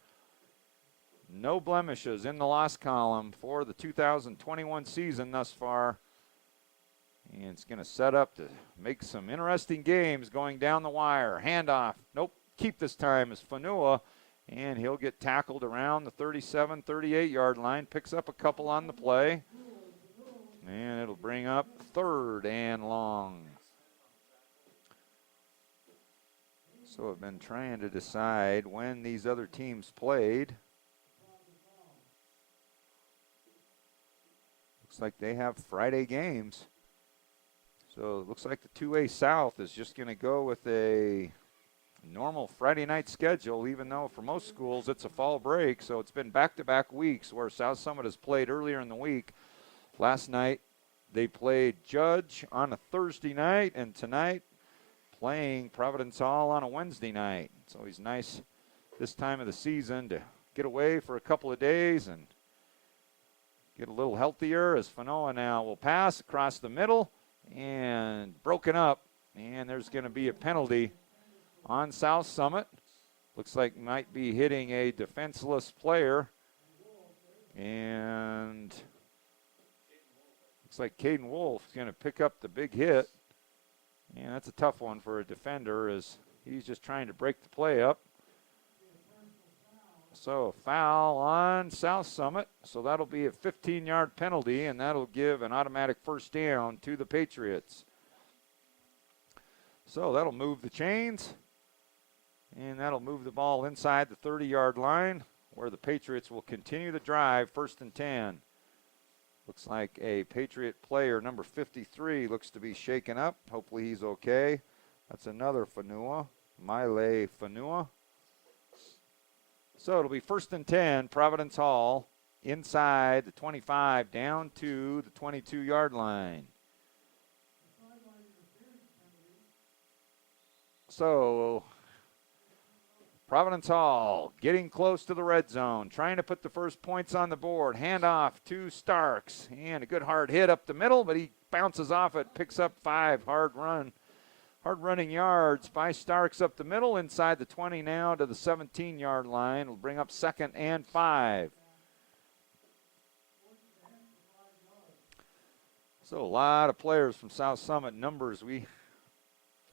no blemishes in the loss column for the 2021 season thus far. And it's going to set up to make some interesting games going down the wire. Handoff. Nope. Keep this time is Fanua. And he'll get tackled around the 37, 38-yard line. Picks up a couple on the play. And it'll bring up 3rd and long. So I've been trying to decide when these other teams played. Looks like they have Friday games. So it looks like the 2A South is just going to go with a normal Friday night schedule, even though for most schools it's a fall break. So it's been back-to-back weeks where South Summit has played earlier in the week. Last night they played Judge on a Thursday night, and tonight playing Providence Hall on a Wednesday night. It's always nice this time of the season to get away for a couple of days and get a little healthier, as Fanoa now will pass across the middle and broken up. And there's going to be a penalty on South Summit. Looks like might be hitting a defenseless player. And looks like Caden Wolf is going to pick up the big hit. And that's a tough one for a defender, as he's just trying to break the play up. So foul on South Summit. So that'll be a 15-yard penalty, and that'll give an automatic first down to the Patriots. So that'll move the chains, and that'll move the ball inside the 30-yard line, where the Patriots will continue the drive, 1st and 10. Looks like a Patriot player, number 53, looks to be shaken up. Hopefully he's okay. That's another Fanua, Miley Fanua. So it'll be 1st and 10, Providence Hall, inside the 25, down to the 22-yard line. So Providence Hall getting close to the red zone, trying to put the first points on the board. Handoff to Starks, and a good hard hit up the middle, but he bounces off it, picks up 5 hard-running yards by Starks up the middle, inside the 20 now to the 17-yard line. Will bring up 2nd and 5. So a lot of players from South Summit, numbers we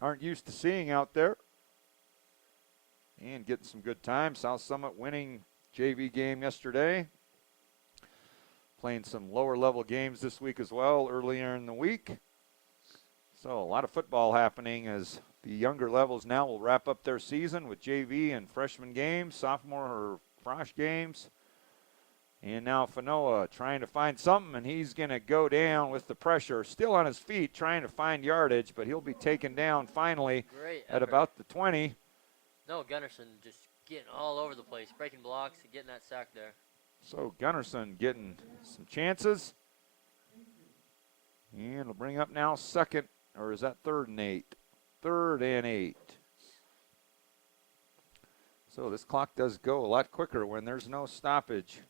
aren't used to seeing out there. And getting some good time. South Summit winning JV game yesterday. Playing some lower level games this week as well, earlier in the week. So a lot of football happening as the younger levels now will wrap up their season with JV and freshman games, sophomore or frosh games. And now Fanoa trying to find something, and he's going to go down with the pressure. Still on his feet trying to find yardage, but he'll be taken down finally at about the 20. No, Gunnarsson just getting all over the place, breaking blocks and getting that sack there. So Gunnarsson getting some chances. And it'll bring up now 2nd, or is that 3rd and 8? 3rd and 8. So this clock does go a lot quicker when there's no stoppage.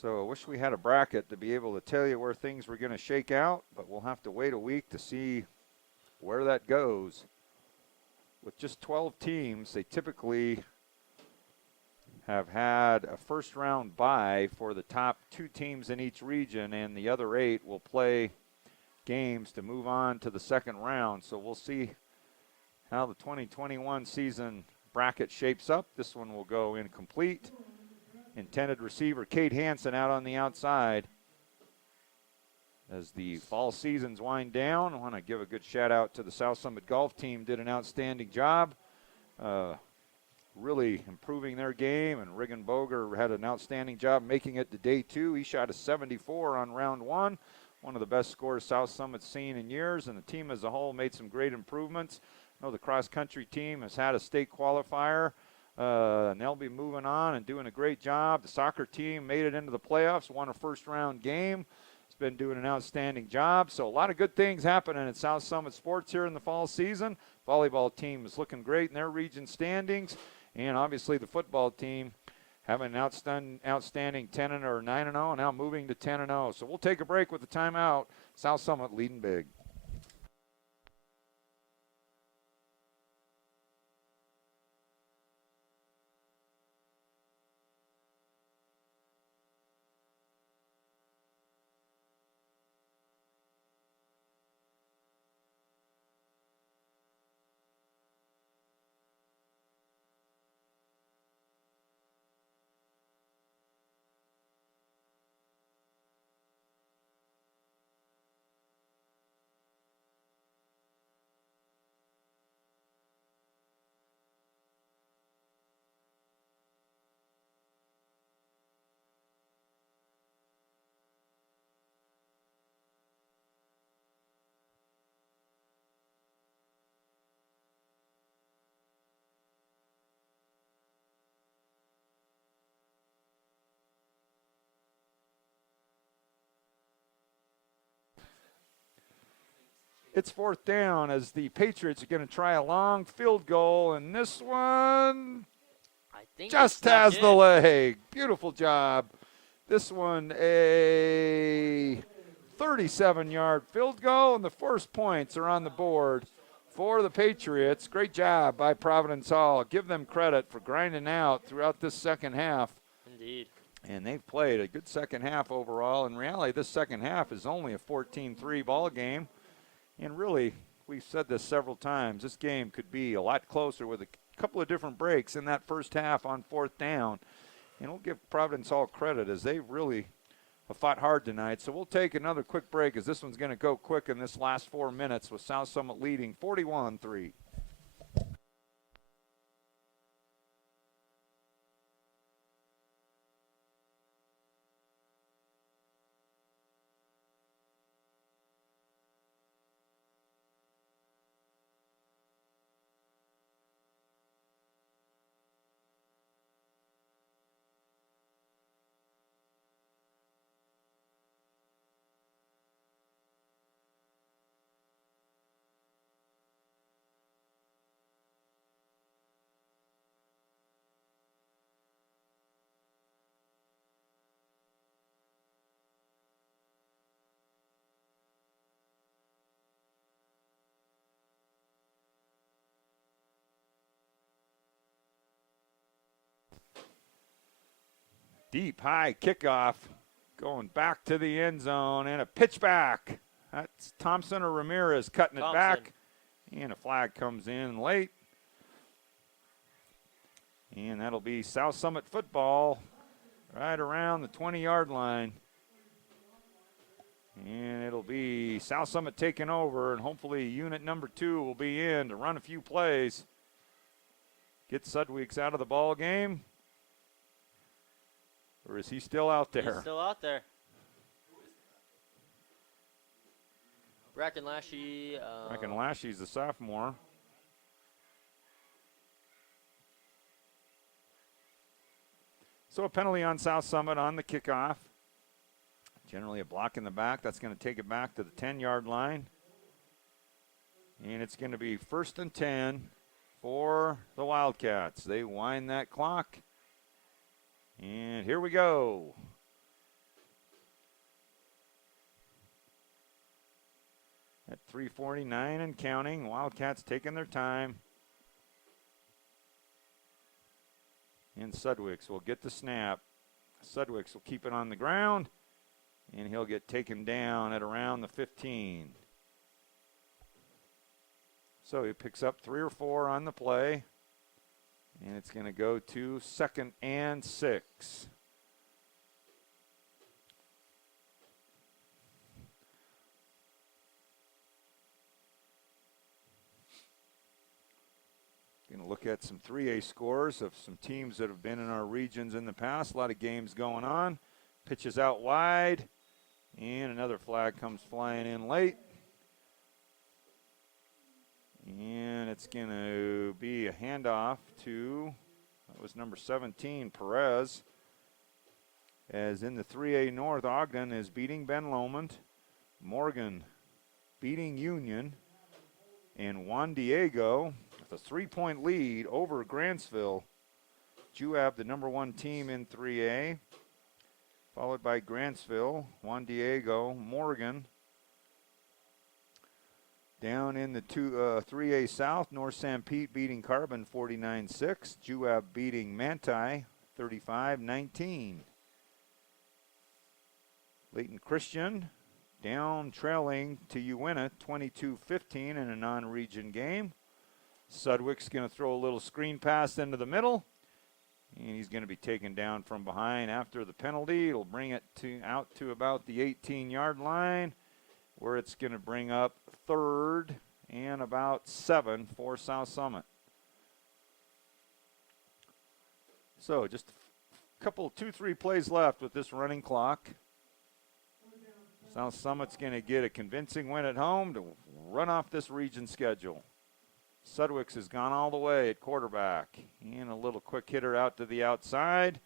So I wish we had a bracket to be able to tell you where things were going to shake out, but we'll have to wait a week to see where that goes. With just 12 teams, they typically have had a first-round bye for the top 2 teams in each region, and the other 8 will play games to move on to the 2nd round. So we'll see how the 2021 season bracket shapes up. This one will go incomplete. Intended receiver Kate Hansen out on the outside. As the fall seasons wind down, I want to give a good shout out to the South Summit golf team. Did an outstanding job, really improving their game. And Riggin Boger had an outstanding job making it to day 2. He shot a 74 on round 1, one of the best scores South Summit's seen in years. And the team as a whole made some great improvements. I know the cross-country team has had a state qualifier, and they'll be moving on and doing a great job. The soccer team made it into the playoffs, won a first-round game. Been doing an outstanding job. So a lot of good things happening at South Summit Sports here in the fall season. Volleyball team is looking great in their region standings, and obviously the football team having an outstanding 10 or 9-0, now moving to 10-0. So we'll take a break with the timeout. South Summit leading big. It's fourth down as the Patriots are going to try a long field goal, and this one I think just has the leg. Beautiful job. This one a 37-yard field goal, and the first points are on the board for the Patriots. Great job by Providence Hall. Give them credit for grinding out throughout this second half. Indeed. And they've played a good second half overall. In reality, this second half is only a 14-3 ball game. And really, we've said this several times, this game could be a lot closer with a couple of different breaks in that first half on fourth down. And we'll give Providence Hall credit as they really have fought hard tonight. So we'll take another quick break as this one's going to go quick in this last 4 minutes with South Summit leading 41-3. Deep, high kickoff going back to the end zone and a pitch back. That's Thompson or Ramirez cutting it back. And a flag comes in late. And that'll be South Summit football right around the 20-yard line. And it'll be South Summit taking over, and hopefully unit number 2 will be in to run a few plays. Get Sudweeks out of the ball game. Or is he still out there? He's still out there. Bracken Lashy. Bracken Lashy's the sophomore. So a penalty on South Summit on the kickoff. Generally a block in the back. That's going to take it back to the 10-yard line. And it's going to be 1st and 10 for the Wildcats. They wind that clock. And here we go. At 3:49 and counting, Wildcats taking their time. And Sudweeks will get the snap. Sudweeks will keep it on the ground, and he'll get taken down at around the 15. So he picks up 3 or 4 on the play. And it's going to go to 2nd and 6. Going to look at some 3A scores of some teams that have been in our regions in the past. A lot of games going on. Pitches out wide. And another flag comes flying in late. And it's going to be a handoff to, that was number 17, Perez. As in the 3A North, Ogden is beating Ben Lomond. Morgan beating Union. And Juan Diego with a 3-point lead over Grantsville. Juab, the number 1 team in 3A. Followed by Grantsville, Juan Diego, Morgan. Down in the 3A South, North San Pete beating Carbon 49-6. Juab beating Manti 35-19. Layton Christian down trailing to Uinta 22-15 in a non-region game. Sudwick's going to throw a little screen pass into the middle. And he's going to be taken down from behind after the penalty. It'll bring it out to about the 18-yard line, where it's going to bring up 3rd and about 7 for South Summit. So just a couple, 2-3 plays left with this running clock. South Summit's going to get a convincing win at home to run off this region schedule. Sudwicks has gone all the way at quarterback. And a little quick hitter out to the outside.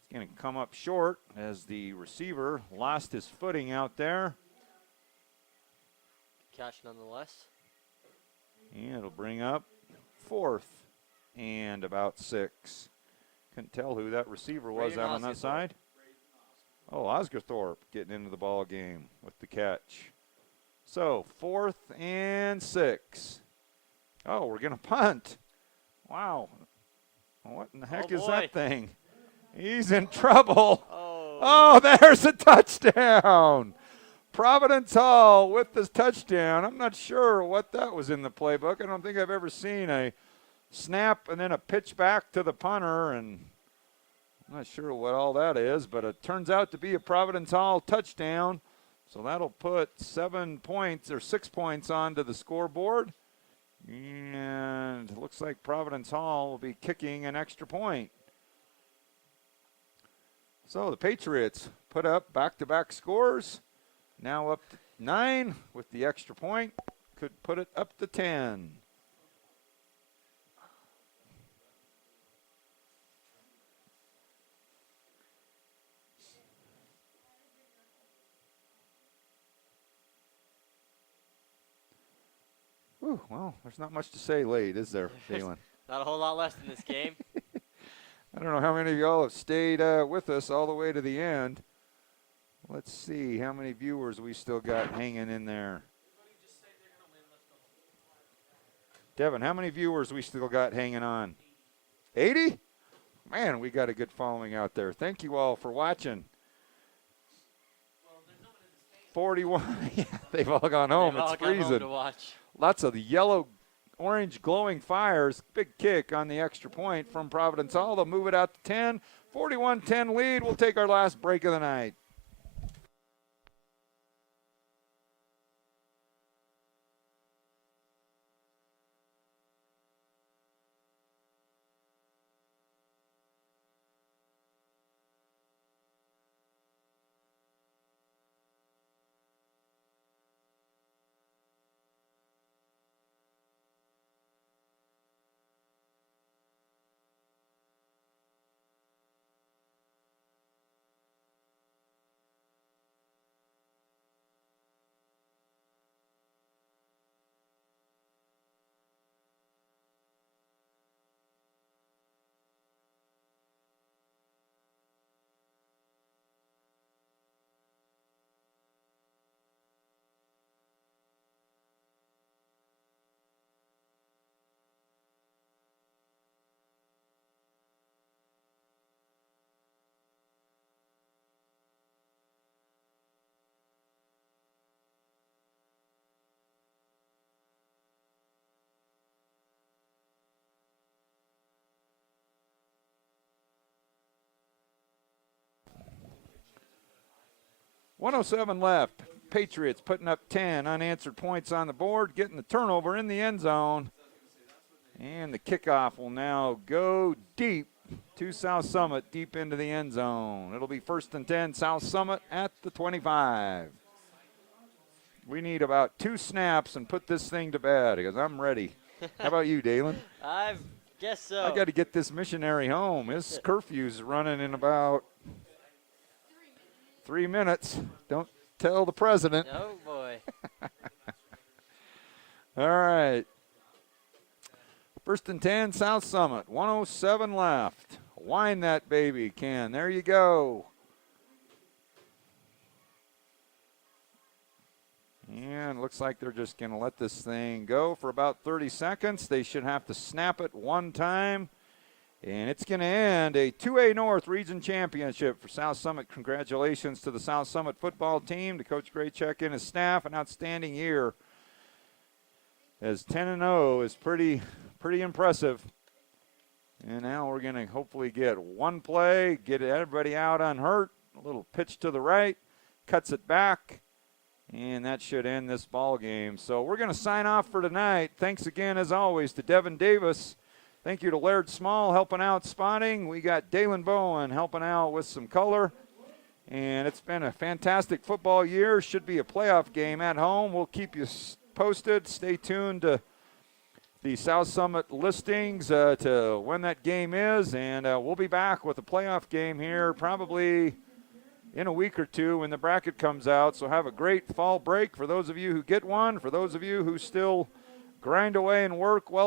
It's going to come up short as the receiver lost his footing out there. catch nonetheless. And it'll bring up 4th and about 6. Couldn't tell who that receiver was out on that side. Oh, Osgothorpe getting into the ball game with the catch. So 4th and 6. Oh, we're going to punt. Wow. What in the heck is that thing? He's in trouble. Oh, there's a touchdown. Providence Hall with this touchdown. I'm not sure what that was in the playbook. I don't think I've ever seen a snap and then a pitch back to the punter, and I'm not sure what all that is, but it turns out to be a Providence Hall touchdown. So that'll put 7 points or 6 points onto the scoreboard. And it looks like Providence Hall will be kicking an extra point. So the Patriots put up back-to-back scores. Now up to 9 with the extra point. Could put it up to 10. Whew, well, there's not much to say late, is there, Dalen? Not a whole lot left in this game. I don't know how many of y'all have stayed with us all the way to the end. Let's see how many viewers we still got hanging in there. Devin, how many viewers we still got hanging on? 80? Man, we got a good following out there. Thank you all for watching. 41. Yeah, they've all gone home. It's freezing. Home to watch. Lots of the yellow, orange glowing fires. Big kick on the extra point from Providence Hall. They'll move it out to 10. 41-10 lead. We'll take our last break of the night. .107 left. Patriots putting up 10 unanswered points on the board, getting the turnover in the end zone. And the kickoff will now go deep to South Summit, deep into the end zone. It'll be 1st and 10, South Summit at the 25. We need about 2 snaps and put this thing to bed because I'm ready. How about you, Dalen? I guess so. I got to get this missionary home. His curfew's running in about 3 minutes. Don't tell the president. Oh, boy. All right. 1st and 10, South Summit. 1:07 left. Wind that baby, Ken. There you go. And it looks like they're just going to let this thing go for about 30 seconds. They should have to snap it one time. And it's going to end a 2A North Region Championship for South Summit. Congratulations to the South Summit football team, to Coach Graycheck and his staff. An outstanding year, as 10-0 is pretty impressive. And now we're going to hopefully get one play, get everybody out unhurt. A little pitch to the right, cuts it back, and that should end this ball game. So we're going to sign off for tonight. Thanks again, as always, to Devin Davis. Thank you to Laird Small helping out spotting. We got Dalen Bowen helping out with some color. And it's been a fantastic football year. Should be a playoff game at home. We'll keep you posted. Stay tuned to the South Summit listings to when that game is. And we'll be back with a playoff game here probably in a week or two when the bracket comes out. So have a great fall break for those of you who get one. For those of you who still grind away and work, well